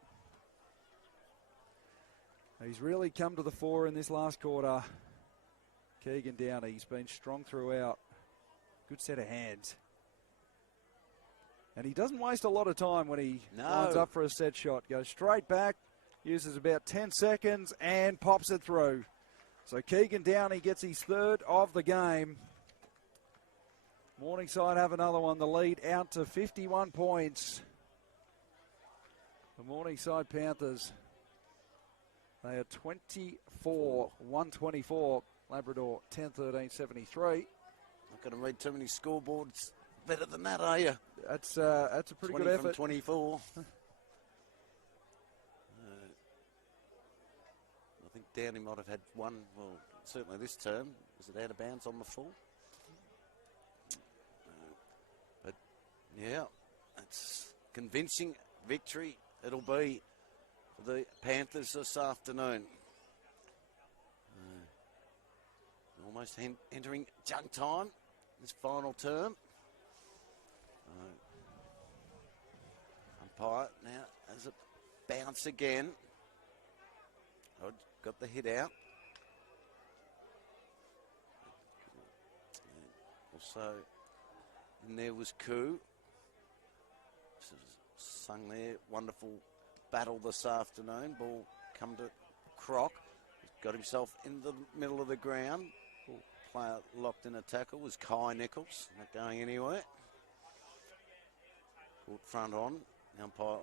He's really come to the fore in this last quarter. Keegan Downey, he's been strong throughout. Good set of hands. And he doesn't waste a lot of time when he lines up for a set shot. Goes straight back, uses about 10 seconds and pops it through. So Keegan Downey gets his third of the game. Morningside have another one. The lead out to 51 points. The Morningside Panthers. They are 24-124. Labrador 10-13-73. Not going to read too many scoreboards better than that, are you? That's a pretty good effort. 24. I think Downey might have had one, well, certainly this term. Was it out of bounds on the full? But, yeah, it's convincing victory it'll be for the Panthers this afternoon. Almost entering junk time, this final term. Umpire now has a bounce again. Got the hit out. Also, in there was Koo. Sung there, wonderful battle this afternoon. Ball come to Croc. He's got himself in the middle of the ground. Player locked in a tackle was Kai Nichols. Not going anywhere. Caught front on. The umpire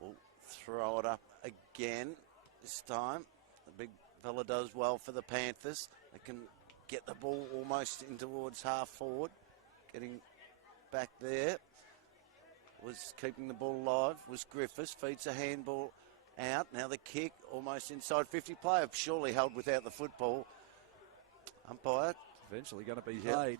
will throw it up again. This time, the big fella does well for the Panthers. They can get the ball almost in towards half forward. Getting back there. Was keeping the ball alive. Was Griffiths. Feeds a handball out. Now the kick almost inside 50. Player surely held without the football. Umpire. Eventually going to be paid.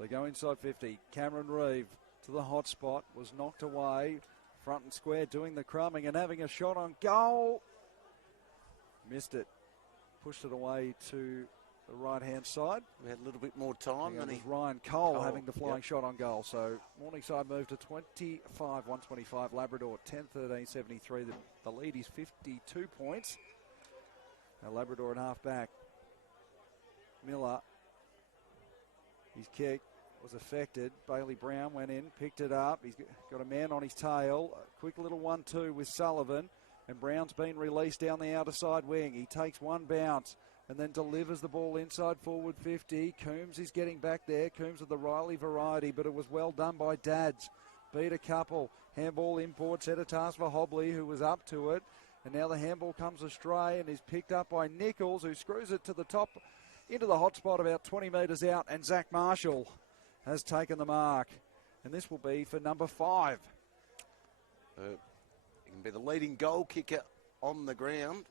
They go inside 50. Cameron Reeve to the hot spot. Was knocked away. Front and square doing the crumbing and having a shot on goal. Missed it. Pushed it away to the right-hand side. We had a little bit more time. And it was Ryan Cole having the flying shot on goal. So Morningside moved to 25-125. Labrador 10-13-73. The lead is 52 points. Now Labrador at half-back. Miller. His kick was affected. Bailey Brown went in, picked it up. He's got a man on his tail. A quick little 1-2 with Sullivan. And Brown's been released down the outer side wing. He takes one bounce and then delivers the ball inside forward 50. Coombs is getting back there. Coombs of the Riley variety, but it was well done by Dads. Beat a couple. Handball import, set a task for Hobley, who was up to it. And now the handball comes astray and is picked up by Nichols, who screws it to the top into the hot spot about 20 metres out. And Zach Marshall has taken the mark. And this will be for number 5. He can be the leading goal kicker on the ground.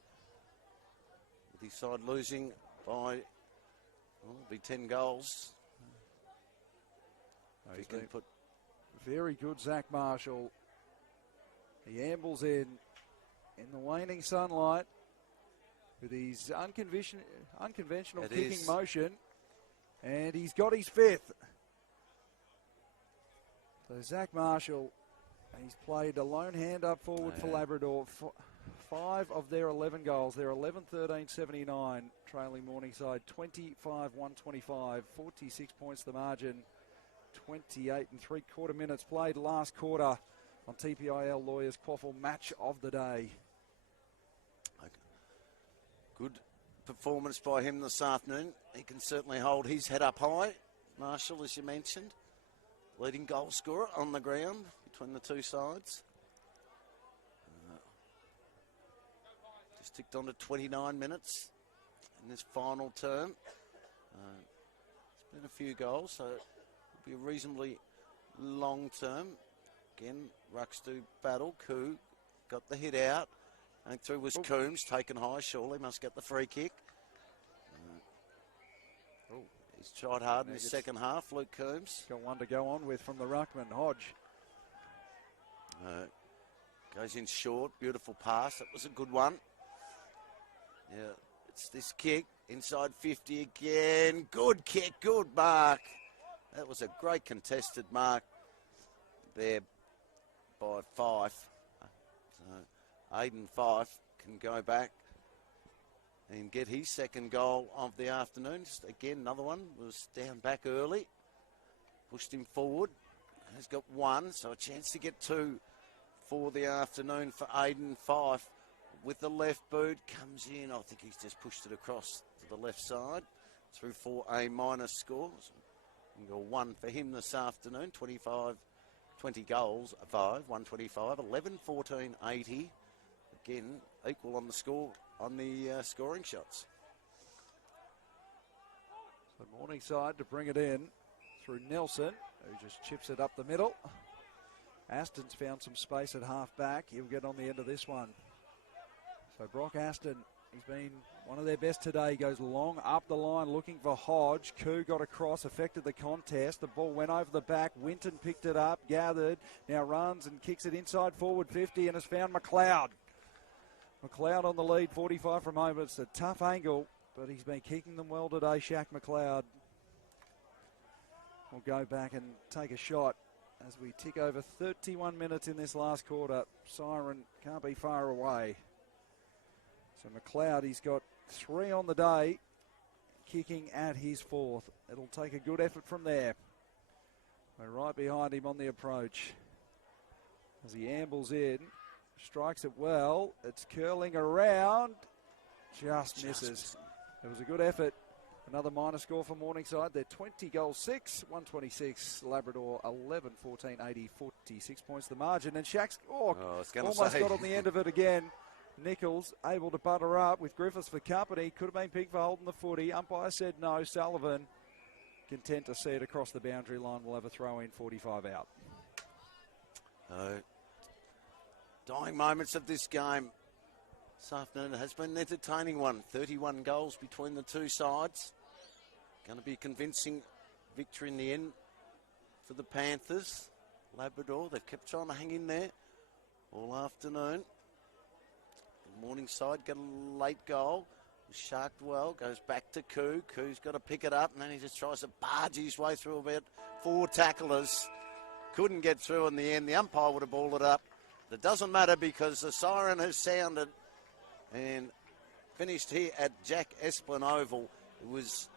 With his side losing by, it'll be 10 goals. If he can put very good, Zach Marshall. He ambles in the waning sunlight with his unconventional kicking motion. And he's got his 5th. So Zach Marshall, he's played a lone hand up forward for Labrador. 5 of their 11 goals. They're 11-13-79, trailing Morningside 25-125, 46 points the margin. 28 3/4 minutes played last quarter on TPIL Lawyers QAFL match of the day. Good performance by him this afternoon. He can certainly hold his head up high. Marshall, as you mentioned, leading goal scorer on the ground between the two sides. Just ticked on to 29 minutes in this final term. It's been a few goals, so it'll be a reasonably long term. Again, Rucks do battle. Koo got the hit out. I think through was Coombs, taken high, surely must get the free kick. He's tried hard in his second half, Luke Coombs. Got one to go on with from the ruckman, Hodge. Goes in short, beautiful pass. That was a good one. Yeah, it's this kick, inside 50 again. Good kick, good mark. That was a great contested mark there by Fife. So Aidan Fife can go back and get his second goal of the afternoon. Just again, another one was down back early. Pushed him forward. He's got one, so a chance to get two for the afternoon for Aidan Fife. With the left boot, comes in. I think he's just pushed it across to the left side through for a minus score. So we got one for him this afternoon. 20 goals, 125, 11, 14, 80. Again, equal on the score, on the scoring shots. So Morningside to bring it in through Nelson, who just chips it up the middle. Aston's found some space at half back. He'll get on the end of this one. So Brock Aston, he's been one of their best today. Goes long up the line looking for Hodge. Koo got across, affected the contest. The ball went over the back. Winton picked it up, gathered. Now runs and kicks it inside forward 50 and has found McLeod. McLeod on the lead, 45 from home. It's a tough angle, but he's been kicking them well today, Shaq McLeod. We'll go back and take a shot as we tick over 31 minutes in this last quarter. Siren can't be far away. So McLeod, he's got 3 on the day, kicking at his 4th. It'll take a good effort from there. We're right behind him on the approach. As he ambles in, strikes it well. It's curling around. Just misses. It was a good effort. Another minor score for Morningside. They're 20 goals 6, 126. Labrador 11, 14, 80, 46 points the margin. And Shaq's almost got on the end of it again. Nichols able to butter up with Griffiths for company. Could have been picked for holding the footy. Umpire said no. Sullivan content to see it across the boundary line. We'll have a throw in, 45 out. Dying moments of this game this afternoon. It has been an entertaining one. 31 goals between the two sides. Going to be a convincing victory in the end for the Panthers. Labrador, they've kept trying to hang in there all afternoon. Morningside got a late goal. Sharked well, goes back to Koo. Koo's got to pick it up, and then he just tries to barge his way through about 4 tacklers. Couldn't get through in the end. The umpire would have balled it up. It doesn't matter because the siren has sounded and finished here at Jack Esplin Oval. It was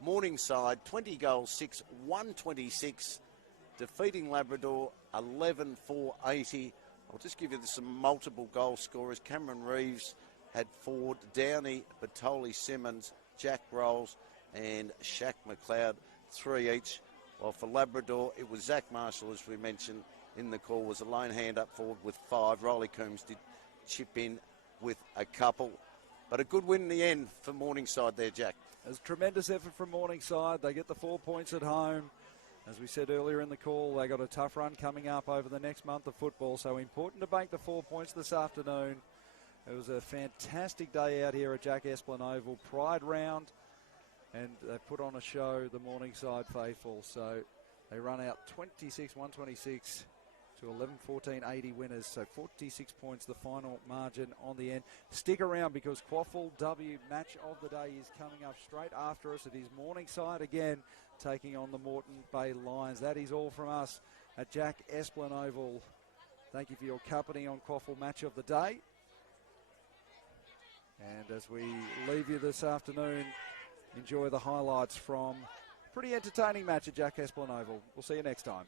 Morningside, 20 goals 6, 126, defeating Labrador 11-4-80. I'll just give you some multiple goal scorers. Cameron Reeves had 4, Downey, Batoli Simmons, Jack Rolls and Shaq McLeod, 3 each. While for Labrador, it was Zach Marshall, as we mentioned in the call, was a lone hand up forward with 5. Riley Coombs did chip in with a couple. But a good win in the end for Morningside there, Jack. There's tremendous effort from Morningside. They get the 4 points at home. As we said earlier in the call, they got a tough run coming up over the next month of football, so important to bank the 4 points this afternoon. It was a fantastic day out here at Jack Esplin Oval, Pride round, and they put on a show, the Morningside faithful. So they run out 26-126 to 11-14-80 winners, so 46 points the final margin on the end. Stick around because QAFL W match of the day is coming up straight after us. It is Morningside again taking on the Moreton Bay Lions. That is all from us at Jack Esplin Oval. Thank you for your company on QAFL match of the day. And as we leave you this afternoon, enjoy the highlights from Pretty entertaining match at Jack Esplin Oval. We'll see you next time.